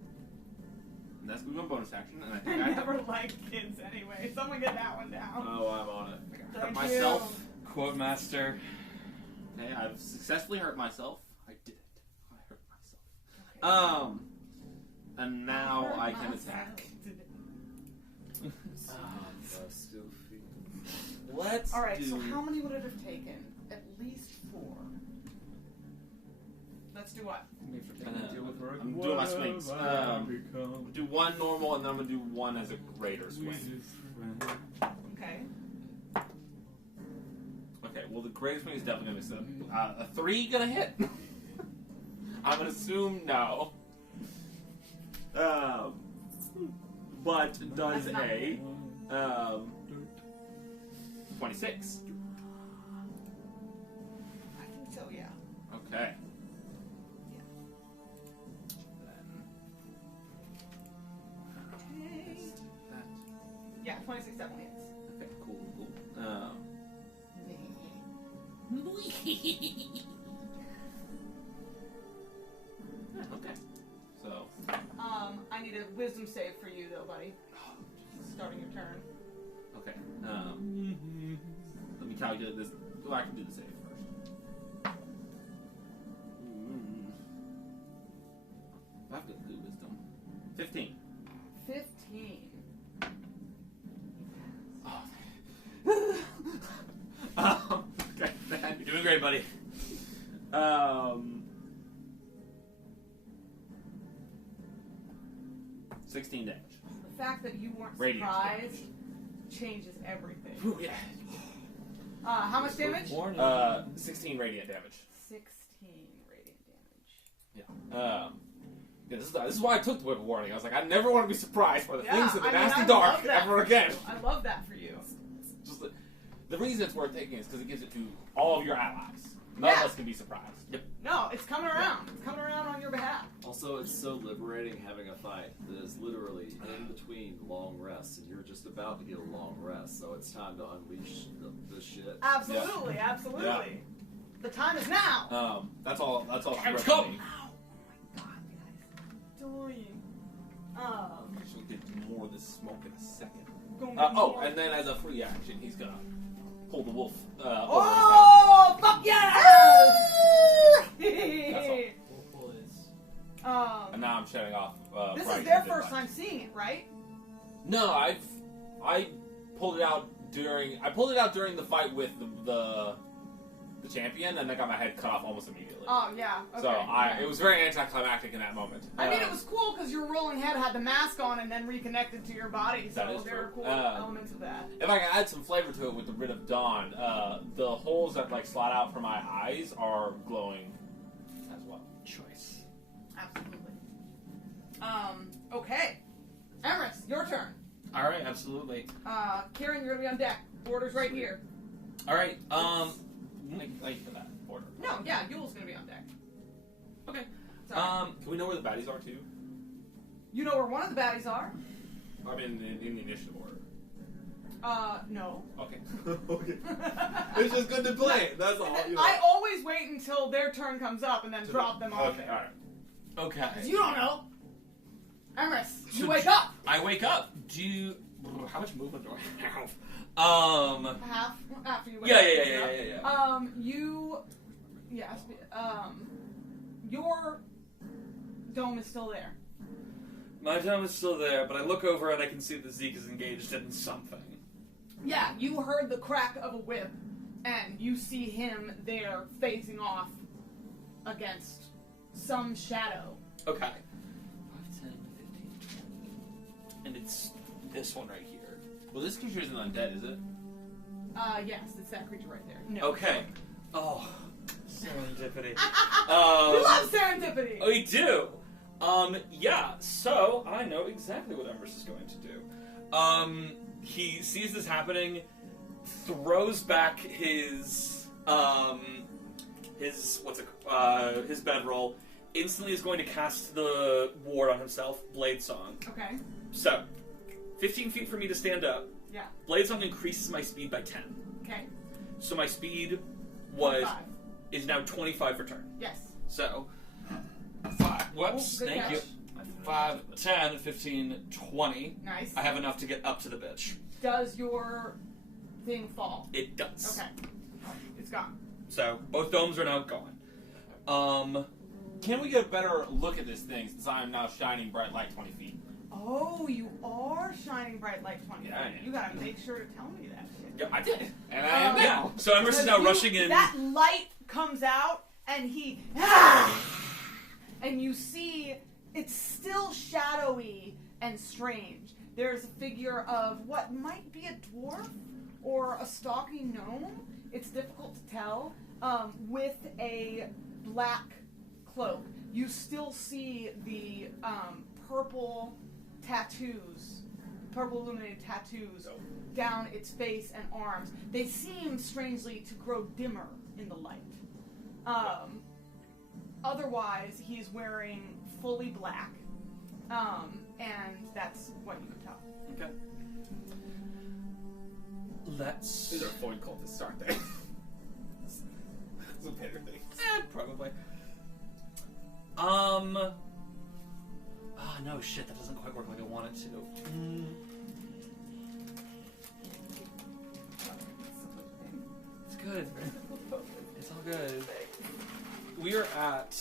that's gonna be my bonus action. And I think I never liked kids anyway. Someone get that one down. Oh, I'm on it. hurt Thank myself. Quote master. Okay, I've successfully hurt myself. I did it. I hurt myself. And now I can attack. Let's Alright, do... so how many would it have taken? At least 4. Let's do what? I'm doing my swings. Do one normal, and then I'm gonna do one as a greater swing. Okay. Okay, well the greater swing is definitely gonna miss them. A 3 gonna hit? I'm gonna assume no. But does That's not a 26. I think so, yeah. Okay. Okay. Yeah, 26 definitely hits. Okay, cool. Okay. So. I need a wisdom save for you though, buddy. Starting your turn. Okay. Let me calculate this. Well, I can do the save first. I've got good wisdom. 15. 15. Okay, then. You're doing great, buddy. 16 damage. The fact that you weren't Radiant surprised changes everything. Ooh, yeah. How much damage? 16 radiant damage. 16 radiant damage. Yeah. Yeah, this is why I took the whip warning. I was like, I never want to be surprised by the Yeah, things in the I mean, nasty I dark love that ever for again. you. I love that for you. Just the reason it's worth taking is because it gives it to all of your allies. None Yeah. of us can be surprised. Yep. No, it's coming around. It's coming around on your behalf. Also, it's so liberating having a fight that is literally in between long rests, and you're just about to get a long rest, so it's time to unleash the shit. Absolutely, absolutely. Yeah. The time is now. That's all. That's all. Let's she go. wrote to me. Ow! Oh my god, guys. I'm dying. She'll get more of this smoke in a second. Gonna be more- And then as a free action, he's gonna pull the wolf over Oh, fuck yeah! That's all. Wolf is. And now I'm shutting off. This Bright is their and first Deadline. time seeing it, right? No, I pulled it out during. I pulled it out during the fight with the the champion, and I got my head cut off almost immediately. Oh, yeah. Okay. So okay. it was very anticlimactic in that moment. I mean, it was cool because your rolling head had the mask on and then reconnected to your body, so That is there were true. cool elements of that. If I can add some flavor to it with the Writ of Dawn, the holes that like slide out from my eyes are glowing as well. Choice. Absolutely. Okay. Emrys, your turn. All right, absolutely. Kieran, you're gonna be on deck. Border's right here. All right. Like for that order. No, yeah, Yule's gonna be on deck. Okay. Sorry. Can we know where the baddies are too? You know where one of the baddies are? I mean, in the initiative order. No. Okay. Okay. It's just good to play. That's all. You know. I always wait until their turn comes up and then drop them on Okay. All there. right. Okay. 'Cause you don't know. Emrys, you So wake up. I wake up. How much movement do I have? Half after you wake Yeah, up. yeah. Yes. Your dome is still there. My dome is still there, but I look over and I can see that Zeke is engaged in something. Yeah, you heard the crack of a whip, and you see him there facing off against some shadow. Okay. 5, 10, 15, 20. And it's this one right here. Well, this creature isn't undead, is it? Yes, it's that creature right there. No. Okay. Oh, serendipity. You love serendipity! We do. Yeah, so I know exactly what Emrys is going to do. He sees this happening, throws back his bedroll, instantly is going to cast the ward on himself, Blade Song. Okay. So, 15 feet for me to stand up. Yeah. Blade Song increases my speed by 10. Okay. So my speed 5. is now 25 for turn. Yes. So, 5. Whoops. Good Thank catch. you. 5, 10, 15, 20. Nice. I have enough to get up to the bitch. Does your thing fall? It does. Okay. It's gone. So, both domes are now gone. Can we get a better look at this thing since I am now shining bright light 20 feet? Oh, you are shining bright like 20. Yeah, I am. You gotta make sure to tell me that shit. Yeah, I did. And I am Oh. now. Yeah. So Emrys is now rushing in. That light comes out, and he... and you see it's still shadowy and strange. There's a figure of what might be a dwarf or a stalking gnome. It's difficult to tell. With a black cloak. You still see the purple tattoos, purple illuminated tattoos down its face and arms. They seem strangely to grow dimmer in the light. Otherwise, he's wearing fully black, and that's what you can tell. Okay. Let's... These are foreign cultists, aren't they? Some better things. Probably. Oh, no, shit, that doesn't quite work like I want it to. It's good. It's all good. We are at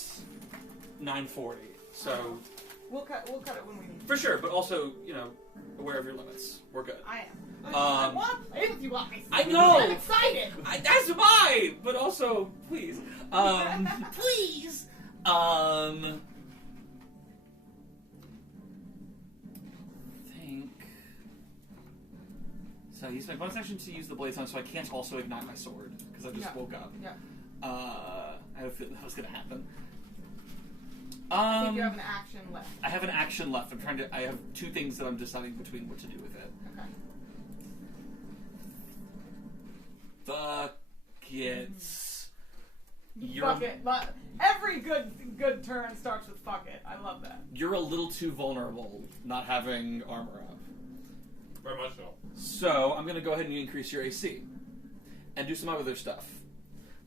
9:40, so... We'll cut it when we need to. For sure, but also, aware of your limits. We're good. I am. I want to play with you guys. I know! I'm excited. That's why! But also, please. Please! Think. So I used my bonus action to use the blade song, so I can't also ignite my sword, because I just woke up. Yeah. I have a feeling that was going to happen. I think you have an action left. I have an action left. I have 2 things that I'm deciding between what to do with it. Okay. Fuck it. Fuck it. But every good turn starts with fuck it. I love that. You're a little too vulnerable not having armor up. Very much so. So, I'm going to go ahead and increase your AC. And do some other stuff.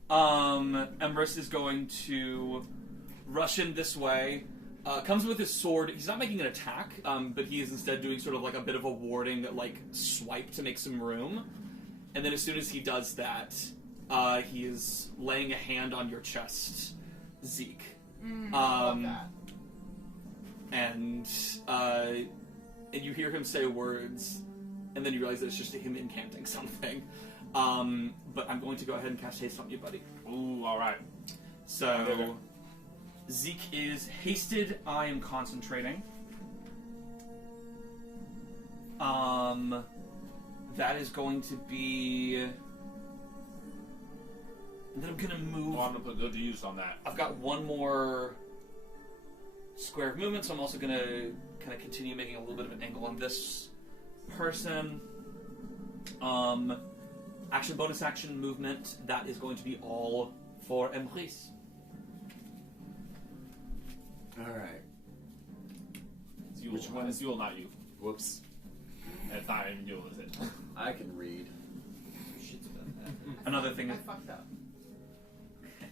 Emrys is going to rush in this way. Comes with his sword. He's not making an attack, but he is instead doing sort of like a bit of a warding, swipe to make some room. And then as soon as he does that, he is laying a hand on your chest, Zeke. I love that. And you hear him say words, and then you realize that it's just him incanting something. But I'm going to go ahead and cast haste on you, buddy. Ooh, all right. So, Zeke is hasted. I am concentrating. That is going to be. And then I'm gonna move. Oh, I'm gonna put good use on that. I've got one more square of movement, so I'm also gonna kind of continue making a little bit of an angle on this person. Action, bonus action, movement. That is going to be all for Emrys. Alright. It's Yule. Which one? It's Yule, not you. Whoops. It's not even Yule, is it? I can read. Shit's about that. Another thing I is- fucked up. I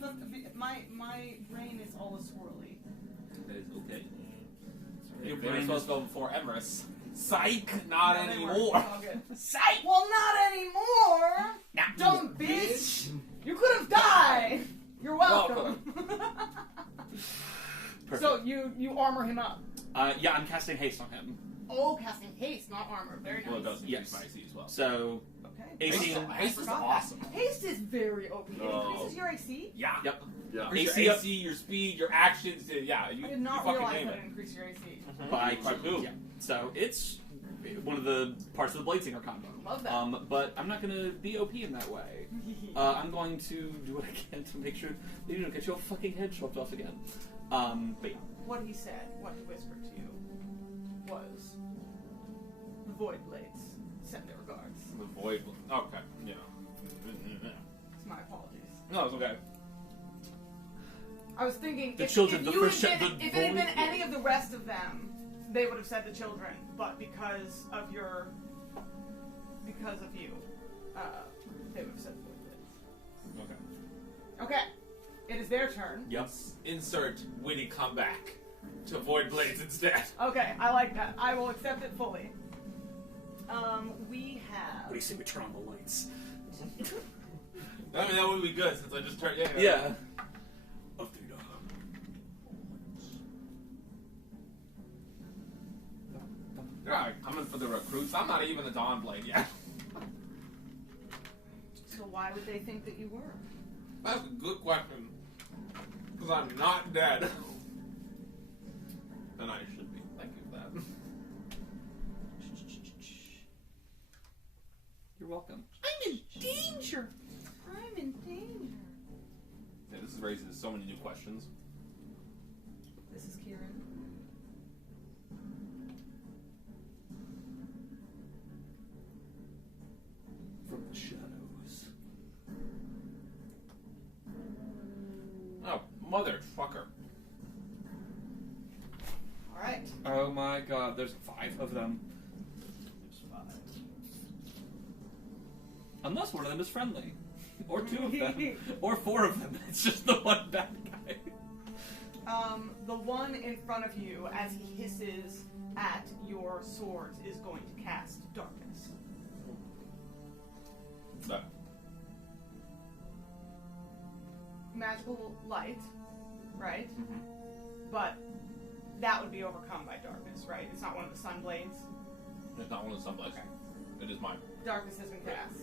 fucked, my brain is all swirly. That is okay. Your They were brain supposed is- to go before Emrys. Psych! Not No, they weren't. anymore. It's all good. Well, not anymore! Dumb bitch! You could have died! You're welcome! Perfect. So you armor him up. Yeah, I'm casting haste on him. Oh, casting haste, not armor. Very Well, it nice. does Yes. increase my AC as well. So, Okay. 18. Haste is Forgot that. awesome. Haste is very OP. It Oh. increases your AC. Yeah. Yep. Yeah. Increase AC your up- AC, your speed, your actions. Yeah, you, I did not you fucking realize name that it. it increased your AC. By By two. Yeah. So it's one of the parts of the Blade Singer combo. Love that. But I'm not going to be OP in that way. I'm going to do what I can to make sure that you don't get your fucking head chopped off again. But yeah. What he said, what he whispered to you, was the Void Blades send their regards. The void. Okay. Yeah. It's my apologies. No, it's okay. I was thinking The if, children, if the you first had the been, if it had been Void any of the rest of them, they would have said the children, but because of you, they would have said the Void Blades. Okay. Okay, it is their turn. Yep. Insert witty comeback to void blades instead. Okay, I like that. I will accept it fully. We have. What do you say we turn on the lights? I mean, that would be good since I just turned. Yeah. Right, coming for the recruits. I'm not even a Dawn Blade yet. So why would they think that you were? That's a good question. Because I'm not dead. And I should be. Thank you for that. You're welcome. I'm in danger. I'm in danger. Yeah, this is raising so many new questions. This is Kieran. From the shadows. Oh, motherfucker. All right. Oh my god, there's 5 of them. There's 5. Unless one of them is friendly. Or 2 of them. Or 4 of them. It's just the one bad guy. The one in front of you, as he hisses at your swords, is going to cast darkness. That. Magical light, right? But that would be overcome by darkness, right? It's not one of the sun blades. It's not one of the sunblades. Okay. It is mine. Darkness has been cast.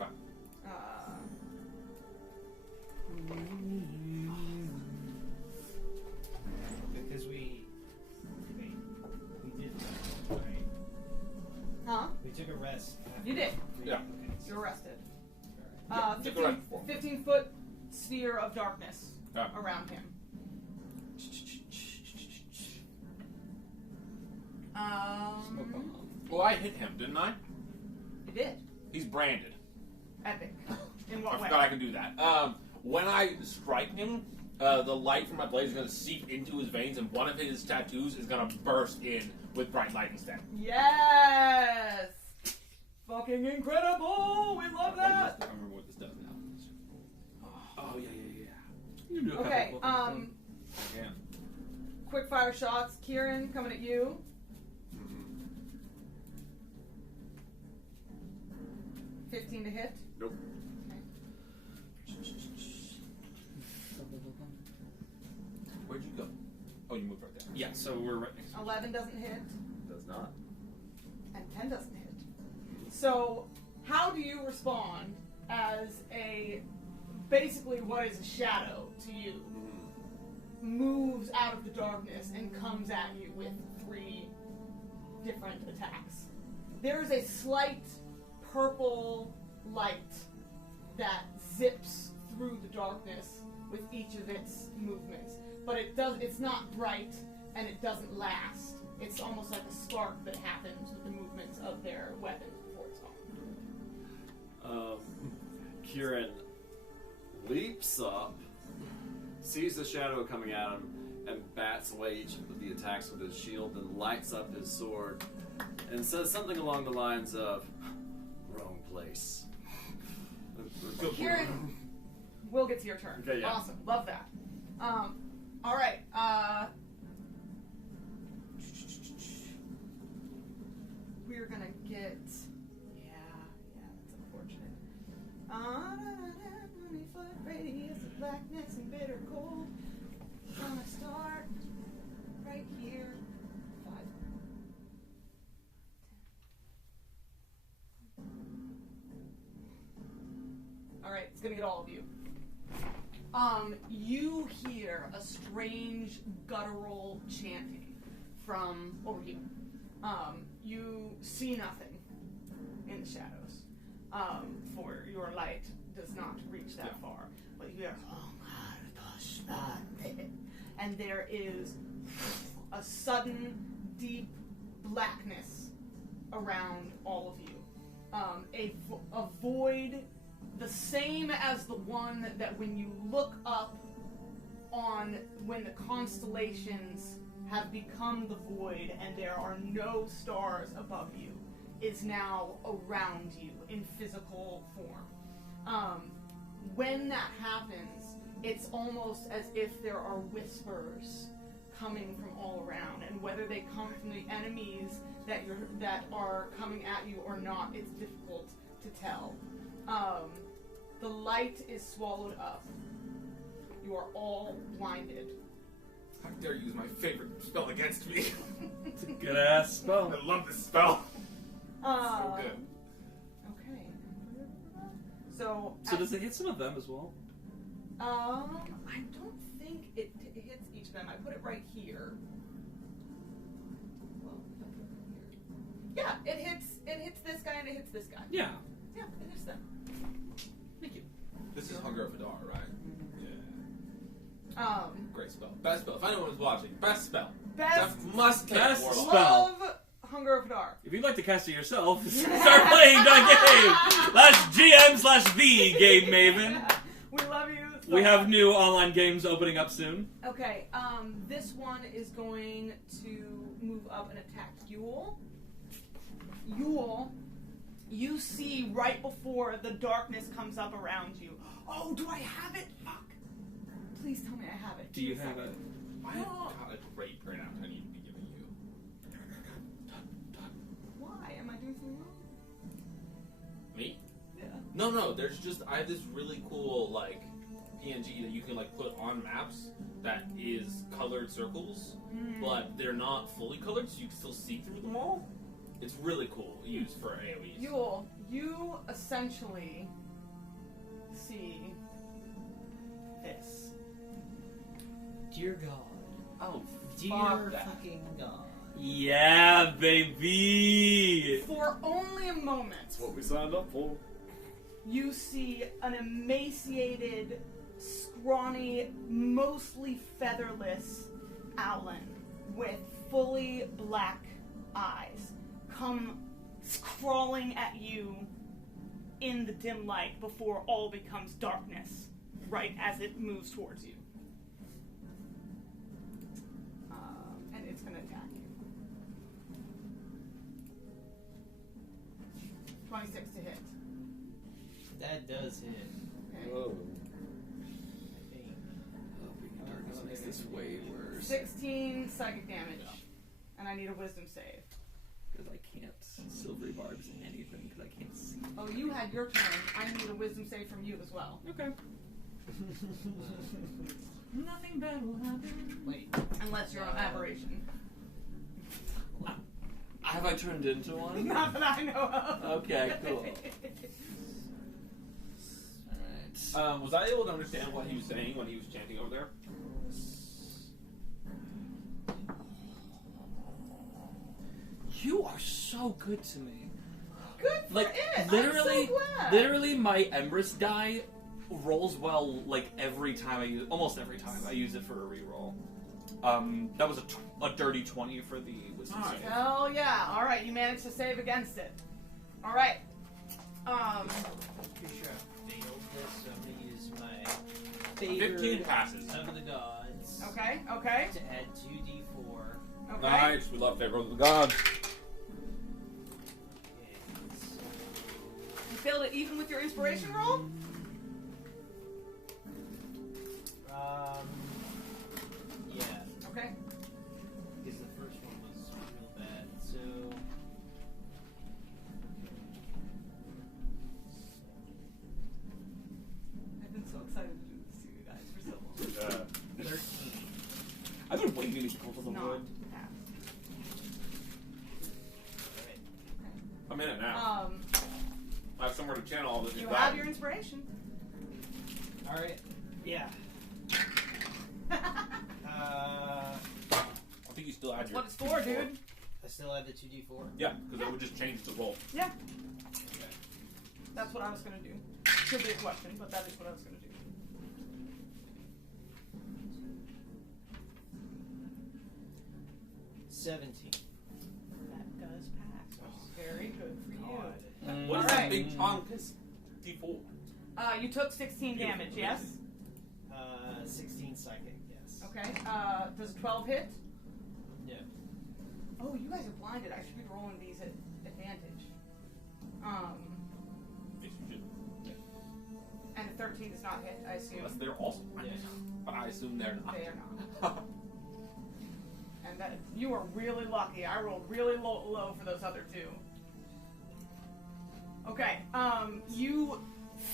Okay. Because we did that, right? Huh? We took a rest. After You did. Yeah. Okay. You're arrested. Yeah, took a rest before. 15-foot sphere of darkness Yeah. around him. Smoke bomb. Well, I hit him, didn't I? You did. He's branded. Epic. In I what way? forgot I can do that. When I strike him, the light from my blade is going to seep into his veins, and one of his tattoos is going to burst in with bright light instead. Yes! Fucking incredible! We love that! I remember what this does now. Oh, yeah. You can do a couple Okay, of them. Yeah. quick fire shots. Kieran, coming at you. 15 to hit. Nope. Where'd you go? Oh, you moved right there. Yeah, so we're right next to 11 doesn't hit, Does not. and 10 doesn't hit. So, how do you respond as basically what is a shadow to you moves out of the darkness and comes at you with 3 different attacks? There is a slight purple light that zips through the darkness with each of its movements, but it's not bright and it doesn't last. It's almost like a spark that happens with the movements of their weapons before it's gone. Kieran leaps up, sees the shadow coming at him, and bats away each of the attacks with his shield, then lights up his sword, and says something along the lines of, "Wrong place." Kieran, we'll get to your turn. Okay, yeah. Awesome, love that. All right. We're gonna get. Yeah, that's unfortunate. 20-foot radius of blackness and bitter cold. Gonna start right here. 5. 10. All right, it's gonna get all of you. You hear a strange guttural chanting from over you. You see nothing in the shadows, for your light does not reach that far. But you hear, and there is a sudden, deep blackness around all of you. A void, the same as the one that when you look up on when the constellations have become the void and there are no stars above you, is now around you in physical form. When that happens, it's almost as if there are whispers coming from all around, and whether they come from the enemies that are coming at you or not, it's difficult to tell. The light is swallowed up. You are all blinded. How dare you use my favorite spell against me? It's a good ass spell. I love this spell. So good. Okay. So does it hit some of them as well? I don't think it hits each of them. I put it right here. Well, if I put it here. Yeah, it hits this guy and it hits this guy. Yeah. Yeah, it hits them. Thank you. This is Hunger of Hadar, right? Yeah. Great spell. Best spell. If anyone was watching, best spell. Best must best Warlock. spell. Love Hunger of Hadar. If you'd like to cast it yourself, start playing the game. That's GM/the Game Maven. We love you. So We have much. new online games opening up soon. Okay, this one is going to move up and attack Yule. Yule, you see right before the darkness comes up around you. Oh, do I have it? Fuck. Please tell me I have it. Do you have it? I've got a great printout I need to be giving you. Why? Am I doing something wrong? Me? Yeah. No, there's just, I have this really cool, like, PNG that you can, like, put on maps that is colored circles, but they're not fully colored, so you can still see through them all. It's really cool used for AoEs. Yule, you essentially see this. Dear God. Oh, Dear that. fucking God. Yeah, baby. For only a moment, that's what we signed up for. you see an emaciated, scrawny, mostly featherless Owlin with fully black eyes come crawling at you in the dim light before all becomes darkness right as it moves towards you. And it's going to attack you. 26 to hit. That does hit. Okay. Whoa. I think. Darkness makes this way worse. 16 psychic damage. And I need a wisdom save. Because I can't silvery barbs anything because I can't see. Oh, you had your turn. I need a wisdom save from you as well. Okay. Nothing bad will happen. Wait. Unless you're an aberration. Have I turned into one? Not that I know of. Okay, cool. Alright. Was I able to understand what he was saying when he was chanting over there? You are so good to me. Good for Like, it. literally, I'm so glad. literally, my Empress die rolls well, like, almost every time I use it for a reroll. That was a dirty 20 for the wisdom Alright. save. Hell yeah. Alright, you managed to save against it. Alright. I'm pretty sure I failed this, so I'm going to use my favorite 15 passes. of the gods Okay, okay, to add 2d4. okay. Nice. We love favor of the gods. Okay, You failed it even with your inspiration roll? yeah, Okay. because the first one was real bad, so... I've been so excited to do this to you guys for so long. 13. I've been waiting to go to the Not wood. pass. Alright. I'm in it now. I have somewhere to channel all this. You have your inspiration. Alright, yeah. I think you still add your. What it's for, dude. I still add the 2d4. Yeah, because it would just change the roll. Yeah, Okay. that's what I was gonna do. Could be a question, but that is what I was gonna do. That does pass. Very good for you. What is Alright. that big chunk? Is D4. You took 16 damage, yes? 16 psychic, yes. Okay. Does a 12 hit? No. Oh, you guys are blinded. I should be rolling these at advantage. Yes, you should. And a 13 does not hit, I assume. Unless they're also blinded. But I assume they're not. They are not. And that you are really lucky. I rolled really low for those other two. Okay. You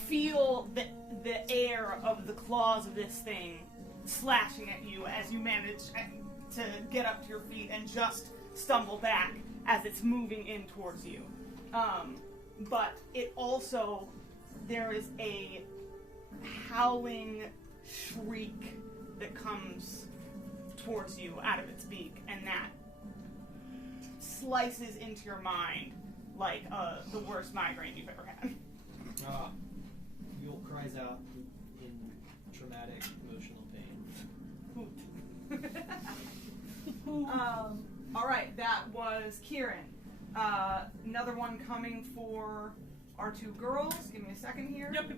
feel the air of the claws of this thing slashing at you as you manage to get up to your feet and just stumble back as it's moving in towards you. But it also, there is a howling shriek that comes towards you out of its beak, and that slices into your mind like the worst migraine you've ever had. Yule cries out in traumatic emotional pain. All right, that was Kieran. Another one coming for our two girls. Give me a second here. Yep.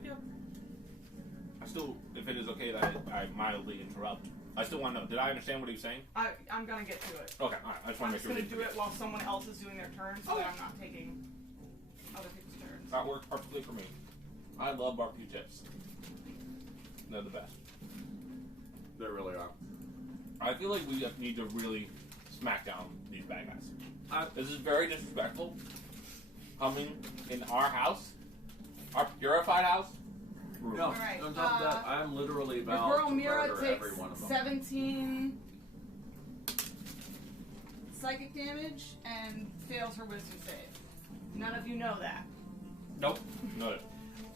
I still, if it is okay that I mildly interrupt, I still want to know, did I understand what he was saying? I'm gonna get to it. Okay, alright. I just I'm want to just make sure. gonna do it while someone else is doing their turn, so that I'm not taking other people's turns. That works perfectly for me. I love barbecue chips. They're the best. They really are. I feel like we just need to really smack down these bad guys. This is very disrespectful. Coming in our house, our purified house. No, Alright, on top of that, I'm literally Your about girl to Mira murder takes every one of them. 17 psychic damage and fails her wisdom save. None of you know that. Nope. No.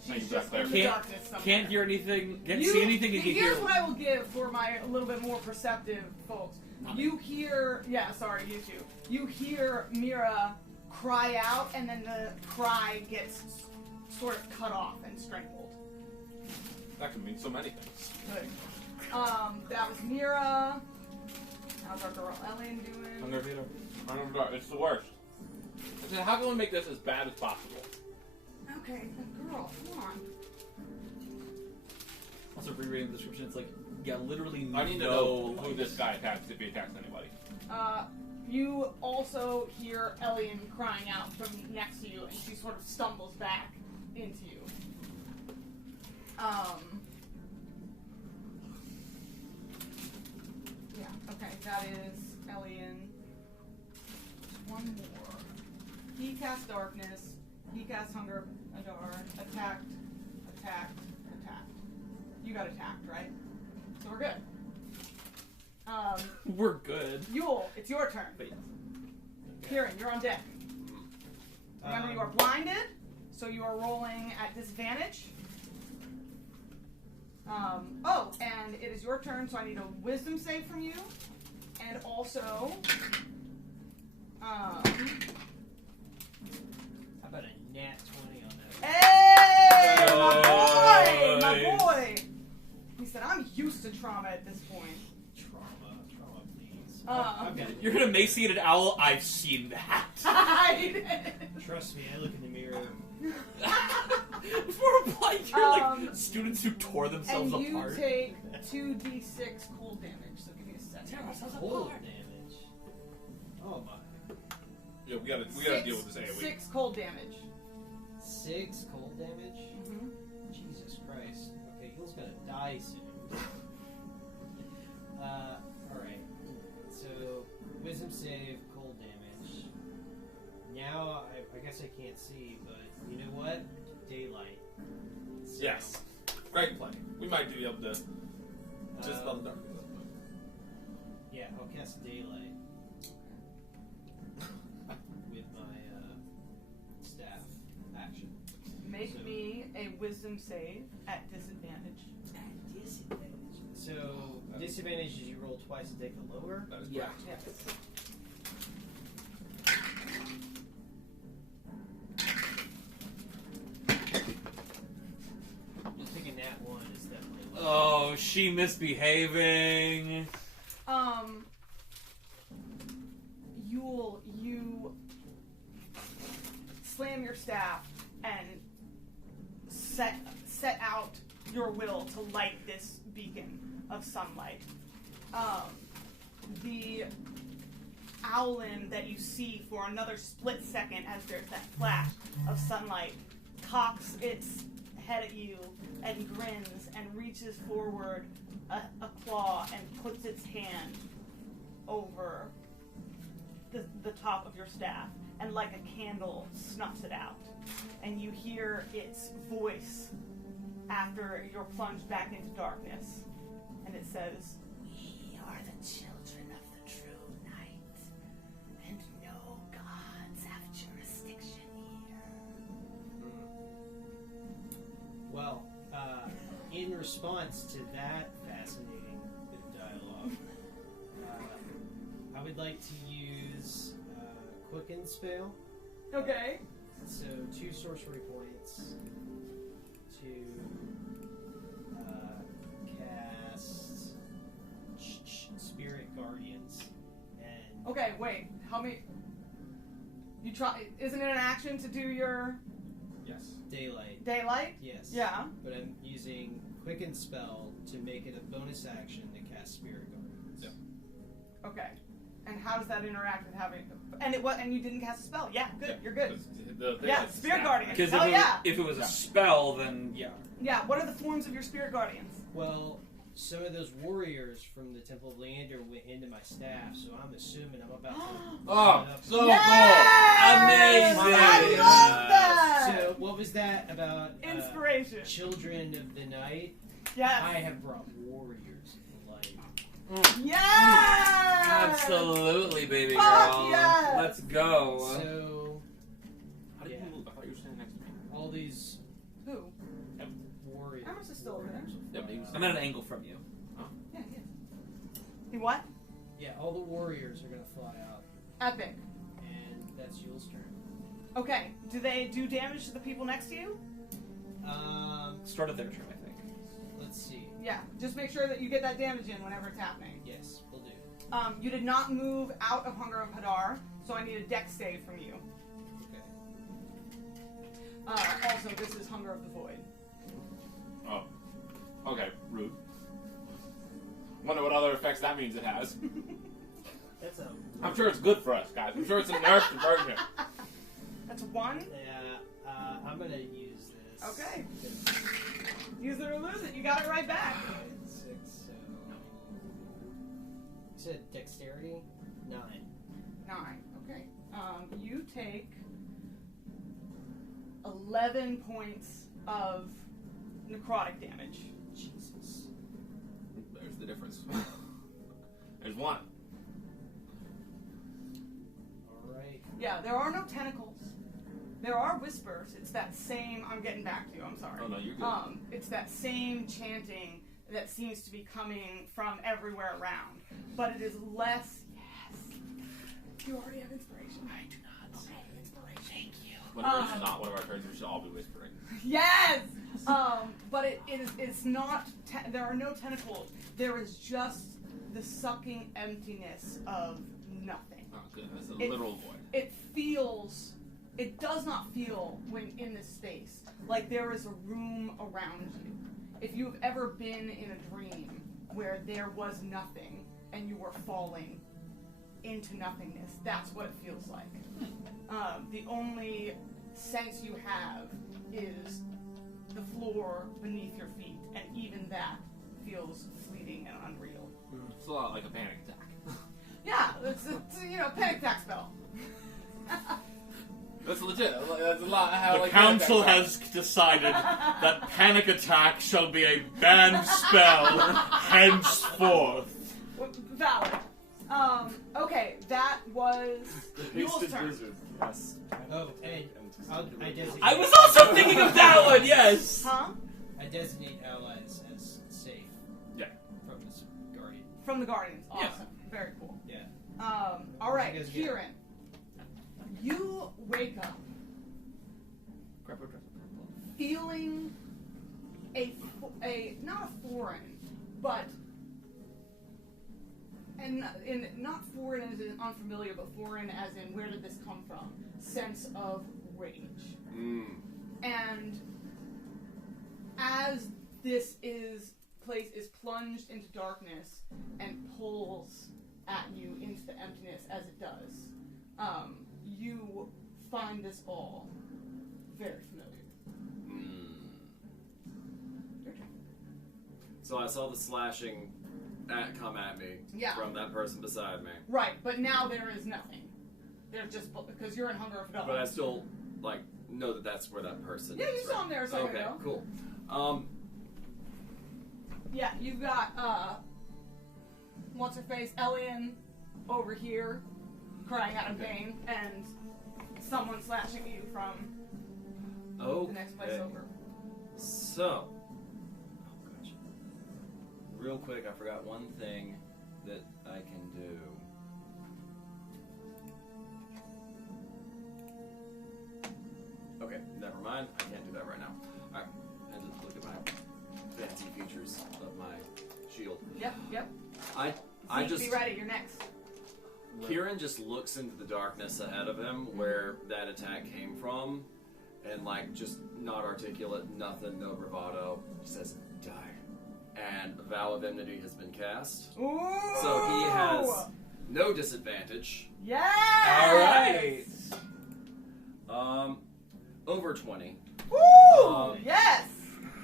Thank She's you, just Jack. in the Can't- darkness somewhere. Can't hear anything. Can't see anything. You can hear. Here's what I will give for my a little bit more perceptive folks. You hear, you two. You hear Mira cry out, and then the cry gets sort of cut off and strangled. That could mean so many things. Good. That was Mira. How's our girl Ellen doing? I'm gonna it's the worst. I said, how can we make this as bad as possible? Okay, good girl, come on. Also, rereading the description, it's like, yeah, literally. I need to know who this guy attacks if he attacks anybody. You also hear Elian crying out from next to you, and she sort of stumbles back into you. Yeah, okay, that is Elian. One more. He casts darkness. He casts hunger, Adar. Attacked. You got attacked, right? So we're good. We're good. Yule, it's your turn. But yes. Kieran, you're on deck. Remember, you are blinded, so you are rolling at disadvantage. And it is your turn, so I need a wisdom save from you. And also, How about a nat 20 on that? hey, my boy! He said, I'm used to trauma at this point. Trauma, please. Um, Okay. You're an emaciated owl. I've seen that. Trust me, I look in the mirror. Before applying, you're like students who tore themselves and you apart. take 2d6 cold damage, so give me a second. Cold damage. Oh my. Yeah, we gotta deal with this AoE. 6 cold damage. 6 cold damage? Mm-hmm. Jesus Christ. Okay, Gil's gonna die soon. Alright. So, wisdom save, cold damage. Now, I guess I can't see, but you know what? Daylight. So, Yes. Great play. We might be able to just spell the darkness. Yeah, I'll cast daylight. With my staff action. Make me a wisdom save at disadvantage. So, disadvantage is you roll twice and take the lower. That is Yeah. correct. Yes. Taking that one is definitely low. Oh, she misbehaving. You slam your staff and set out your will to light this beacon of sunlight. The owlin that you see for another split second as there's that flash of sunlight cocks its head at you and grins and reaches forward a claw and puts its hand over the top of your staff and like a candle snuffs it out. And you hear its voice after you're plunged back into darkness. And it says, We are the children of the true night, and no gods have jurisdiction here. Well, in response to that fascinating bit of dialogue, I would like to use Quicken Spell. okay. So 2 sorcery points to cast Spirit Guardians. And Okay, wait. How many? You try. Isn't it an action to do your Yes. Daylight. daylight? Yes. Yeah. But I'm using Quicken Spell to make it a bonus action to cast Spirit Guardians. Yep. Okay. And how does that interact with having? And you didn't cast a spell. Yeah, good. Yeah, You're good. 'cause the thing Yeah, is, Spirit yeah. Guardian. Because Hell yeah. if it was Yeah. a spell, then yeah. Yeah. What are the forms of your spirit guardians? Well, some of those warriors from the Temple of Leander went into my staff, so I'm assuming I'm about to. Oh, so Yes! Amazing. I love that. So, what was that about? Inspiration. Children of the Night. Yes. I have brought warriors of the light. Yes. Absolutely, baby Fuck girl. yes. Let's go. So, How did Yeah. you move? I thought you were standing next to me. all these Who? warriors. Amos is still over there. Yeah, but he was- I'm at an angle from you. Yeah, yeah. He what? Yeah, all the warriors are gonna fly out, Epic. and that's Yule's turn. Okay. Do they do damage to the people next to you? Start of their turn, I think. Let's see. Yeah. Just make sure that you get that damage in whenever it's happening. Yes, we'll do. You did not move out of Hunger of Hadar, so I need a dex save from you. Okay. Also, this is Hunger of the Void. Oh. Okay, rude. Wonder what other effects that means it has. That's a. I'm sure it's good for us, guys. I'm sure it's a nerfed version. That's 1. Yeah, I'm gonna use this. Okay. because- Use it or lose it. You got it right back. 6, so. You said dexterity? 9. 9. Okay. You take 11 points of necrotic damage. Jesus. There's the difference. There's 1. Alright. I. Yeah, there are no tentacles. There are whispers. It's that same. I'm getting back to you. I'm sorry. Oh no, you're good. It's that same chanting that seems to be coming from everywhere around, but it is less. Yes. You already have inspiration. I do not. Okay, inspiration. Thank you. Whenever it's not one of our turns, we should all be whispering. Yes. But it's not. There are no tentacles. There is just the sucking emptiness of nothing. Oh, good. That's a literal void. It feels. It does not feel, when in this space, like there is a room around you. If you've ever been in a dream where there was nothing and you were falling into nothingness, that's what it feels like. The only sense you have is the floor beneath your feet, and even that feels fleeting and unreal. It's a lot like a panic attack. Yeah, it's panic attack spell. That's legit. That's a lot. How, The council has decided that panic attack shall be a banned spell henceforth. Valid. Okay, that was Yule's turn. Wizard. Yes. Oh, and I designate. I was also thinking of that one. Yes. Huh? I designate allies as safe. Yeah. From this guardian. From the Guardians. Awesome. Yeah. Very cool. Yeah. All right, You guys get it. Kieran. You wake up feeling a not a foreign, but not foreign as in unfamiliar, but foreign as in where did this come from? Sense of rage. And as this place is plunged into darkness and pulls at you into the emptiness as it does, you find this all very familiar. Your turn. So I saw the slashing come at me Yeah. from that person beside me. Right, but now there is nothing. There's just because you're in Hunger of God. But I still, know that that's where that person Yeah, is. you saw him there a second okay, ago. cool. Yeah, you've got what's her face, Elian, over here, crying out in pain, and someone slashing you from the next place over. So, oh gosh. Real quick, I forgot one thing that I can do. Okay, never mind. I can't do that right now. Alright, and just look at my fancy features of my shield. Yep. I Zeke, just be ready, you're next. Kieran just looks into the darkness ahead of him where that attack came from, and just not articulate, nothing, no bravado. He says, "Die." And a vow of enmity has been cast. Ooh! So he has no disadvantage. Yes! Alright. Over 20. Woo! Yes!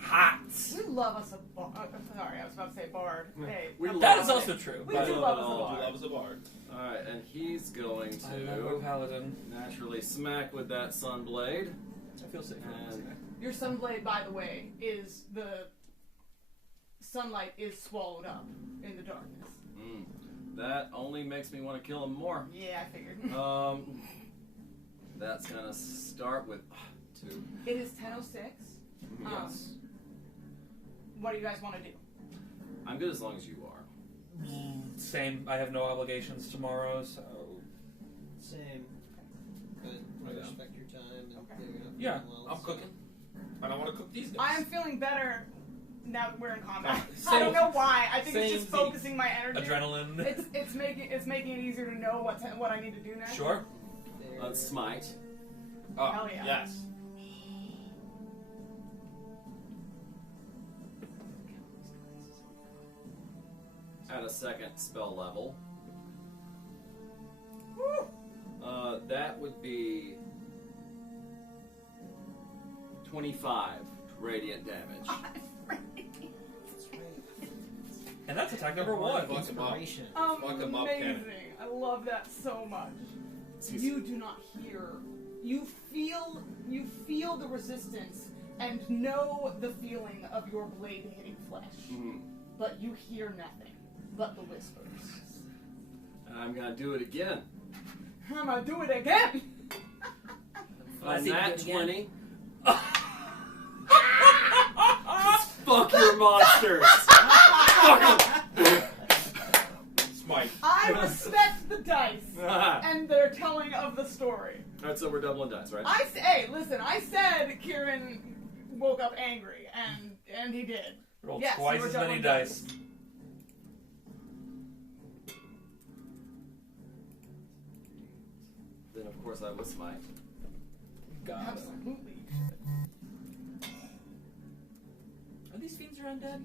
Hot. We love us a bard. Sorry, I was about to say bard. Hey, We I'm That love is sorry. also true. We but- do love us a all. bard. Loves a bard. Alright, and he's going I love a to paladin. naturally smack with that sunblade. I feel safe. And Your sunblade, by the way, is the sunlight is swallowed up in the darkness. that only makes me want to kill him more. Yeah, I figured. That's gonna start with 2. It is 10:06. Yes. What do you guys want to do? I'm good as long as you are. Same. I have no obligations tomorrow, so Same. But I Yeah. respect your time and Okay. you're not Yeah, feeling well, I'm so- cooking. I don't want to cook these guys. I am feeling better now that we're in combat. I Same. don't know why. I think it's Same just Zeke. focusing my energy. adrenaline. It's making it easier to know what I need to do next. Sure. There- Smite. Oh, Hell yeah. Yes. At a second spell level. Woo! That would be 25 radiant damage. And that's attack number 1. Fuck him up. Inspiration. Fuck 'em up, Ken. Amazing. I love that so much. You do not hear. You feel the resistance and know the feeling of your blade hitting flesh, but you hear nothing but the whispers. And I'm gonna do it again. I'm gonna do it again. On that 20. again. Fuck your monsters. Smite. I respect the dice and their telling of the story. Alright, so we're doubling dice, right? Hey, listen, I said Kieran woke up angry, and he did. Roll Yes, twice you were as many doubling dice. Then of course I will smite. God. Absolutely. Are these fiends are undead?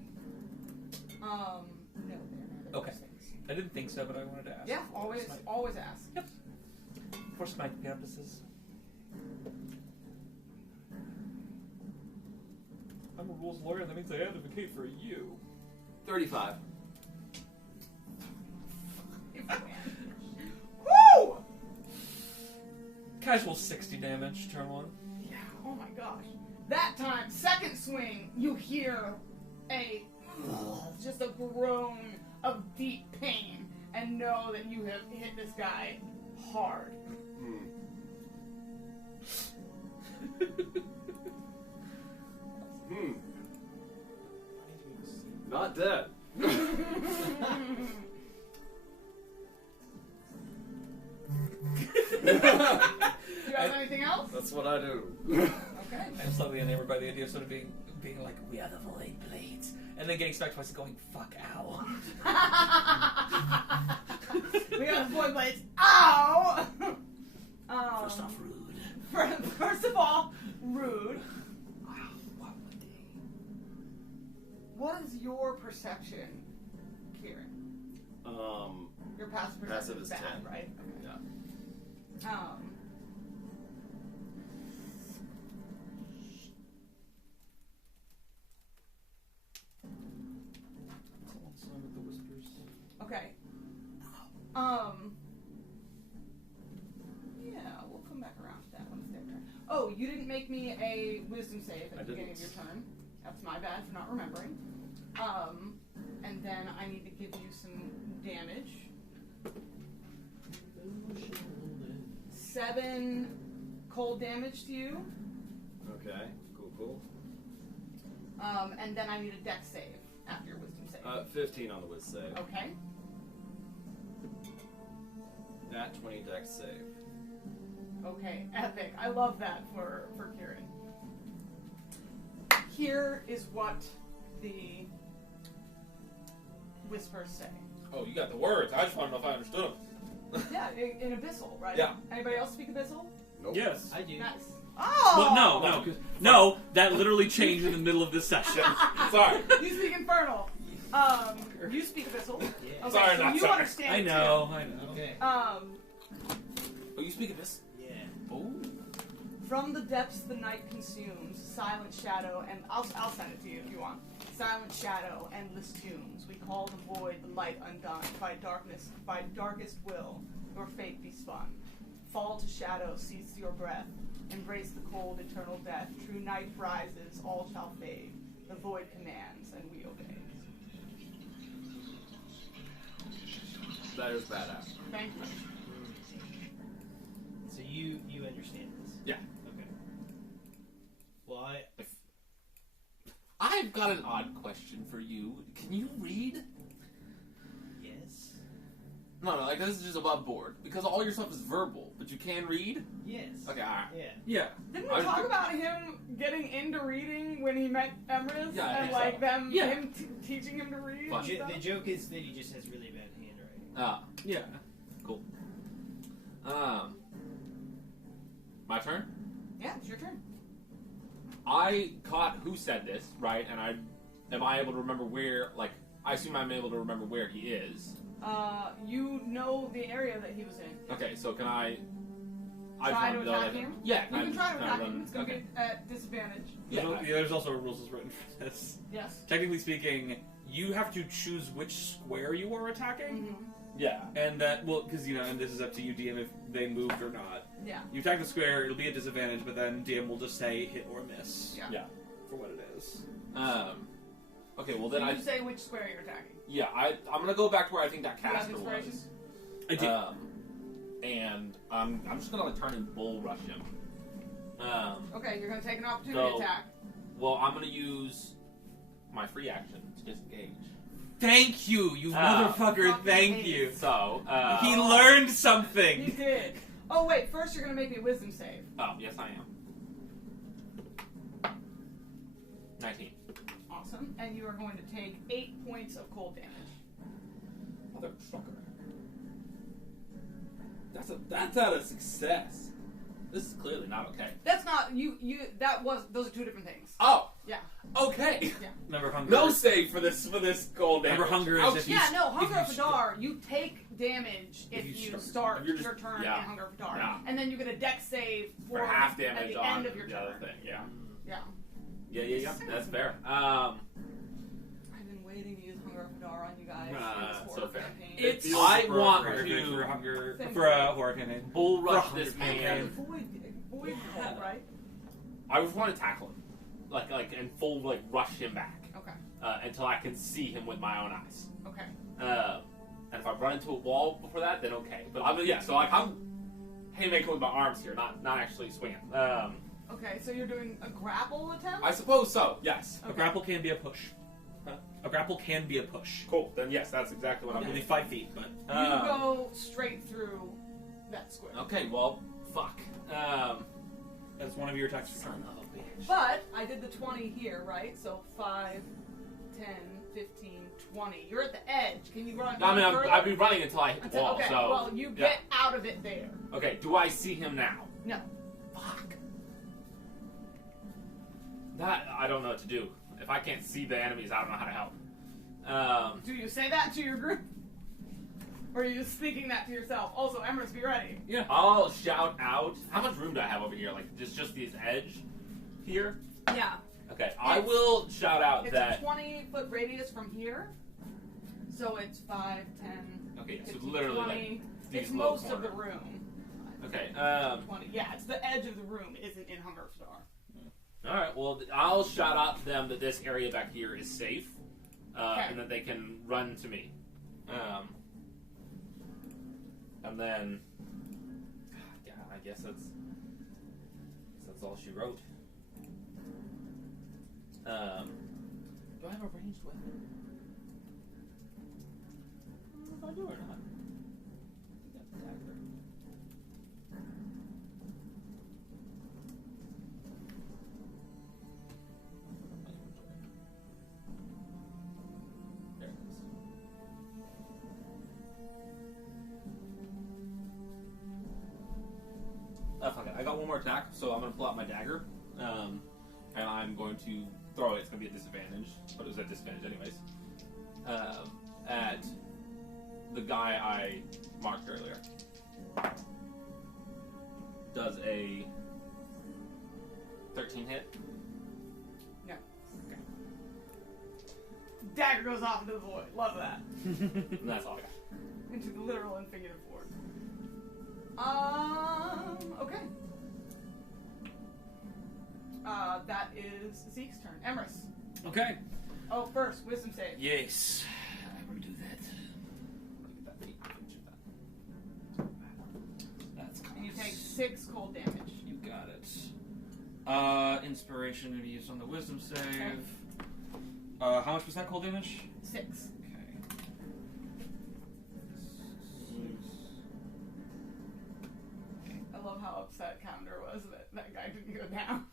No, they're not. Okay. I didn't think so, but I wanted to ask. Yeah, always ask. Yep. For smite purposes. I'm a rules lawyer, that means I advocate for you. 35. Woo! Casual 60 damage, turn 1. Yeah, oh my gosh. That time, second swing, you hear just a groan of deep pain and know that you have hit this guy hard. Not dead. Do you have anything else? That's what I do. Okay. I'm slightly enamored by the idea of sort of being like, we are the Void Blades. And then getting smacked twice and going, fuck, ow. We got the void blades. Ow! First off, rude. First of all, rude. What is your perception, Kieran? Your passive perception Passive is is bad, 10. right? Yeah. With the whispers. Okay. Yeah, we'll come back around to that when it's their turn. Oh, you didn't make me a wisdom save at the beginning of your turn. That's my bad for not remembering. And then I need to give you some damage. 7 cold damage to you. Okay, cool. And then I need a dex save after your wisdom save. 15 on the whiz save. Okay. Nat 20 dex save. Okay, epic. I love that for Kieran. Here is what the whispers say. Oh, you got the words. I just want to know if I understood them. Yeah, in Abyssal, right? Yeah. Anybody else speak Abyssal? Nope. Yes. I do. Nice. Oh! Well, no, that literally changed in the middle of this session. Sorry. You speak Infernal. You speak Abyssal. Yeah. Okay, Sorry, so not you sorry. understand I it, know. Okay. too. Oh, you speak of this? Yeah. Oh. From the depths the night consumes, silent shadow, and I'll send it to you if you want. Silent shadow, endless tunes. We call the void, the light undone. By darkest will, your fate be spun. Fall to shadow, seize your breath. Embrace the cold, eternal death. True night rises, all shall fade. The void commands, and we obey. That is badass. Thank you. So you understand this? Yeah. Okay. Well, I've got an odd question for you. Can you read? yes. No, like this is just above board because all your stuff is verbal, but you can read. Yes. Okay, alright. Yeah. Yeah. Didn't we talk about him getting into reading when he met Emrys Yeah, I and think like so. him Yeah. teaching him to read? Fun. and stuff? The joke is that he just has really bad handwriting. Yeah. Cool. My turn. Yeah, it's your turn. I caught who said this, right? And am I able to remember where? Like, I assume I'm able to remember where he is. You know the area that he was in. Okay, so can I? Try to attack him? Yeah, You can try to attack him. run- It's going to okay. be at disadvantage. Yeah. There's also rules written for this. Yes. Technically speaking, you have to choose which square you are attacking. Mm-hmm. Yeah. And that, well, because, and this is up to you, DM, if they moved or not. Yeah. You attack the square, it'll be a disadvantage, but then DM will just say hit or miss. Yeah. Yeah. For what it is. Okay, well So then you say which square you're attacking. I'm gonna go back to where I think that You have caster inspiration? was. I do. and I'm just gonna like turn and bull rush him. Okay, you're gonna take an opportunity attack. Well, I'm gonna use my free action to disengage. Thank you, you motherfucker. Thank you. So He learned He something. did. Oh wait, first you're gonna make me a wisdom save. Oh, yes, I am. 19. Awesome. And you are going to take 8 points of cold damage. Motherfucker. That's not a success. This is clearly not okay. That's not those are two different things. Oh, Yeah. okay. Remember hunger. No save for this cold damage. Remember hunger is Ouch. if you Yeah, no, if Hunger you of Hadar, you take damage if you you start- start if you're just- your turn yeah. in Hunger of Hadar. Yeah. And then you get a dex save For half at damage the on end of your the turn. other thing. Yeah. Yeah. Yeah. That's fair. I've been waiting to use Hunger of Hadar on you guys. since so Horror fair. Campaign. It's- feels I for want for to- hunger Thank for a you. horror campaign. Bull rush For this hunger man. And void roll, right? I just want to tackle him, like, and full like rush him back Okay. until I can see him with my own eyes. Okay. And if I run into a wall before that, then okay. But so like I'm haymaking with my arms here, not actually swinging. Okay, so you're doing a grapple attempt? I suppose so. Yes. A grapple can be a push. Huh? A grapple can be a push. Cool. Then yes, that's exactly what I'm Only doing. 5 feet, but You go straight through that square. Okay. Well, fuck. that's one of your attacks. Son of a bitch. But I did the 20 here, right? So 5, 10, 15, 20. You're at the edge. Can you run? I mean, further? I'd be running until I hit the Until- wall. okay, So well, you yeah. get out of it there. Okay. Do I see him now? No. Fuck. That I don't know what to do. If I can't see the enemies, I don't know how to help. Do you say that to your group? Or are you just speaking that to yourself? Also, Emrys, be ready. Yeah. I'll shout out. How much room do I have over here? Like just this edge here? Yeah. Okay. I will shout out It's that. a 20-foot radius from here. So it's 5, 10, Okay. So 15, literally 20. like It's these little most of the corners. room. Okay. 20. Yeah, it's the edge of the room. It isn't in Hunger of Star. All right. Well, I'll shout out to them that this area back here is safe, Okay. and that they can run to me. And then, yeah, I guess that's all she wrote. Do I have a ranged weapon? I don't know if I do or not. I think that's a dagger. There it is. Fuck it. I got one more attack, so I'm gonna pull out my dagger, and I'm going to throw it. It's gonna be a disadvantage, but it was at disadvantage anyways. At the guy I marked earlier. Does a 13 hit? No. Okay. Dagger goes off into the void. Love that. And that's all I got. Into the literal and figurative void. Okay. That is Zeke's turn. Emrys. Okay. Oh, first, wisdom save. Yes, I will do that. Look at that feat. Finish that. That's And you take 6 cold damage. You got it. Inspiration to be used on the wisdom save. Okay. How much was that cold damage? 6. Okay. I love how upset Calendar was that that guy didn't go down.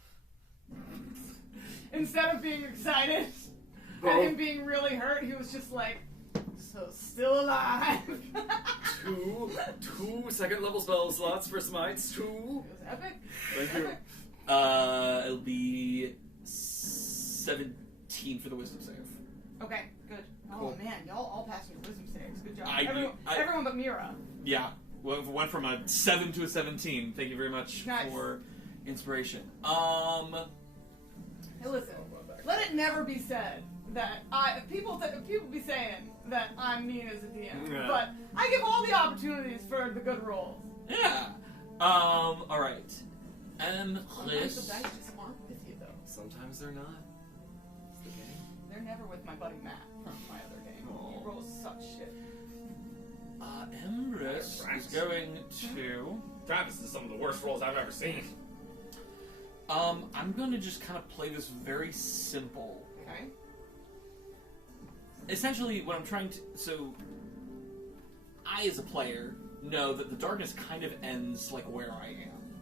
Instead of being excited and him being really hurt, he was just like, so still alive. two second level spell slots for smites. 2. It was epic. Thank you. It'll be 17 for the wisdom save. Okay, good. Oh Cool. man, y'all all passed your wisdom saves. Good job. I- Everyone but Mira. Yeah, well, it went from a 7 to a 17. Thank you very much Nice. for inspiration. Hey, listen. Let it never be said that people be saying that I'm mean as a DM, Yeah. but I give all the opportunities for the good rolls. Yeah. All right. Sometimes the Chris. dice just aren't with you though. Sometimes they're not. It's the game. They're never with my buddy Matt from my other game. Aw. He rolls such shit. Emrys is going to. Travis is some of the worst rolls I've ever seen. I'm going to just kind of play this very simple. Okay. Essentially, what I'm trying to... So, I, as a player, know that the darkness kind of ends, like, where I am.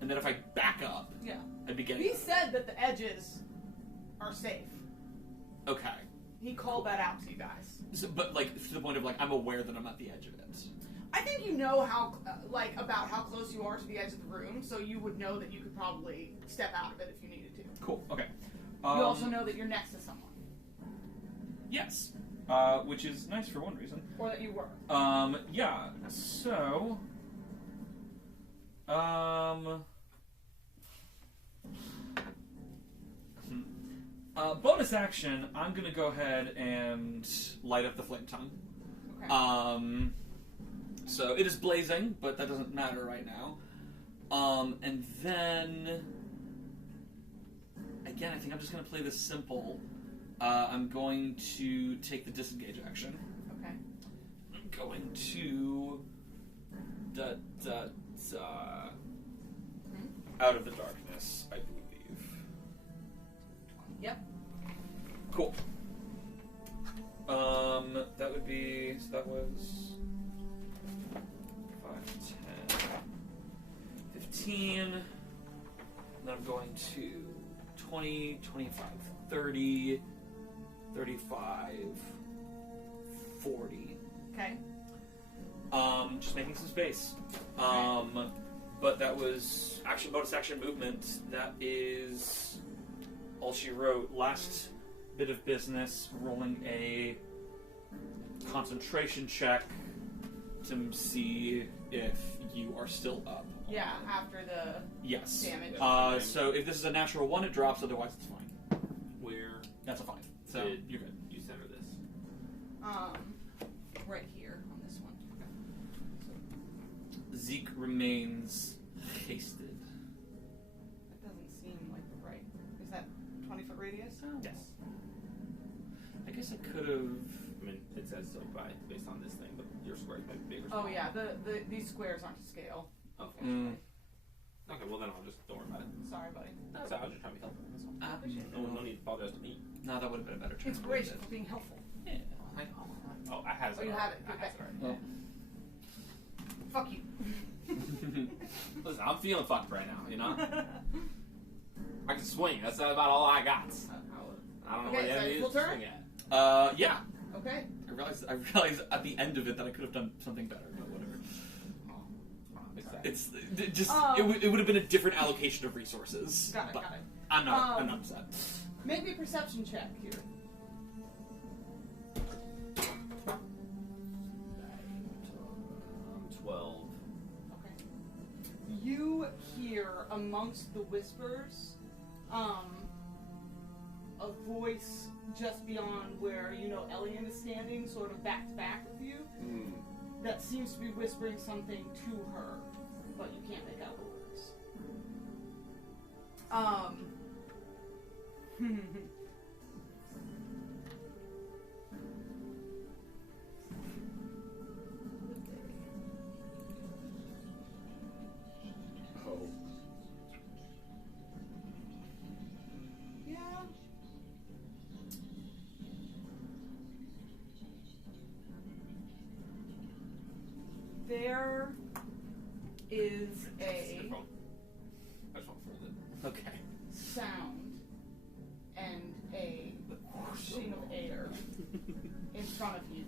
And that if I back up, Yeah. I'd be getting... He said that the edges are safe. Okay. He called that out to you guys. So, but, like, to the point of, like, I'm aware that I'm at the edge of it. I think you know how, about how close you are to the edge of the room, so you would know that you could probably step out of it if you needed to. Cool, okay. You also know that you're next to someone. Yes. Which is nice for one reason. Or that you were. Yeah, so... bonus action, I'm gonna go ahead and light up the flame tongue. Okay. So it is blazing, but that doesn't matter right now. And then... Again, I think I'm just gonna play this simple. I'm going to take the disengage action. Okay. I'm going to... Out of the darkness, I believe. Yep. Cool. That would be... So that was... 5, 10... 15... And then I'm going to 20, 25, 30, 35, 40. Okay. Just making some space. But that was action, bonus action, movement. That is all she wrote. Last bit of business, rolling a concentration check to see if you are still up. Yeah, after the Yes. damage. So if this is a natural 1, it drops. Otherwise, it's fine. Where That's a 5. So did you're good. you center this? Right here on this one. Zeke remains hasted. That doesn't seem like the right. Is that 20-foot radius? Yes. I guess I could have. I mean, it says so based on this thing, but your squares might be bigger. Oh yeah, these squares aren't to scale. Okay. Okay, well then I'll just don't worry about it. Sorry, buddy. So I was just trying to be helpful. That's all. I appreciate it. No need to apologize to me. No, that would have been a better term. It's gracious for being helpful. Yeah. Oh, I have it. Oh, you have it. I have it already. Oh. Fuck you. Listen, I'm feeling fucked right now, you know? I can swing. That's about all I got. I don't know Okay, what the so enemy is full to turn? swing at. Yeah. Okay. I realized at the end of it that I could have done something better, but whatever. It's just it would have been a different allocation of resources. Got it. But Got it. I'm not upset. Make me a perception check here. I'm 12. Okay. You hear amongst the whispers, a voice just beyond where Elian is standing, sort of back to back with you, that seems to be whispering something to her, but you can't make out the words. Oh. Yeah. There is a I just want to fold it. Okay. sound and a whooshing of air in front of you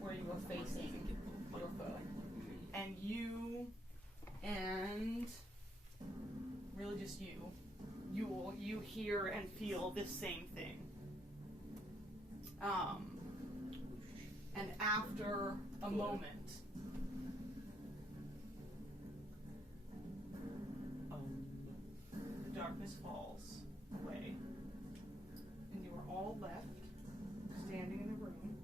where you are facing your foe. And you and really just you hear and feel this same thing. And after a moment, the darkness falls away, and you are all left standing in the room.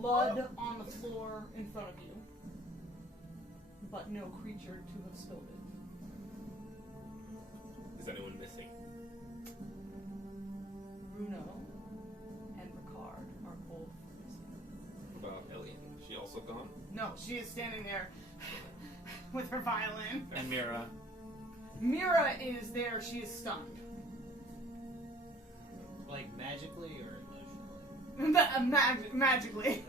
Blood on the floor in front of you, but no creature to have spilled it. Is anyone missing? Bruno she is standing there with her violin. And Mira. Mira is there. She is stunned. Like magically or emotionally? Magically. Okay.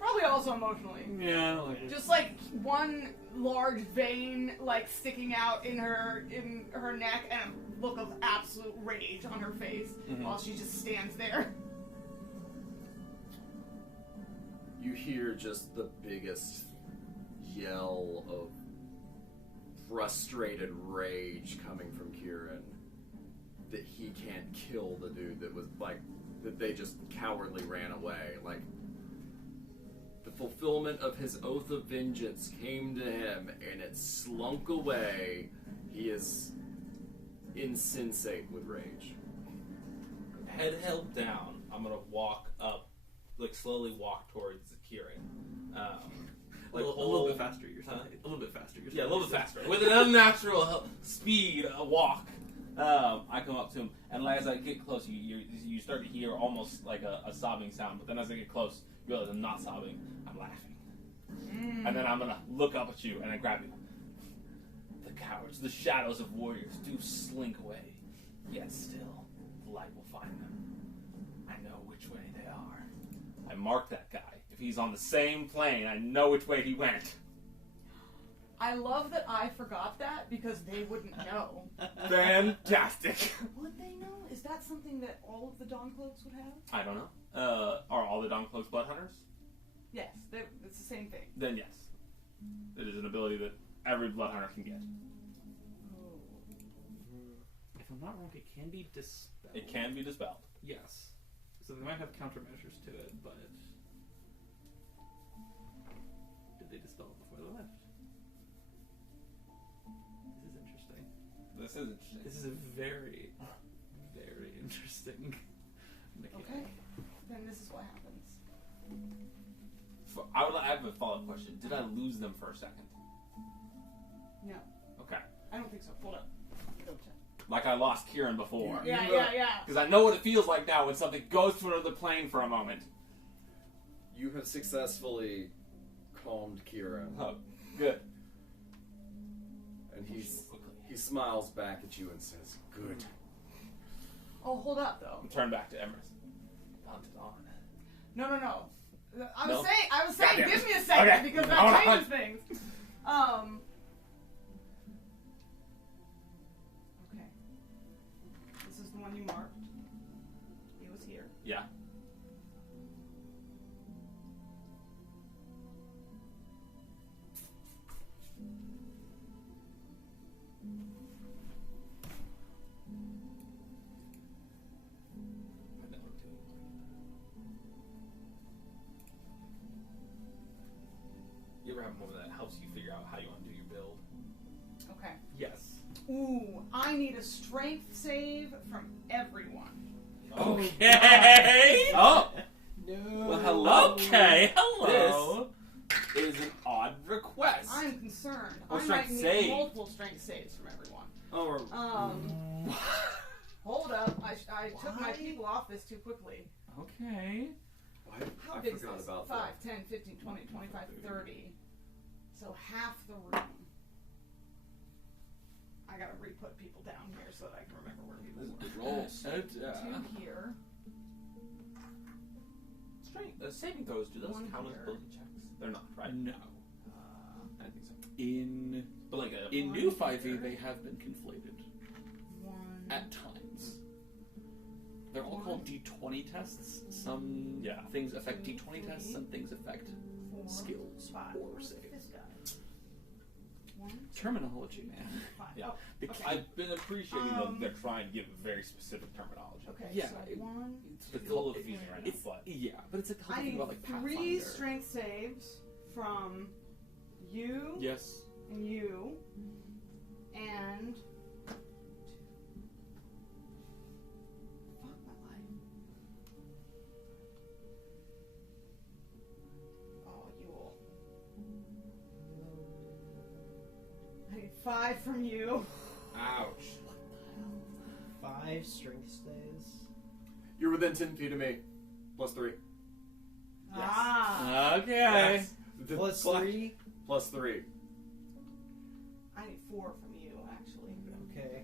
Probably also emotionally. Yeah, like Just like one large vein like sticking out in her neck and a look of absolute rage on her face while she just stands there. You hear just the biggest yell of frustrated rage coming from Kieran that he can't kill the dude that was like that they just cowardly ran away. Like the fulfillment of his oath of vengeance came to him and it slunk away. He is insensate with rage. Head held down, I'm gonna walk up, like slowly walk towards Kieran. a little bit faster. You're saying. A little bit faster. You're saying. Yeah, a little bit faster. With an unnatural speed, a walk. I come up to him, and as I get close, you start to hear almost like a sobbing sound. But then as I get close, you realize I'm not sobbing. I'm laughing. And then I'm gonna look up at you and I grab you. The cowards, the shadows of warriors, do slink away. Yet still, the light will find them. I know which way they are. I mark that guy. If he's on the same plane, I know which way he went. I love that I forgot that because they wouldn't know. Fantastic. Would they know? Is that something that all of the Dawncloaks would have? I don't know. Are all the Dawncloaks blood hunters? Yes, it's the same thing. Then yes. It is an ability that every blood hunter can get. If I'm not wrong, it can be dispelled. It can be dispelled. Yes. So they might have countermeasures to it, but did they dispel it before they left? This is interesting. This is interesting. This is a very, very interesting mechanic. Okay, then this is what happens. I have a follow-up question. Did I lose them for a second? No, Okay. I don't think so. Hold up. Double check. Like I lost Kieran before. Yeah. Because I know what it feels like now when something goes to another plane for a moment. You have successfully calmed Kieran, Oh, good. and he smiles back at you and says, "Good." Oh, hold up though. Turn back to Emrys. Hunt it on. No. I No? was saying, Goddamn. give me a second Okay. because Hold that on. changes things. Okay. This is the one you marked. He was here. Yeah. You ever have a moment that helps you figure out how you want to do your build? Okay. Yes. Ooh, I need a strength save from everyone. Okay. Oh! No. Well, hello. Okay. Hello. This is an odd request. I'm concerned. Well, I might strength need save. multiple strength saves from everyone. Oh, Hold up. I took my people off this too quickly. Okay. How I big is forgot this? about 5, that. 10, 15, 20, 25, 30. So half the room. I gotta re-put people down here so that I can remember where people This is were. good rolls. 2 here. Strength. Saving throws, do those One count as here. ability checks? They're not, right? No. I think so. In But like a... in new 5e, they have been conflated 1. at times. They're all called D20 tests. Some Yeah. things affect D20 tests. Some things affect 4, skills 5. or Where's saves. this guy? 1, Terminology, man. 5. Yeah. Oh, The okay. I've been appreciating them. They're trying to give very specific terminology. Okay, Yeah, so it- 1, It's a little confusing right now, It's but... yeah, but it's like I talking need about like 3 Pathfinder. strength saves from you Yes. and you and fuck my life. Oh, you all. I need 5 from you. Ouch. 5 strength stays. You're within 10 feet of me. +3. Ah. Okay. Yes. Plus 3. Plus 3. I need 4 from you, actually. Okay.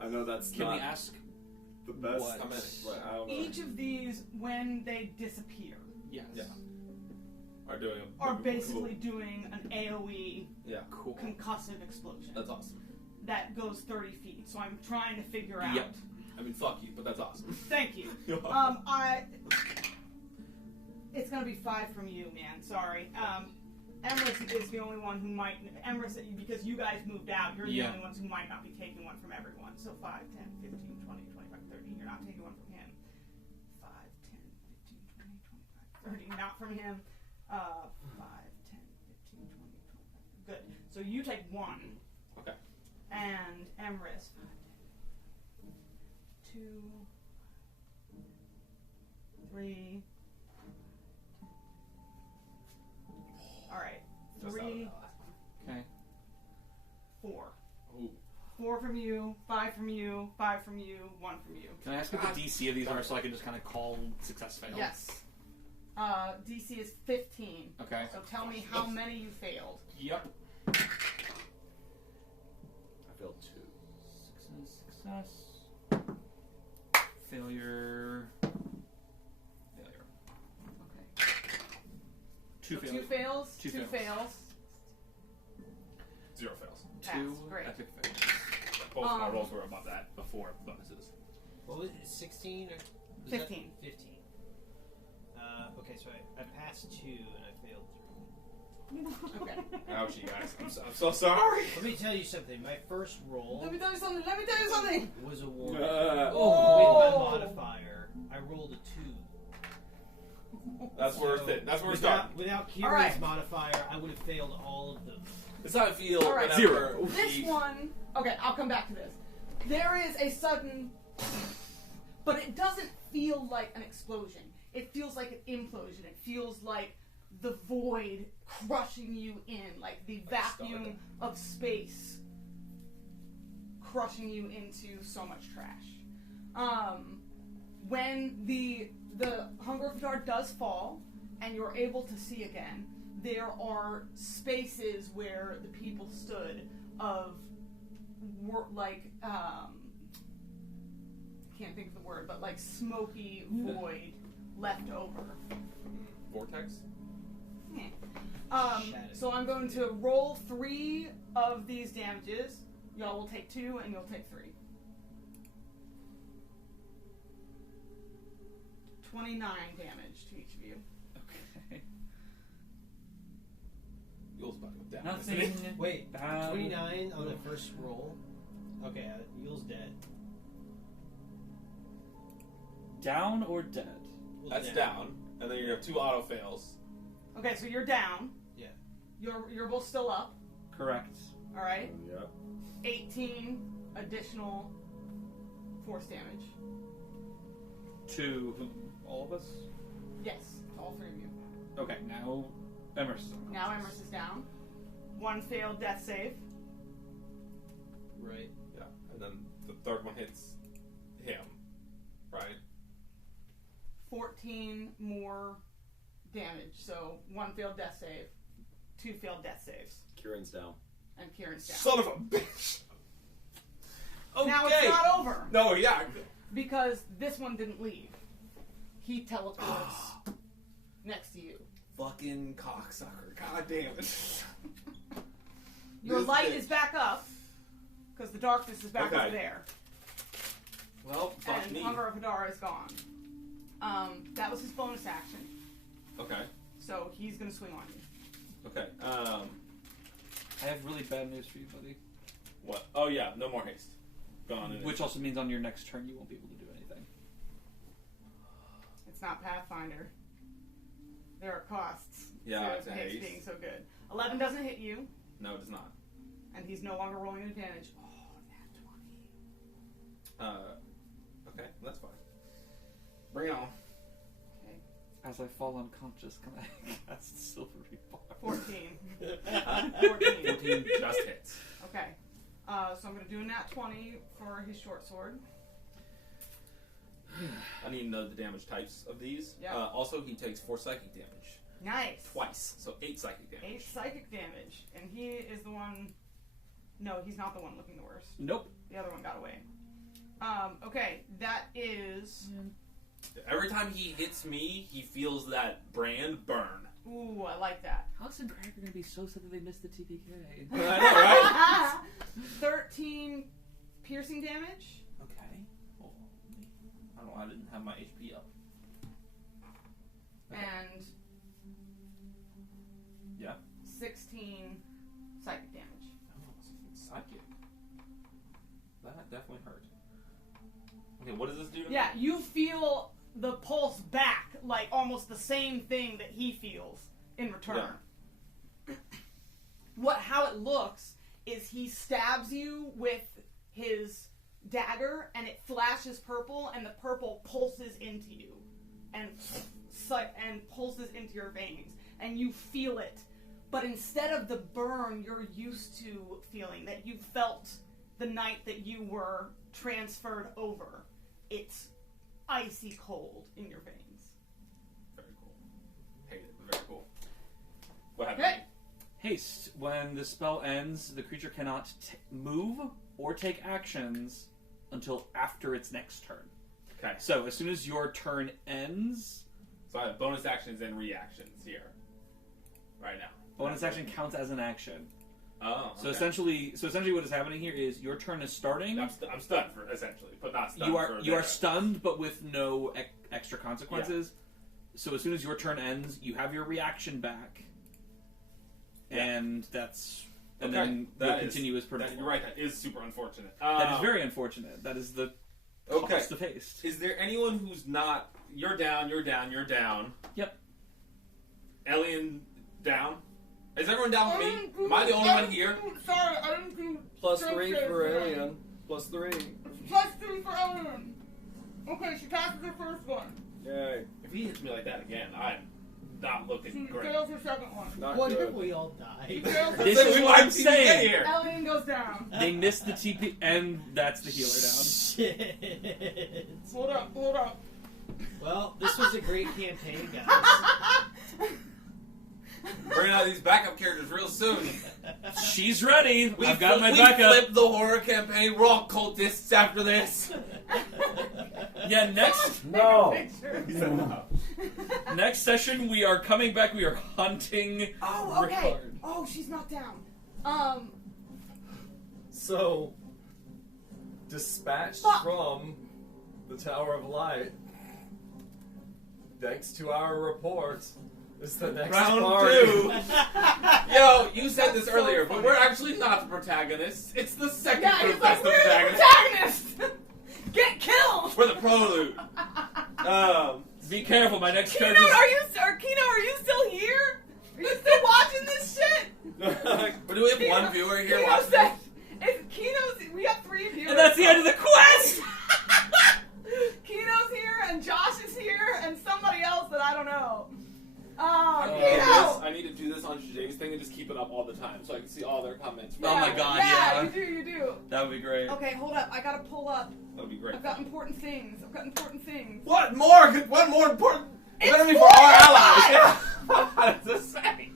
I know that's Can not we ask the best. what? But I don't know. Each of these, when they disappear, Yes. Yeah. Are doing are basically doing an AoE Yeah. Cool. concussive explosion That's awesome. that goes 30 feet. So I'm trying to figure out. Yep. I mean, fuck you, but that's awesome. Thank you. It's gonna be 5 from you, man. Sorry. Emrys is the only one who might. Emrys, because you guys moved out, you're the Yeah. only ones who might not be taking one from everyone. So 5, 10, 15, 20, 25, 30. You're not taking one from him. 5, 10, 15, 20, 25, 30. Not from him. 5, 10, 15, 20, 25. Good. So you take 1. Okay. And Emrys. 2, 3. All right. 3, Okay. 4. Ooh. 4 from you, 5 from you, 5 from you, 1 from you. Can I ask what the DC of these are so I can just kind of call success fail? Yes. DC is 15. Okay. So tell me how many you failed. Yep. I failed 2. Success. Failure. Failure. Okay. 2 So failures. 2 fails. Two 2 fails. fails. 0 fails. Pass. Two Great. epic fails. Both of my rolls were above that before bonuses. What was it? 16 or was 15. That 15. Okay, so I passed 2 and I failed 3. Okay. Ouchie, guys. I'm so sorry. Let me tell you something. My first roll Let me tell you something. Let me tell you something. was a 1. Oh. With my modifier, I rolled a 2. That's where So, that's where we're without, starting. without Kieran's All right. modifier, I would have failed all of them. That's how I feel. All right. Whenever This we- one. Okay, I'll come back to this. There is a sudden, but it doesn't feel like an explosion. It feels like an implosion. It feels like the void crushing you in, like the vacuum of space crushing you into so much trash. When the Hunger of Vidar does fall and you're able to see again, there are spaces where the people stood of can't think of the word, but like smoky void left over. Vortex. So I'm going to roll 3 of these damages. Y'all will take 2 and you'll take 3. 29 damage to each of you. Okay. Yule's about to go down. isn't Nothing. it? Wait, bad. 29 on the first roll? Okay, Yule's dead. Down or dead? Yule's That's down, and then you have 2 auto fails. Okay, so you're down. Yeah. You're both still up. Correct. All right. Yep. 18 additional force damage. To whom? All of us? Yes, all 3 of you. Okay, now Emerson. Now Emrys is down. 1 failed death save. Right. Yeah, and then the third one hits him, right? 14 more damage. So 1 failed death save, 2 failed death saves, Kieran's down. and Kieran's down. Son of a bitch. Okay. Now it's not over No, yeah. because this one didn't leave. He teleports next to you. Fucking cocksucker. God damn it. Your This light bitch. is back up because the darkness is back Okay. over there, Well, fuck and me. Hunger of Hadar is gone. That was his bonus action, Okay. so he's gonna swing on you. Okay. I have really bad news for you, buddy. What? Oh yeah, no more haste. Gone. Which also means on your next turn you won't be able to do anything. It's not Pathfinder. There are costs. Yeah, to it's a haste haste. being so good. 11 doesn't hit you, No, it does not. and he's no longer rolling an advantage. Oh, nat 20. Okay, that's fine. Bring it on. Okay, As I fall unconscious, can I cast the silvery bar? 14. 14 just hits. Okay, so I'm going to do a nat 20 for his short sword. I need to know the damage types of these. Yeah. Also, he takes 4 psychic damage. Nice. twice, so 8 psychic damage. 8 psychic damage, and he is the one. No, he's not the one looking the worst. Nope. The other one got away. Okay, that is. Every time he hits me, he feels that brand burn. Ooh, I like that. Alex and Craig are going to be so sad that they missed the TPK. I know, right? 13 piercing damage. Okay. Oh, I don't know. I didn't have my HP up. And Yeah. 16 psychic damage. Oh, psychic. That definitely hurt. Okay, what does this do to me? Yeah, you feel the pulse back, like almost the same thing that he feels in return. How it looks is he stabs you with his dagger, and it flashes purple, and the purple pulses into you, and pulses into your veins, and you feel it. But instead of the burn you're used to feeling, that you felt the night that you were transferred over, it's icy cold in your veins. Very cool. Hate it, but very cool. What happened? Okay. Haste. When the spell ends, the creature cannot move or take actions until after its next turn. Okay. So as soon as your turn ends, So I have bonus actions and reactions here. Right now. bonus action counts as an action. Oh. So okay. essentially, what is happening here is your turn is starting. I'm stunned for essentially, but not stunned. You are stunned, but with no extra consequences. So as soon as your turn ends, you have your reaction back, and that's then you'll continue as per normal. You're right. That is super unfortunate. That is very unfortunate. That is the cost of haste. Is there anyone who's not? You're down. You're down. You're down. Yep. Alien down. Is everyone down with me? Am I the only one here? Sorry, I didn't do +3 for Alien. +3. +3 for Alien. Okay, she passes her first one. Yay. If he hits me like that again, I'm not looking She great. fails her second one. Not What good. if we all She die? fails her This Then is we what I'm might see you get saying. here. Alien goes down. They missed the TP, and that's the healer down. Shit. Hold up. Well, this was a great campaign, guys. Bringing out these backup characters real soon. She's ready. We I've got my we backup. flipped the horror campaign. We're all cultists after this. Yeah, next No. next session we are coming back. We are hunting Oh, okay. Ricard. Oh, she's not down. So, dispatched Fuck. from the Tower of Light, thanks to our report, is the next Round party. 2. Yo, you said this That's so earlier, but funny. we're actually not the protagonists. It's the second Yeah, group he's like, that's the we're the protagonist. protagonist! Get killed! We're the prelude. Be careful, my next Kino, character. Kino, are you still here? Are you still watching this shit? But do we have one viewer here Kino watching said, this? we have 3 viewers. And that's the end of the quest. Kino's here, and Josh is here, and somebody else that I don't know. I need to do this on Jay's thing and just keep it up all the time so I can see all their comments. Oh my God, Yeah, yeah. you do. That would be great. Okay, hold up. I gotta pull up. That would be great. I've got important things. What more important? It's Better be for our allies. fortified! Yeah. What does this say?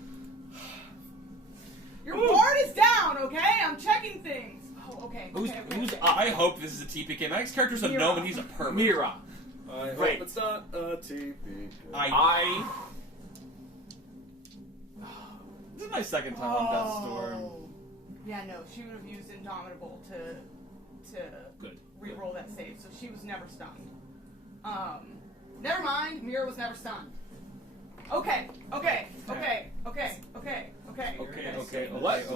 Your board is down, okay? I'm checking things. Oh, okay. Who's? okay. I hope this is a TPK. My next character's a Mira. gnome, and he's a pervert. Mira. I hope Wait. it's not a TP. This is my second time on Death Storm. Oh. Yeah, no, she would have used Indomitable to Good. re-roll that save, so she was never stunned. Never mind, Mira was never stunned. Okay. Okay. What do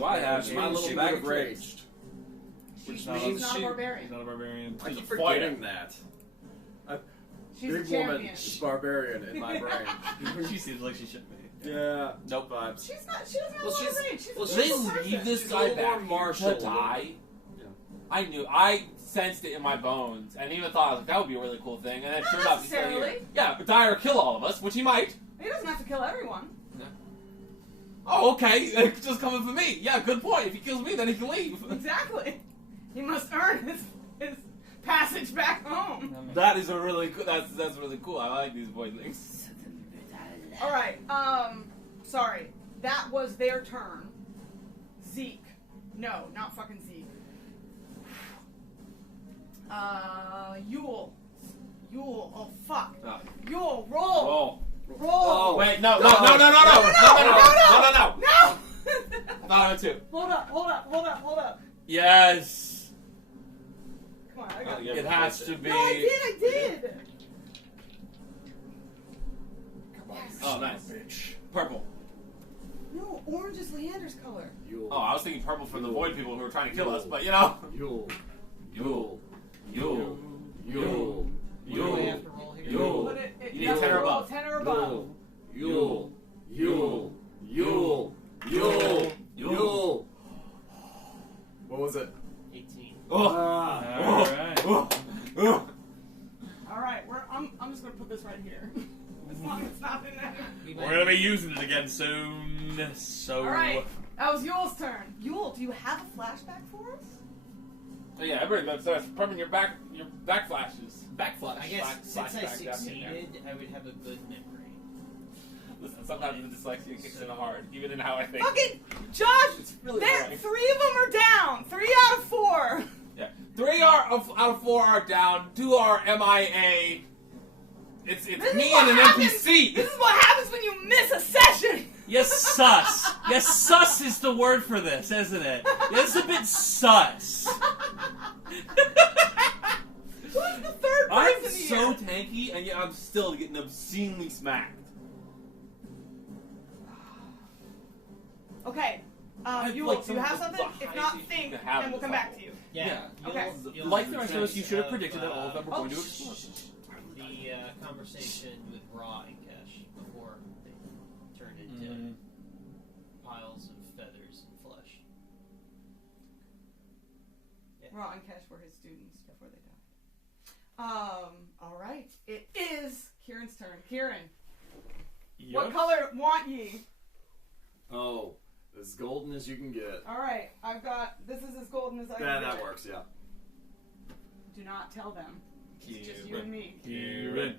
I have in my She little would bag have of tricks? raged. She's means not a she- barbarian. He's not a barbarian. I She's keep a fighter. forgetting that. She's Big a champion. woman, barbarian in my brain. She seems like she should be. Yeah. Nope. Vibes. She doesn't have Well, a lot of she's- range. She's well, a They beautiful leave person. this She's a guy little back more here martial. to die. Yeah. I sensed it in my bones, and even thought I was like, that would be a really cool thing. And then it Not turned out he's still here. necessarily. Yeah, die or kill all of us, which he might. He doesn't have to kill everyone. Oh, okay. It's just coming for me. Yeah, good point. If he kills me, then he can leave. Exactly. He must earn his passage back home. That is a really cool. That's really cool. I like these voicelings. So the All right. Sorry. That was their turn. Zeke. No, not fucking Zeke. Yule. Yule. Oh fuck. Oh. Yule. Roll. Roll. Roll. Oh. Wait, no. No, No, two. Hold up. Yes. Come on, I got Yeah, It has to be. No, I did. Oh, nice. Purple. No, orange is Leander's color. Yule. Oh, I was thinking purple for the void people who were trying to kill us, but you know. Yule. Yule. Yule. Do Yule. we Yule. have to roll here? Yule. But You need has to 10 or roll above. 10 or above. Yule. Yule. Yule. Yule. Yule. What was it? 18. All right. All right, I'm just gonna put this right here. As long as it's not in there. We're gonna be using it again soon. So. All right, that was Yule's turn. Yule, do you have a flashback for us? Oh, yeah, everybody starts pumping your back flashes. Backflash. I guess since I flashback down here. succeeded, I would have a good memory. Listen, sometimes the dyslexia kicks in hard, even in how I think. Fucking Josh! It's really There, annoying. 3 of them are down. 3 out of 4. Yeah, 3 out of 4 are down. 2 are MIA. It's This me is what and an happens- NPC. This is what happens when you miss a session. Yes, sus. Yes, sus is the word for this, isn't it? It's a bit sus. Who's the third I'm person so here? tanky, and yet I'm still getting obscenely smacked. Okay. I've, Yule, like, do you have some of something? the If not, highest think, you can have and we'll in come this back level. to you. Yeah. Okay. Like the rest of us, you should have predicted that all of them were Oh, going to explode. The conversation with Ra and Kesh before they turned into piles of feathers and flesh. Ra and Kesh were his students before they died. All right. It is Kieran's turn. Kieran, what color want ye? Oh, as golden as you can get. All right. I've got. This is as golden as I can Yeah, get. that works. Yeah. Do not tell them. It's just you and me. Kieran.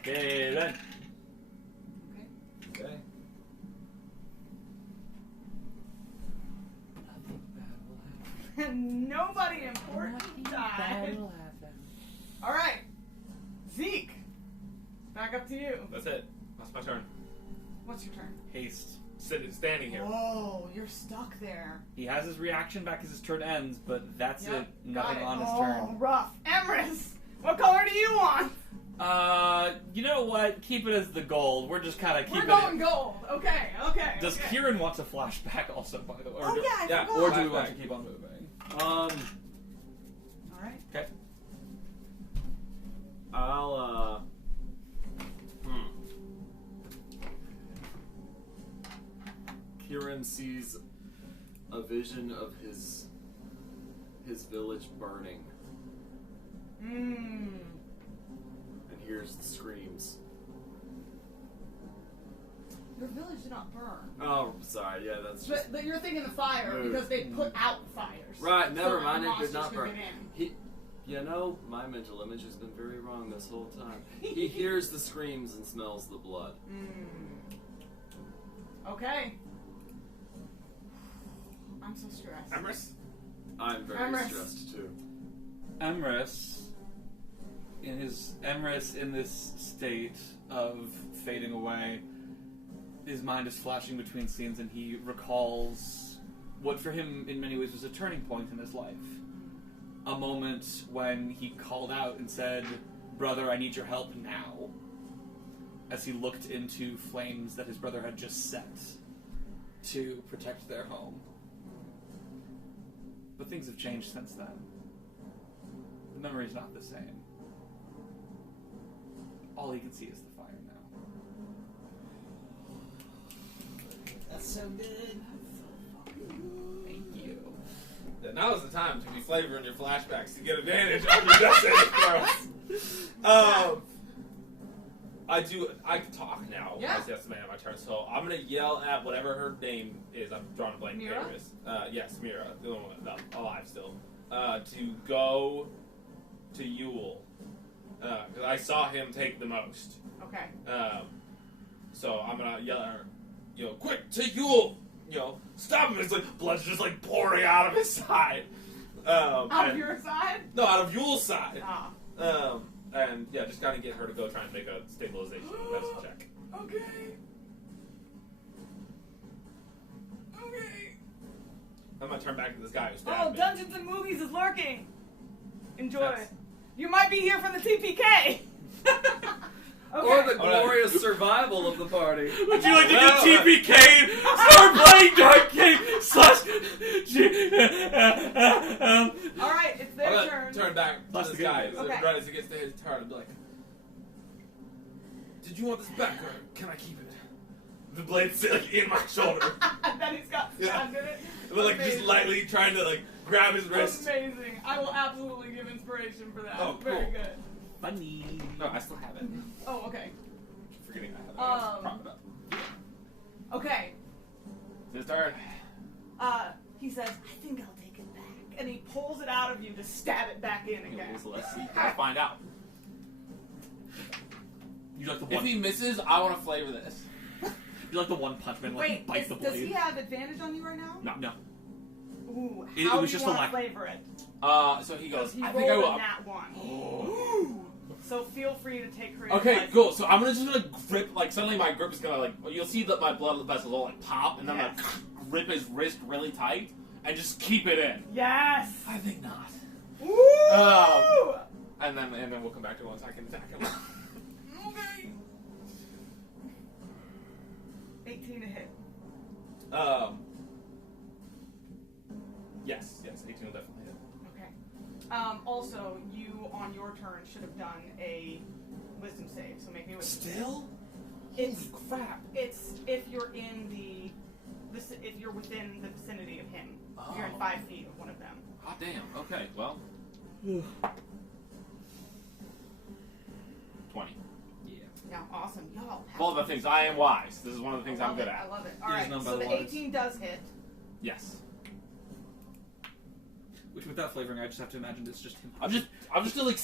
Okay. Okay. Nobody important died. All right. Zeke. Back up to you. That's it. That's my turn. What's your turn? Haste. Standing here. Oh, you're stuck there. He has his reaction back as his turn ends, but that's Yep, it. Nothing got it. on his Oh, turn. rough. Emrys, what color do you want? You know what? Keep it as the gold. We're just kind of We're keeping going it. gold. Okay. Does okay. Kieran want to flashback also, by the way? Oh yeah, I Yeah, forgot. Or do we want Flashback. to keep on moving? All right. Okay. I'll Kieran sees a vision of his village burning Mmm. and hears the screams. Your village did not burn. Oh, sorry. Yeah, that's just But you're thinking the fire Move. because they put out fires. right. Never So mind. the It did monsters not could burn. get in. He, you know, my mental image has been very wrong this whole time. He hears the screams and smells the blood. Okay. I'm so stressed. Emrys? I'm very Emrys. stressed too. Emrys, in this state of fading away, his mind is flashing between scenes, and he recalls what for him in many ways was a turning point in his life. A moment when he called out and said, "Brother, I need your help now," as he looked into flames that his brother had just set to protect their home. But things have changed since then. The memory's not the same. All he can see is the fire now. That's so good. Thank you. Then now is the time to be flavoring your flashbacks to get advantage of your death saving throws. I can talk now. Yeah. As the man of my turn. So I'm gonna yell at whatever her name is. I'm drawing a blank. Mira? There it is. Yes, Mira, the only one alive still. To go to Yule Because I saw him take the most. Okay. So I'm gonna yell at her, quick to Yule! Stop him! It's like blood's just like pouring out of his side. Out of your side? No, out of Yule's side. Ah. And yeah, just gotta get her to go try and make a stabilization medicine check. Okay. Okay. I'm gonna turn back to this guy who stabbed Oh, me. Dungeons and Movies is lurking. Enjoy. That's- You might be here for the TPK. Okay. Or the glorious survival of the party. Would you like to do TPK and start playing Dark Game / All right, it's their I'm gonna turn. turn back to Plus this the guy. game. Okay. Right as it gets to his turn, and be like, "Did you want this back, or can I keep it?" The blade's like in my shoulder, And then he's got stabbed in it. but like just Amazing. lightly trying to like grab his wrist. Amazing. I will absolutely give inspiration for that. Oh, cool. Very good. Funny. No, I still have it. Oh, okay. Forgetting I have it. I gotta prop it up. Okay. It's his turn. He says, I think I'll take it back. And he pulls it out of you to stab it back in again. Let's find out. You like the If one? he misses, I want to flavor this. You like the One Punch Man? Like Wait, bite the does he blade? have advantage on you right now? No. Ooh, It how was do you just want a to lack- flavor it? So he goes, He I rolled think I a will. nat one. So feel free to take creative Okay, license. cool. So I'm gonna grip, like suddenly my grip is gonna you'll see that my blood vessels all like pop, and then I'm gonna grip his wrist really tight and just keep it in. Yes. I think not. Woo! And then we'll come back to once I can attack him. Okay. 18 to hit. Yes, 18 will definitely hit. Okay. Also, you on your turn should have done a wisdom save. So make me a wisdom. Still? It's Crap. It's if you're in if you're within the vicinity of him. If you're in 5 feet of one of them. Hot damn. Okay, well. 20. Yeah, awesome. Y'all. have All the things. I am wise. This is one of the things I I'm love good it. at. I love it. All He is right. known by So the the waters. 18 does hit. Yes. Which, without flavoring, I just have to imagine it's just him. I'm just still like.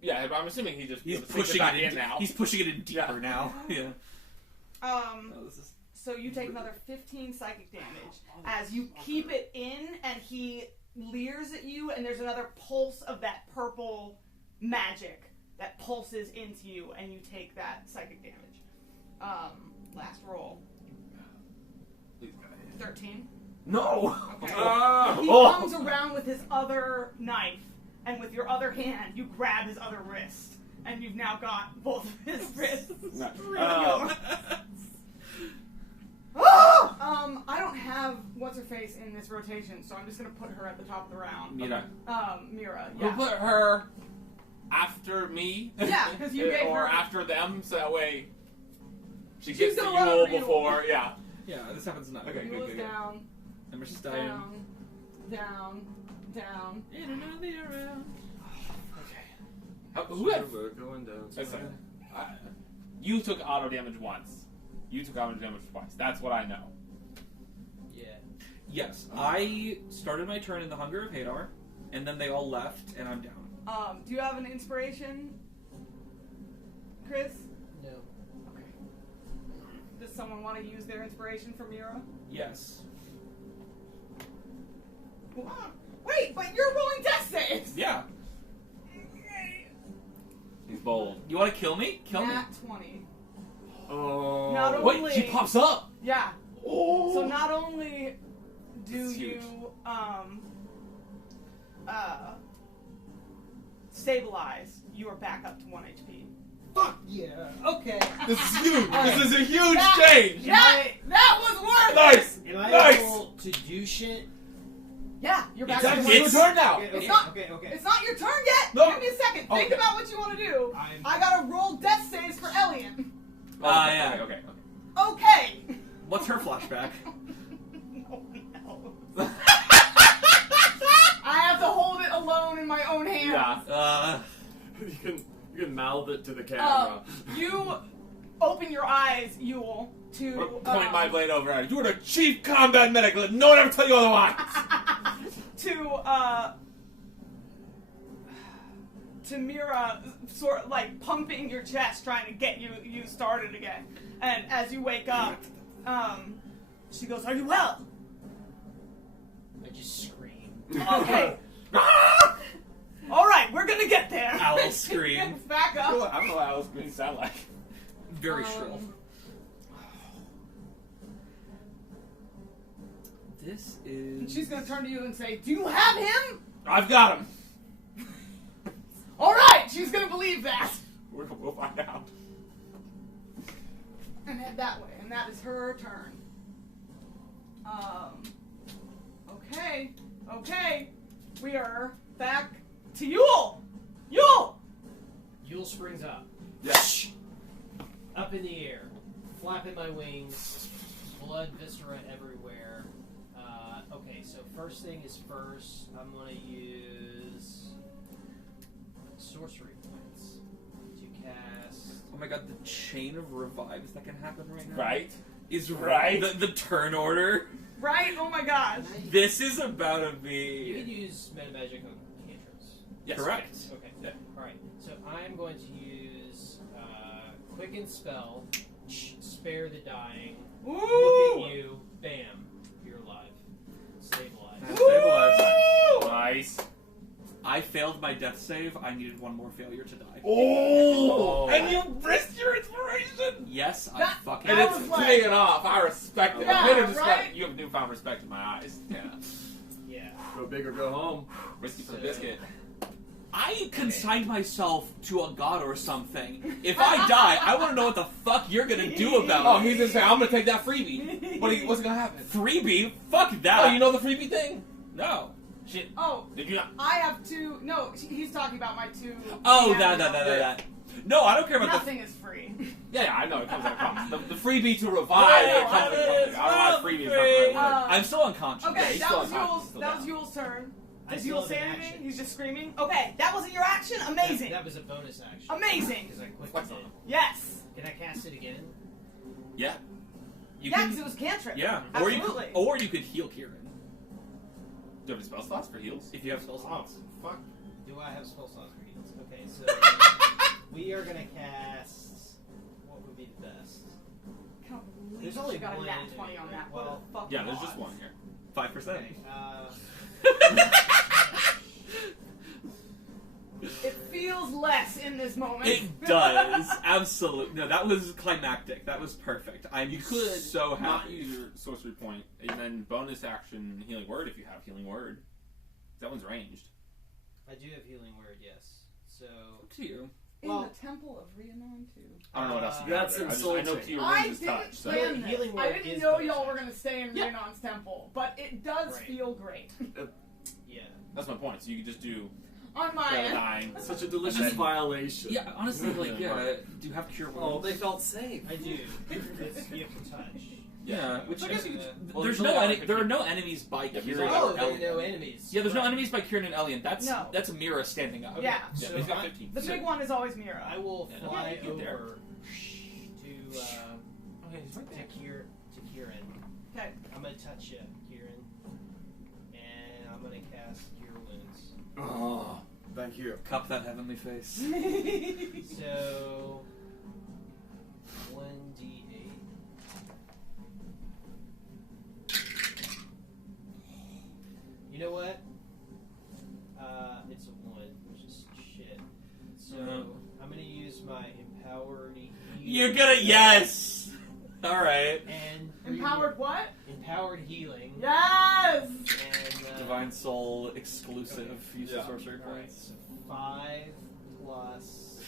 Yeah, I'm assuming he just He's sinks pushing back it in now. He's pushing it in deeper now. Yeah. Oh, this is. So you take another 15 psychic damage as you keep it in, and he leers at you, and there's another pulse of that purple magic that pulses into you, and you take that psychic damage. Last roll. Please go ahead. 13. No. Okay. Ah! He comes around with his other knife, and with your other hand, you grab his other wrist, and you've now got both of his wrists. I don't have what's her face in this rotation, so I'm just gonna put her at the top of the round. Mira. Mira. We'll Yeah. put her after me. Yeah, 'cause you gave or her- after them, so that way she She's gets the gonna run Yule over Yule. before. Yeah. Yeah, this happens not. Okay, Yule good. is down, Emer's just dying. down. In another round. Okay. We're going down. That's it. You took auto damage once. You took auto damage twice. That's what I know. Yeah. Yes, I started my turn in the Hunger of Hadar, and then they all left, and I'm down. Do you have an inspiration, Chris? No. Okay. Does someone want to use their inspiration for Mira? Yes. Wait, but you're rolling death saves! Yeah. He's bold. You want to kill me? Kill me. Nat 20. Oh. Not only, Wait, she pops up. Yeah. Oh. So not only do That's you huge. stabilize, you are back up to 1 HP. Fuck yeah. Okay. This is huge. Alright. This is a huge That- change. That was worth Nice. it! Am I Nice. able to do shit? Yeah, you're back It's up to your 1 turn now. Okay, It's okay, not- okay. It's not your turn yet! No. Give me a second. Think Okay. about what you want to do. I'm- I gotta roll death saves for Elliot. Yeah. Okay. Okay. What's her flashback? No one knows. I have to hold it alone in my own hands. Yeah. You can mouth it to the camera. You open your eyes, Yule, I'm gonna to point my blade over at her. You are the chief combat medic. Let no one ever tell you to to Mira, sort of like pumping your chest, trying to get you started again. And as you wake up, she goes, "Are you well?" I just scream. Okay. All right, we're gonna get there. Owl scream. Back I up. don't know what else going to sound like. Very shrill. This is. She's gonna turn to you and say, "Do you have him?" I've got him. All right, she's gonna believe that We'll find out. and head that way, and that is her turn. Okay, we are back to Yule. Yule. Yule springs up. Yes. Up in the air, flapping my wings, blood viscera everywhere. Okay, so first thing is first, I'm going to use sorcery points to cast. Oh my god, the chain of revives that can happen right now. Right? Is Right. the turn order. Right? Oh my gosh. This is about to You can be. use meta magic on cantrips. Yes. Correct. Okay. Yeah. Alright, so I'm going to use Quicken Spell, Spare the Dying, Ooh. look at you, bam, you're alive. Stabilize. Woo! Nice. I failed my death save. I needed one more failure to die. Oh! And you risked your inspiration! Yes, I That- fucking. And that it's was like- paying off. I respect it. Yeah, A bit of respect. right? You have newfound respect in my eyes. Yeah. Yeah. Go big or go home. Risky for the biscuit. I consigned myself to a god or something. If I die, I want to know what the fuck you're gonna do about Oh, it. he's gonna say, I'm gonna take that freebie. What's gonna happen? Freebie? Fuck that. Oh, you know the freebie thing? No. Shit. Oh, Did you not? I have two. No, he's talking about my two. Oh, Yeah, that. No, I don't care about Nothing is free. Yeah, I know it comes at a cost. The freebie to revive. Yeah, it comes with that something. is I don't know why freebie is not free. the right word. I'm still unconscious. Okay, he's that still was unconscious, Yule's. still That was down. Yule's turn. I Is still Yule have an saying anything? action. He's just screaming. Okay, that wasn't your action. Amazing. That was a bonus action. Amazing. Because I Flex quickened on it. him. Yes. Can I cast it again? Yeah. You Yeah, can. because it was cantrip. Yeah. Absolutely. Or you could heal Kieran Do you have any spell slots for heals? if you have spell Oh, slots. fuck. Do I have spell slots for heals? Okay, so we are gonna cast. What would be the best? Can't believe There's she only got one a nat enemy, 20 on right? that. Well, What a fucking Yeah, there's just odds. one here. 5%. Okay, It feels less in this moment. It does. Absolutely. No, that was climactic. That was perfect. I'm You could so not happy. use your sorcery point, and then bonus action healing word if you have healing word. That one's ranged. I do have healing word, yes. So Up to you. in well- the Temple of Rhiannon too. I don't know what else you That's got there. I know insulting. Key I Rings is didn't touch. So. plan this. Healing I word didn't is know bonus y'all were action. gonna stay in Yeah. Rhiannon's temple, but it does Right. feel great. yeah. That's my point. So you could just do On my Fair end. Dying. Such a delicious And then- violation. Yeah, honestly, like, yeah. Do you have cure wounds? Oh, they felt safe. I do. It's, you have to touch. Yeah, which So I guess you could- Well, there's you no only have there are 50. no enemies by Yeah, Kieran he's Oh, or there are Elian. no enemies. Yeah, there's no Right. enemies by Kieran and Elian. That's No. that's a Mira standing up. Okay, Yeah. Yeah, So he's got I- 15. The big one is always Mira. I will Yeah. fly Yeah, you get there. over to Okay, he's right there. Kieran. Okay. I'm gonna touch you, Kieran, and I'm gonna cast Cure Wounds. Oh, thank you. Cup that heavenly face. So 1d8. You know what? It's a 1, which is shit. So I'm gonna use my empowered heal. You're gonna yes. All right. And Empowered what? empowered healing. Yes! And Divine Soul exclusive use of Yeah. sorcery Alright, points. so 5 plus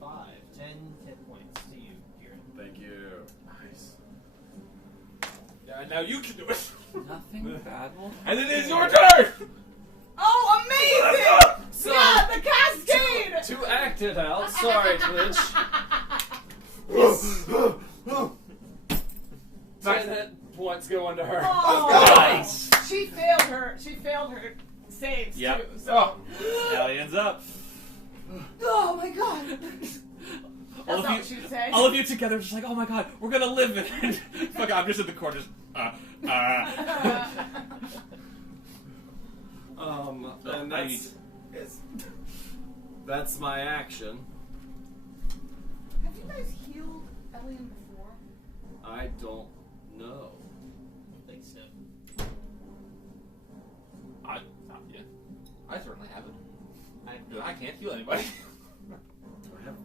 5. 10 hit points to you, Kieran. Thank you. Nice. Yeah, now you can do it. Nothing bad will. And it is your turn! Oh, amazing! So, Yeah, the cascade! to act it out, sorry, Glitch. 10 hit points going to her. Oh, Nice. She failed her saves Yep. too. So. Alien's up. Oh my god. All That's not of what you, she'd say. all of you together, just like, oh my god, we're gonna live it. Fuck, I'm just in the corner, just And I that's. It's, That's my action. Have you guys healed Elian before? I don't know. I think so. I certainly haven't. I can't heal anybody. Do I have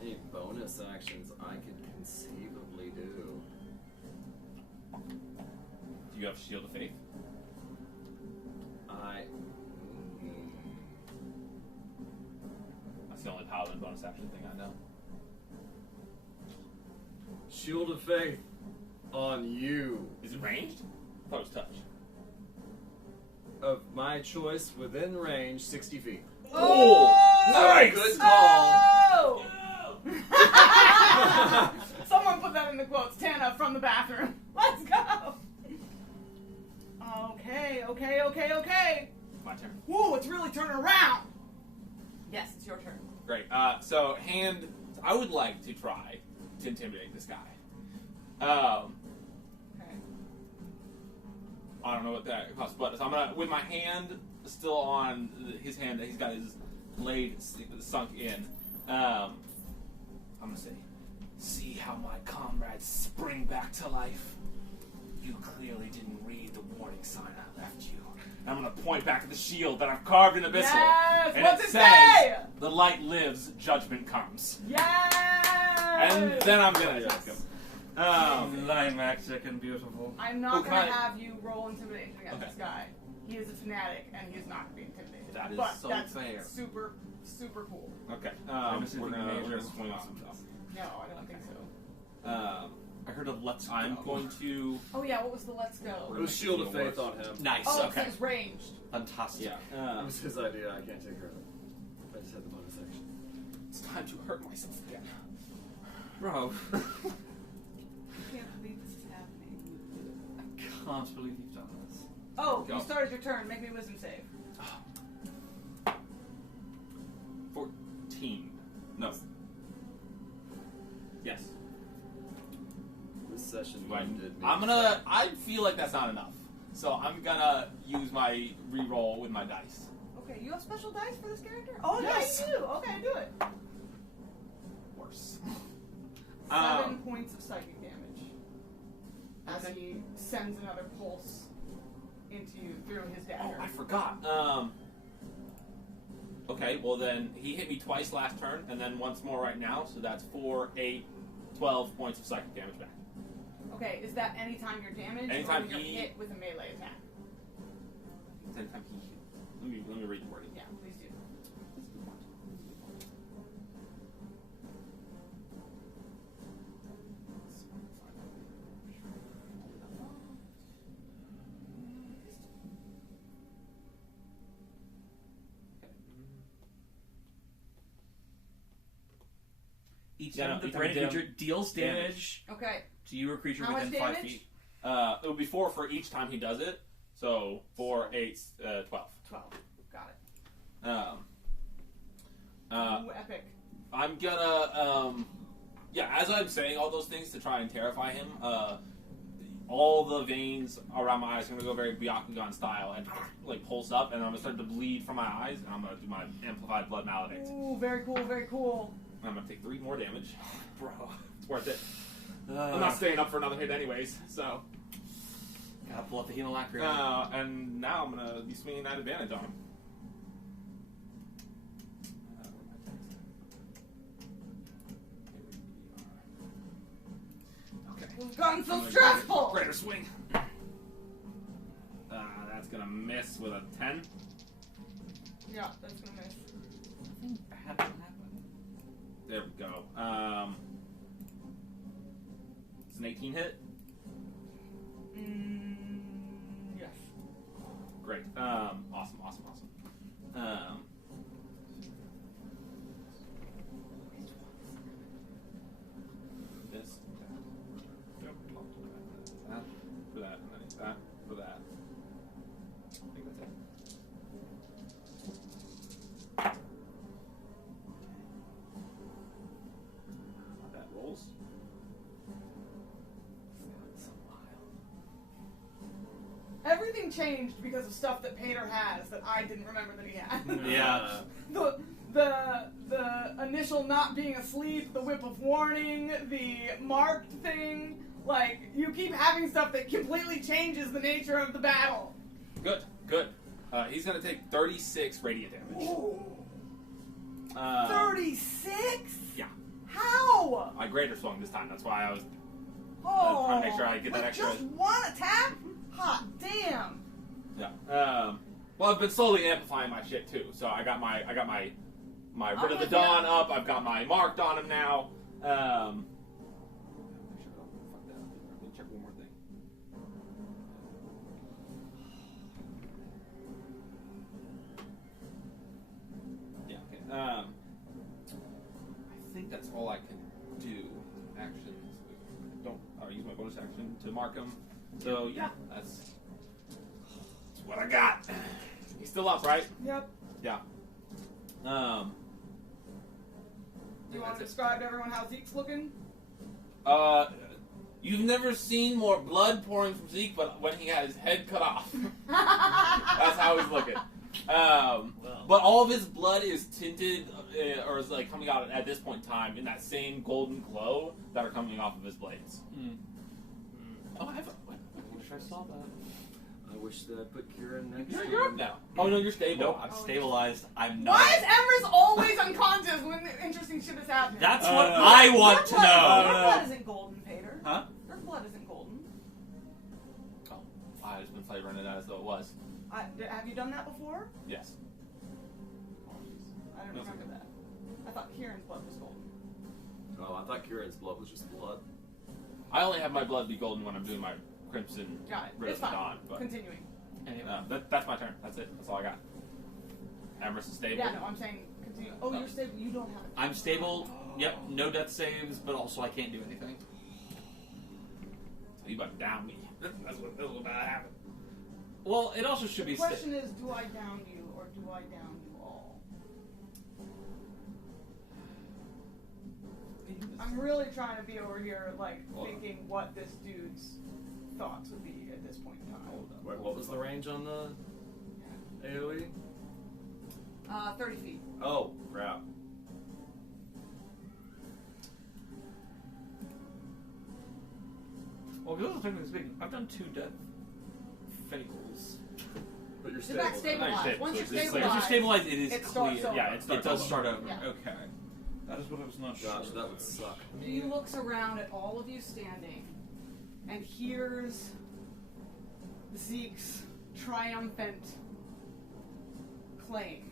any bonus actions I could conceivably do? Do you have Shield of Faith? That's the only paladin bonus action thing I know. Shield of Faith on you. Is it ranged? I thought it was touch. Of my choice, within range, 60 feet. Oh! Nice! Good call. Oh! Someone put that in the quotes. Tana from the bathroom. Let's go. Okay. My turn. Whoa, it's really turning around. Yes, it's your turn. Great. So I would like to try to intimidate this guy. Okay. I don't know what that costs, but I'm gonna, with my hand still on his hand that he's got his blade sunk in. I'm gonna say, "See how my comrades spring back to life? You clearly didn't read the warning sign I left you." And I'm gonna point back at the shield that I've carved in abyssal, Yes! and What's it it says, say? "The light lives, judgment comes." Yes! And then I'm gonna attack him. Climactic and beautiful. I'm not Okay. going to have you roll intimidation against Okay. this guy. He is a fanatic, and he is not going to be intimidated. That is but so that's fair. super, super cool. Okay. Fantasy We're gonna major. swing on some stuff. No, I don't think so. I heard of let's go. I'm going to. Oh yeah, what was the let's go? It was Shield of Faith on him. Nice. Oh, okay. it was ranged. Fantastic. Yeah. It was his idea. I can't take credit. I just had the bonus action. It's time to hurt myself again. Bro, I can't believe this is happening. I can't believe you've done this. Oh, Go. you started your turn. Make me a wisdom save. 14. No. Yes. This session Right. ended me. I feel like that's not enough. So I'm gonna use my reroll with my dice. Okay, you have special dice for this character? Oh Yes. yeah, you do. Okay, do it. Worse. 7 points of psychic damage. As Okay. he sends another pulse into you through his Oh, dagger. I forgot. Okay, well then he hit me twice last turn, and then once more right now, so that's 4, 8, 12 points of psychic damage back. Okay, is that anytime you're damaged Anytime or you're he- hit with a melee attack? Anytime he, let me read the wording. Yeah, please do. Each Yeah, time no, the threatened dam- creature deals damage Okay, to you or creature How within much 5 damage? feet. It would be 4 for each time he does it. So 4, 8, 12. 12. Got it. Uh, Ooh, epic. I'm gonna, yeah, as I'm saying all those things to try and terrify him, all the veins around my eyes are gonna go very Byakugan style and like pulse up, and I'm gonna start to bleed from my eyes, and I'm gonna do my amplified blood maledict. Ooh, very cool, very cool. And I'm gonna take 3 more damage. Bro. It's worth it. I'm not staying up for another hit anyways, so. Gotta pull up the healing acronym. And now I'm gonna be swinging that advantage on him. Okay. We've gotten so I'm gonna stressful. Greater swing. That's gonna miss with a 10. Yeah, that's gonna miss. Nothing bad can happen. There we go. It's an 18 hit. Yes. Great. Awesome. This. Yep. That. For that. And then that. For that. I think that's it. That rolls. Everything changed because of stuff that Painter has that I didn't remember that he had. Yeah. the initial not being asleep, the whip of warning, the marked thing. Like, you keep having stuff that completely changes the nature of the battle. Good. He's gonna take 36 radiant damage. Ooh. 36? Yeah. How? I greater swung this time. That's why I was Oh, trying to make sure I get that with extra. just one attack? Hot damn. Yeah. Well, I've been slowly amplifying my shit too. So I got my Rid of the with Dawn ya. up. I've got my marked on him now. Let me check one more thing. Yeah. Okay. I think that's all I can do. Actions. I'll use my bonus action to mark him. So yeah, that's what I got. He's still up, right? Yep. Yeah. Do you want to describe to everyone how Zeke's looking? You've never seen more blood pouring from Zeke, but when he had his head cut off. That's how he's looking. But all of his blood is tinted, or is like coming out at this point in time in that same golden glow that are coming off of his blades. Oh, I wish I saw that. I wish that I put Kieran next to You're up now. Oh no, you're stable. Nope, I'm stabilized. I'm not. Why is Emrys always unconscious when interesting shit is happening? That's what I want Your to blood, know. Your blood isn't golden, Pater. Huh? Your blood isn't golden. Oh, I've just been flavoring it as though it was. Have you done that before? Yes. I don't remember that. I thought Kieran's blood was golden. Oh, I thought Kieran's blood was just blood. I only have my blood be golden when I'm doing my crimson Got it. Rid It's of the fine. Dawn. But Continuing. anyway, that's my turn. That's it. That's all I got. Emrys is stable. Yeah, no, I'm saying continue. Oh, you're stable. You don't have it. I'm stable. Yep, no death saves, but also I can't do anything. So you about to down me. That's what about to happen. Well, it also should The be. question is, do I down you or do I down you all? I'm really trying to be over here, like, thinking what this dude's thoughts would be at this point in time. Wait, what was the range on the AoE? 30 feet. Oh, crap. Well, because technically speaking, I've done 2 death fails. But you're You're stable. back stabilized. stable, Once so you're it's just stabilized, Once you're stabilized, it is it clear. starts over. Yeah, It does start over. Yeah. Okay. That is what I was not sure. Gosh, that would suck. He looks around at all of you standing and hears Zeke's triumphant claim.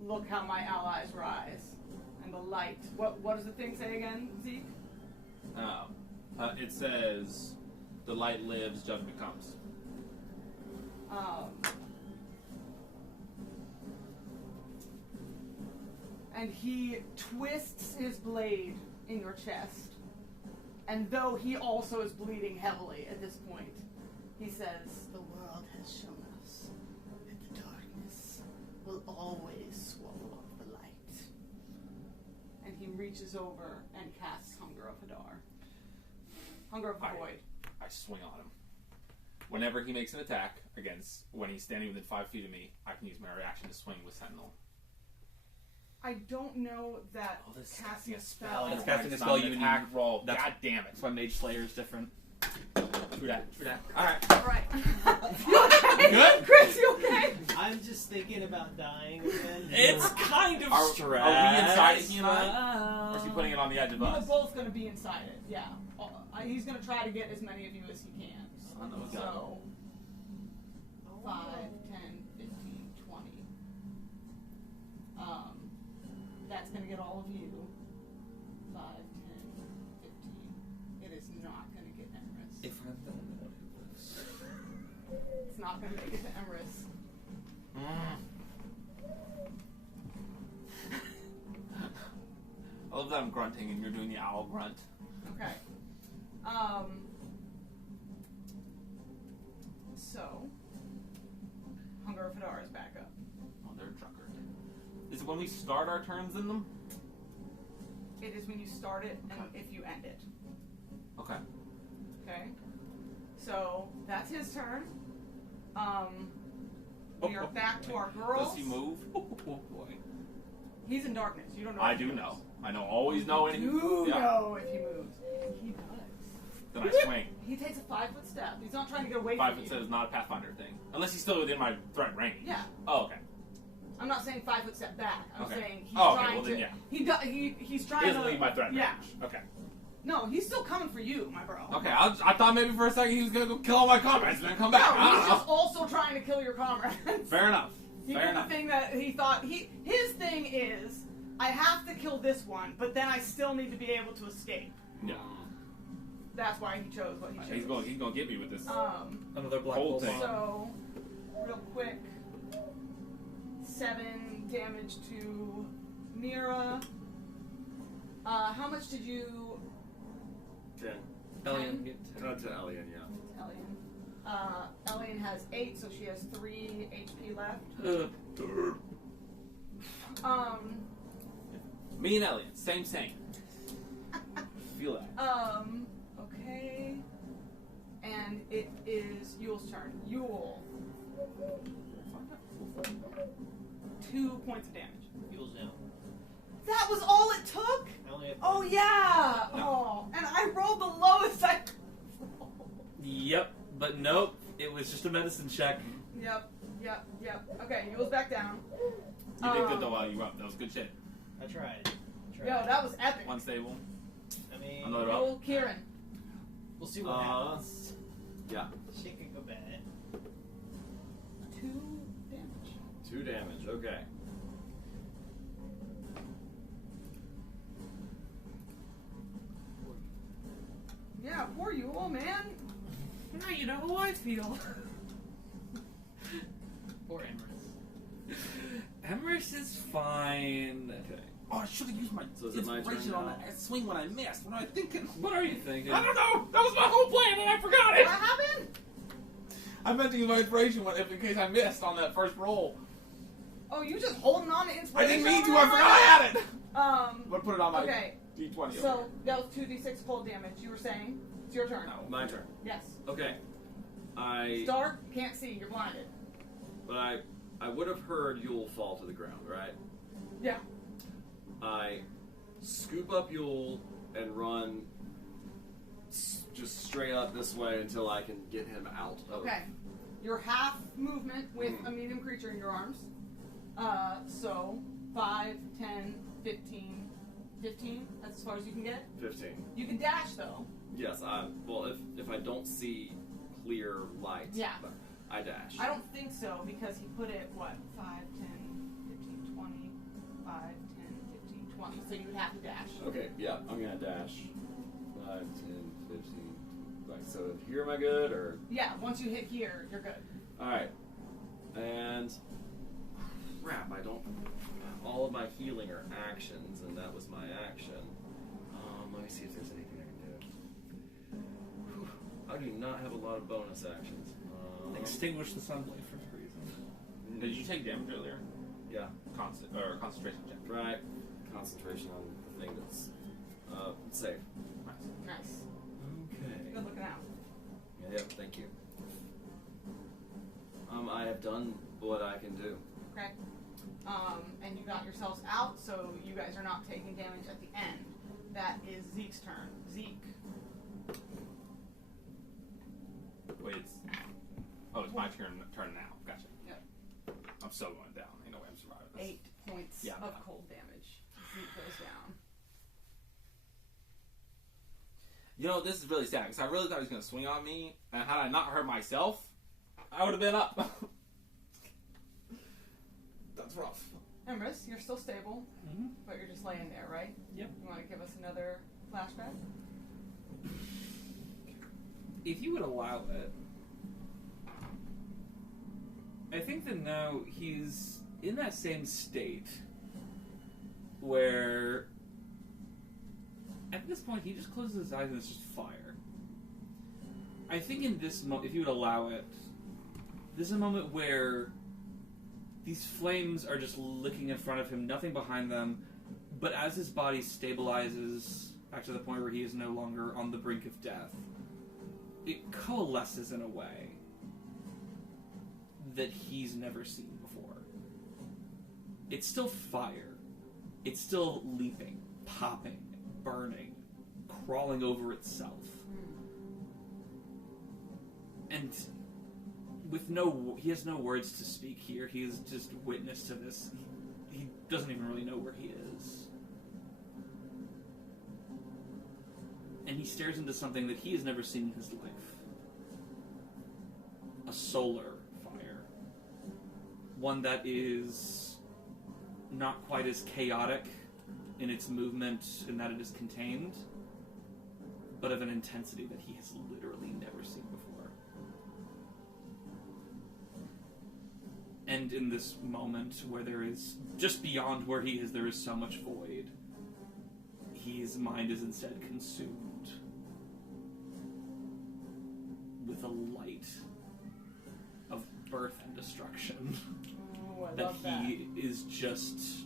Look how my allies rise. And the light. What does the thing say again, Zeke? It says, "The light lives, judgment comes." And he twists his blade in your chest. And though he also is bleeding heavily at this point, he says, The world has shown us that the darkness will always swallow up the light. and he reaches over and casts Hunger of Hadar. Hunger of the Void. I swing on him. Whenever he makes an attack when he's standing within 5 feet of me, I can use my reaction to swing with Sentinel. I don't know that Oh, this is casting a casting a spell. spell. It's It's casting a not spell, an you attack need- roll. that's- God damn it. That's why Mage Slayer is different. True that. Alright. Alright. You okay? Good? Chris, you okay? I'm just thinking about dying again. It's kind of Are we inside it, stressful. he and I? Or is he putting it on the edge of We're us? both going to be inside it, yeah. He's going to try to get as many of you as he can. Son of a gun. So, 5, 10, 15, 20. That's going to get all of you. 5, 10, 15. It is not going to get Emrys. If I'm the only one who lives. It's not going to make it to Emrys. I love that I'm grunting and you're doing the owl grunt. Okay. So, Hunger of Hadar is back up. Oh, they're a trucker. Is it when we start our turns in them? It is when you start it and if you end it. Okay. Okay. So that's his turn. We are back to our girls. Does he move? Oh boy. He's in darkness. You don't know. I if he do moves. know. I know. Always know when he. You Yeah. know if he moves. He does. Then I swing. He takes a 5-foot step. He's not trying to get away 5 from foot you. says not a Pathfinder thing. Unless he's still within my threat range. Yeah. Oh, okay. I'm not saying 5-foot step back. I'm Okay. saying he's Oh, okay, trying well then, to. yeah. He's He trying doesn't to leave my threat Yeah. range. Okay. No, he's still coming for you, my bro. Okay. I thought maybe for a second he was gonna go kill all my comrades and then come back. No, I he's don't just know. also trying to kill your comrades. Fair enough. He Fair did enough. the thing that he thought his thing is, I have to kill this one, but then I still need to be able to escape. Yeah. That's why he chose what he chose. He's gonna get me with this. Another black Cold hole thing. bomb. So, real quick, 7 damage to Mira. How much did you 10. Alien, get To Alien, yeah. Elian? Elian has 8, so she has 3 HP left. Me and Elliot, same. Feel that. Okay. And it is Yule's turn. Yule. 2 points of damage. Fuel's down. That was all it took? I only have Oh, yeah! Oh, and I rolled the lowest I could roll. Yep, but nope. It was just a medicine check. Yep. Okay, Yule's back down. You did good though while you were up. That was good shit. I tried. Yo, that was epic. One stable. I mean, Another up. Yule, Kieran. we'll see what happens. Yeah. Shit could go bad. 2 damage. 2 damage, okay. Yeah, poor Yule, man. Now you know how I feel. Poor Emrys. Emrys is fine. Okay. Oh, I should have used my So is it my inspiration turn on now? that swing when I missed. What am I thinking? What are you thinking? I don't know. That was my whole plan, and I forgot it. What happened? I meant to use my inspiration in case I missed on that first roll. Oh, you just holding on to I inspiration? didn't mean to. over I there? forgot I had it. Um, I'm gonna put it on my okay. D20. So, that was 2d6 cold damage. You were saying? It's your turn. No. My turn. Yes. Okay. It's dark, can't see, you're blinded. But I would have heard Yule fall to the ground, right? Yeah. I scoop up Yule and run just straight up this way until I can get him out of. Okay. You're half movement with a medium creature in your arms. So 5, 10, 15. 15? That's as far as you can get? 15. You can dash though. Yes, well, if I don't see clear light, Yeah. I dash. I don't think so because he put it, 5, 10, 15, 20, 5, 10, 15, 20. So you would have to dash. Okay, yeah, I'm gonna dash. 5, 10, 15. Like, so here am I good, or? Yeah, once you hit here, you're good. Alright. And crap, I don't. All of my healing are actions, and that was my action. Let me see if there's anything I can do. Whew, I do not have a lot of bonus actions. Extinguish the sunlight for no reason. Did you take damage earlier? Yeah. Concentration check. Right. Concentration on the thing that's safe. Nice. Okay. Good looking out. Yep. Thank you. I have done what I can do. Okay. And you got yourselves out, so you guys are not taking damage at the end. That is Zeke's turn. Zeke. Wait, it's my turn now. Gotcha. Yep. I'm so going down. Ain't no way I'm surviving this. 8 points Yeah, of no. cold damage. Zeke goes down. You know, this is really sad because I really thought he was going to swing on me, and had I not hurt myself, I would have been up. That's rough. Emrys, you're still stable, but you're just laying there, right? Yep. You want to give us another flashback? If you would allow it, I think that now he's in that same state where at this point he just closes his eyes and it's just fire. I think in this moment, if you would allow it, this is a moment where these flames are just licking in front of him, nothing behind them, but as his body stabilizes back to the point where he is no longer on the brink of death, it coalesces in a way that he's never seen before. It's still fire, it's still leaping, popping, burning, crawling over itself. And he has no words to speak here. He is just witness to this. He doesn't even really know where he is. And he stares into something that he has never seen in his life. A solar fire. One that is not quite as chaotic in its movement in that it is contained, but of an intensity that he has literally never seen before. And in this moment where there is, just beyond where he is, there is so much void, his mind is instead consumed with a light of birth and destruction. Oh, I that love that. he is just,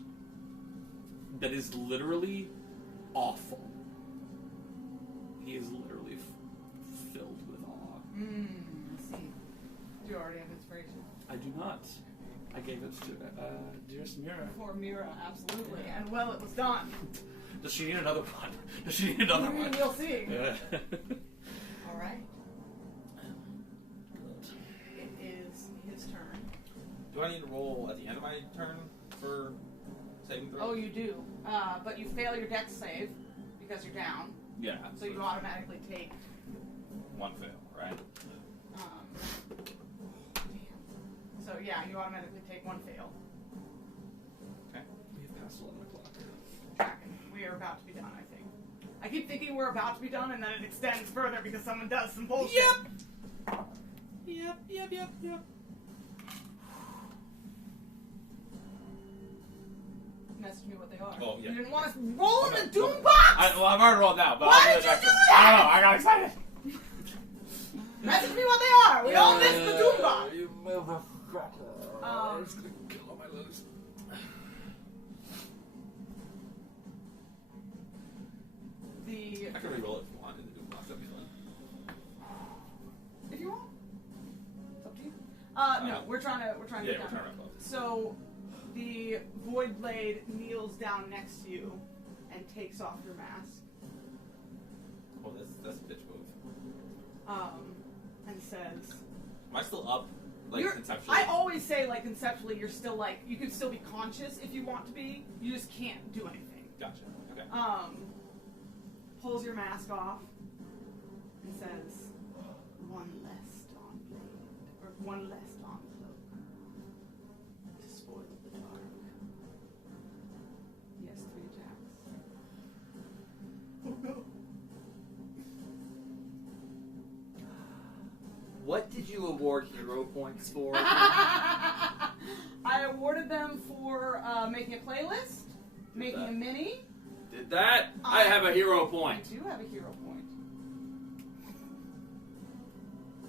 that is literally awful. He is literally filled with awe. I see. Do you already have inspiration? I do not. I gave it to dearest Mira. For Mira, absolutely. And well, it was done. Does she need another one? Does she need another one? We'll see. Yeah. All right. It is his turn. Do I need to roll at the end of my turn for saving throw? Oh, you do. But you fail your dex save because you're down. Yeah. So you automatically take. One fail, right? So yeah, you automatically take one fail. Okay. We've passed 11 o'clock. Tracking. We are about to be done, I think. I keep thinking we're about to be done, and then it extends further because someone does some bullshit. Yep. Message me what they are. Oh, yeah. You didn't want us rolling Okay. the doom Well, box? I've already rolled now, but Why I'll did do you it do next that? I don't know. I got excited. Message me what they are. We all missed the doom box. You motherfucker. It's gonna kill all my loads. The I can re-roll it if you want in the Doom Box. That'd be fun. if you want, it's up to you. No, we're trying to Yeah, get we're done. trying to wrap up. So the Void Blade kneels down next to you and takes off your mask. Oh, that's a bitch move. And says, Am I still up? Like, you're, conceptually? I always say, like, conceptually, you're still, like, you can still be conscious if you want to be. You just can't do anything. Gotcha. Okay. Pulls your mask off and says, one less dawn blade, or one less dawn cloak to spoil the dark. He has 3 attacks. Oh no. What did you award hero points for? I awarded them for making a playlist, making a mini. Did that? I have a hero point. I do have a hero point.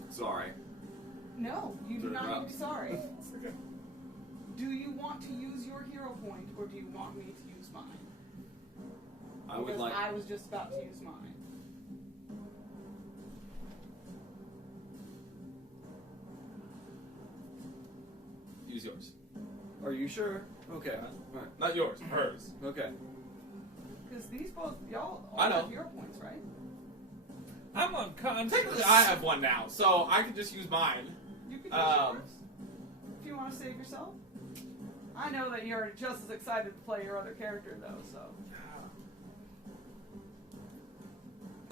Sorry. No, you do not need to be sorry. Okay. Do you want to use your hero point, or do you want me to use mine? I would Because like. I was just about to use mine. Use yours. Are you sure? Okay. Right. Not yours. Hers. Okay. Because these both, y'all all I know. have hero points, right? I'm unconscious. Technically, I have one now, so I can just use mine. You can use yours. If you want to save yourself. I know that you're just as excited to play your other character, though, so.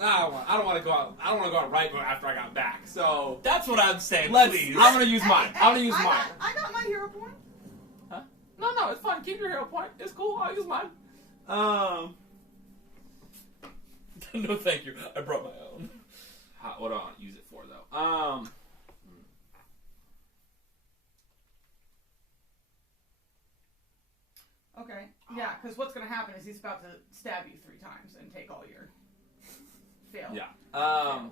I don't want to go out. I don't want to go out right after I got back. So That's what I'm saying, let's. please. I'm gonna use mine. I'm gonna use I mine. I got my hero point. No, it's fine. Keep your hero point. It's cool. I'll use mine. No, thank you. I brought my own. What do I want to use it for, though? Okay. Yeah, because what's going to happen is he's about to stab you 3 times and take all your fail. Yeah. I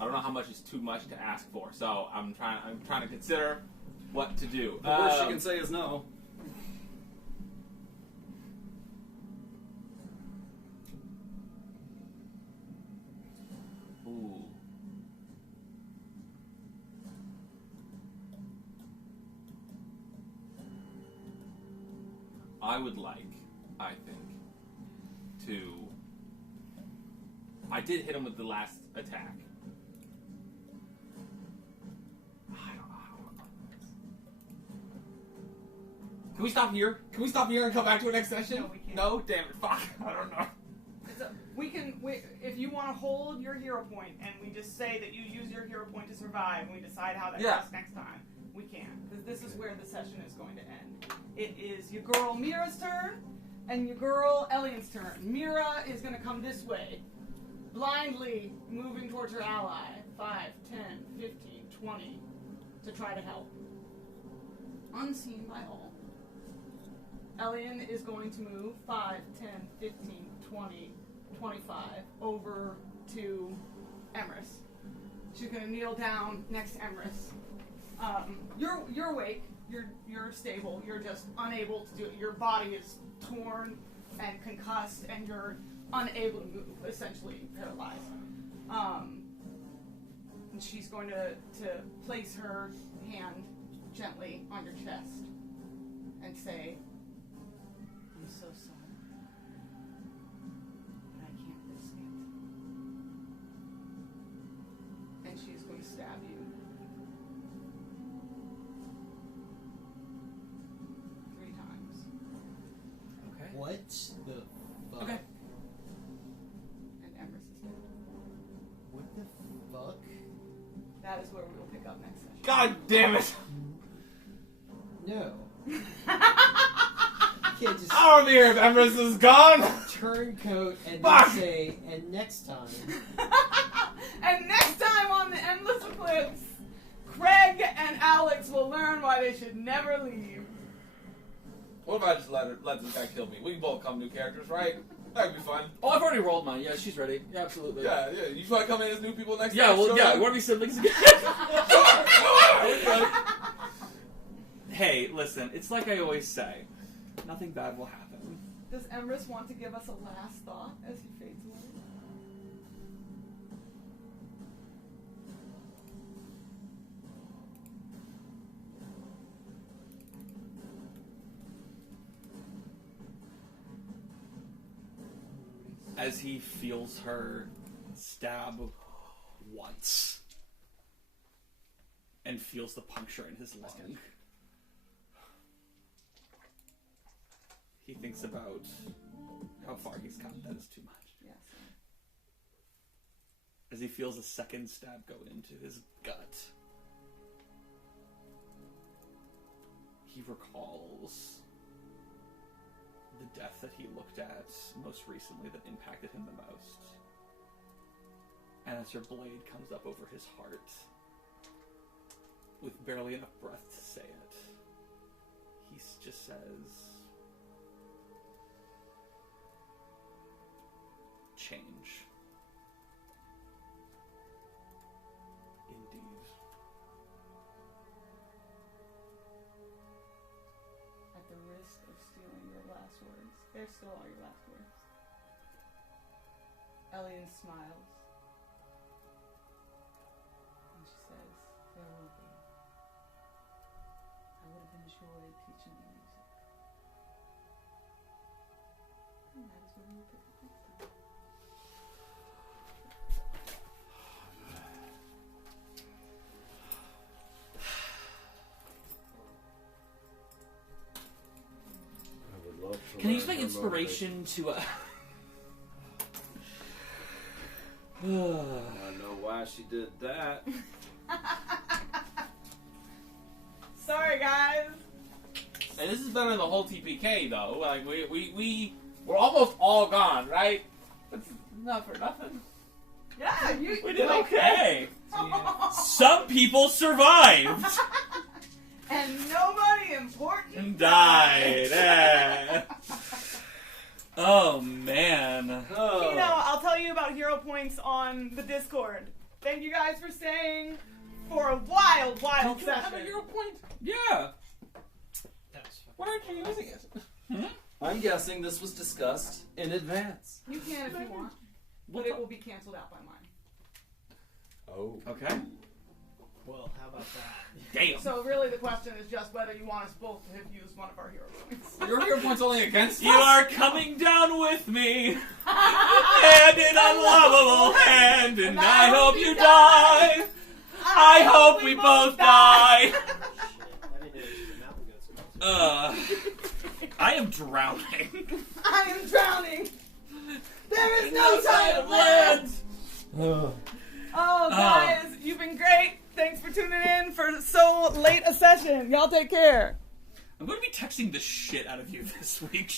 don't know how much is too much to ask for, so I'm trying to consider what to do. The worst she can say is no. Ooh. I would like, I think, to... I did hit him with the last attack. I don't know how we're going to do this. Can we stop here? Can we stop here and come back to it next session? No, we can't. No? Damn it. Fuck. I don't know. If you want to hold your hero point, and we just say that you use your hero point to survive, and we decide how that Yeah. goes next time, we can. Because this is where the session is going to end. It is your girl Mira's turn, and your girl Elian's turn. Mira is going to come this way, blindly moving towards her ally. 5, 10, 15, 20, to try to help. Unseen by all. Elian is going to move 5, 10, 15, 20, 25 over to Emrys. She's going to kneel down next to Emrys. You're awake. You're stable. You're just unable to do it. Your body is torn and concussed, and you're unable to move. Essentially paralyzed. And she's going to place her hand gently on your chest and say, "I'm so sorry, but I can't risk it." And she's going to stab you 3 times. Okay. What the fuck? Okay. And Emrys is dead. What the fuck? That is where we will pick up next session. God damn it! No. You can't just I don't care if Emrys is gone! turncoat and Fuck! then say, and next time. And next time on the Endless Eclipse, Craig and Alex will learn why they should never leave. What if I just let this guy kill me? We can both become new characters, right? That'd be fun. Oh, I've already rolled mine. Yeah, she's ready. Yeah, absolutely. Yeah. You just want to come in as new people next Yeah, time? well, Sure. yeah. What are we siblings again? Okay. Hey, listen. It's like I always say. Nothing bad will happen. Does Emrys want to give us a last thought as he fades away? As he feels her stab once and feels the puncture in his lung, he thinks about how far he's come. That is too much. Yes. As he feels a second stab go into his gut, he recalls the death that he looked at most recently that impacted him the most. And as her blade comes up over his heart, with barely enough breath to say it, he just says, "Change." Indeed. At the risk of stealing your last words, they're still all your last words. Elian smiles. And she says, "Farewell, babe. I would have enjoyed teaching you music." And that is where we will pick up next time. I would love to Can I use learn my her inspiration to, I know why she did that. Sorry, guys. And this is better than the whole TPK, though. Like, we're almost all gone, right? It's not for nothing. Yeah, you. We did okay. Some people survived And nobody important and died. Eh. Oh man. Oh. You know, I'll tell you about hero points on the Discord. Thank you guys for staying for a wild Don't you have a session. hero point? Yeah. That's fucking Why aren't you using it? I'm guessing this was discussed in advance. You can if you want, but it will be canceled out by mine. Oh. Okay. Well, how about that? Damn. So really, the question is just whether you want us both to have used one of our hero points. Your hero point's only against You us. are coming down with me, hand in unlovable hand, and I hope you die. I hope we both die. Shit, I didn't know this was a mountain goat's I am drowning. I am drowning. There is no sign of land. Oh, guys, you've been great. Thanks for tuning in for so late a session. Y'all take care. I'm going to be texting the shit out of you this week.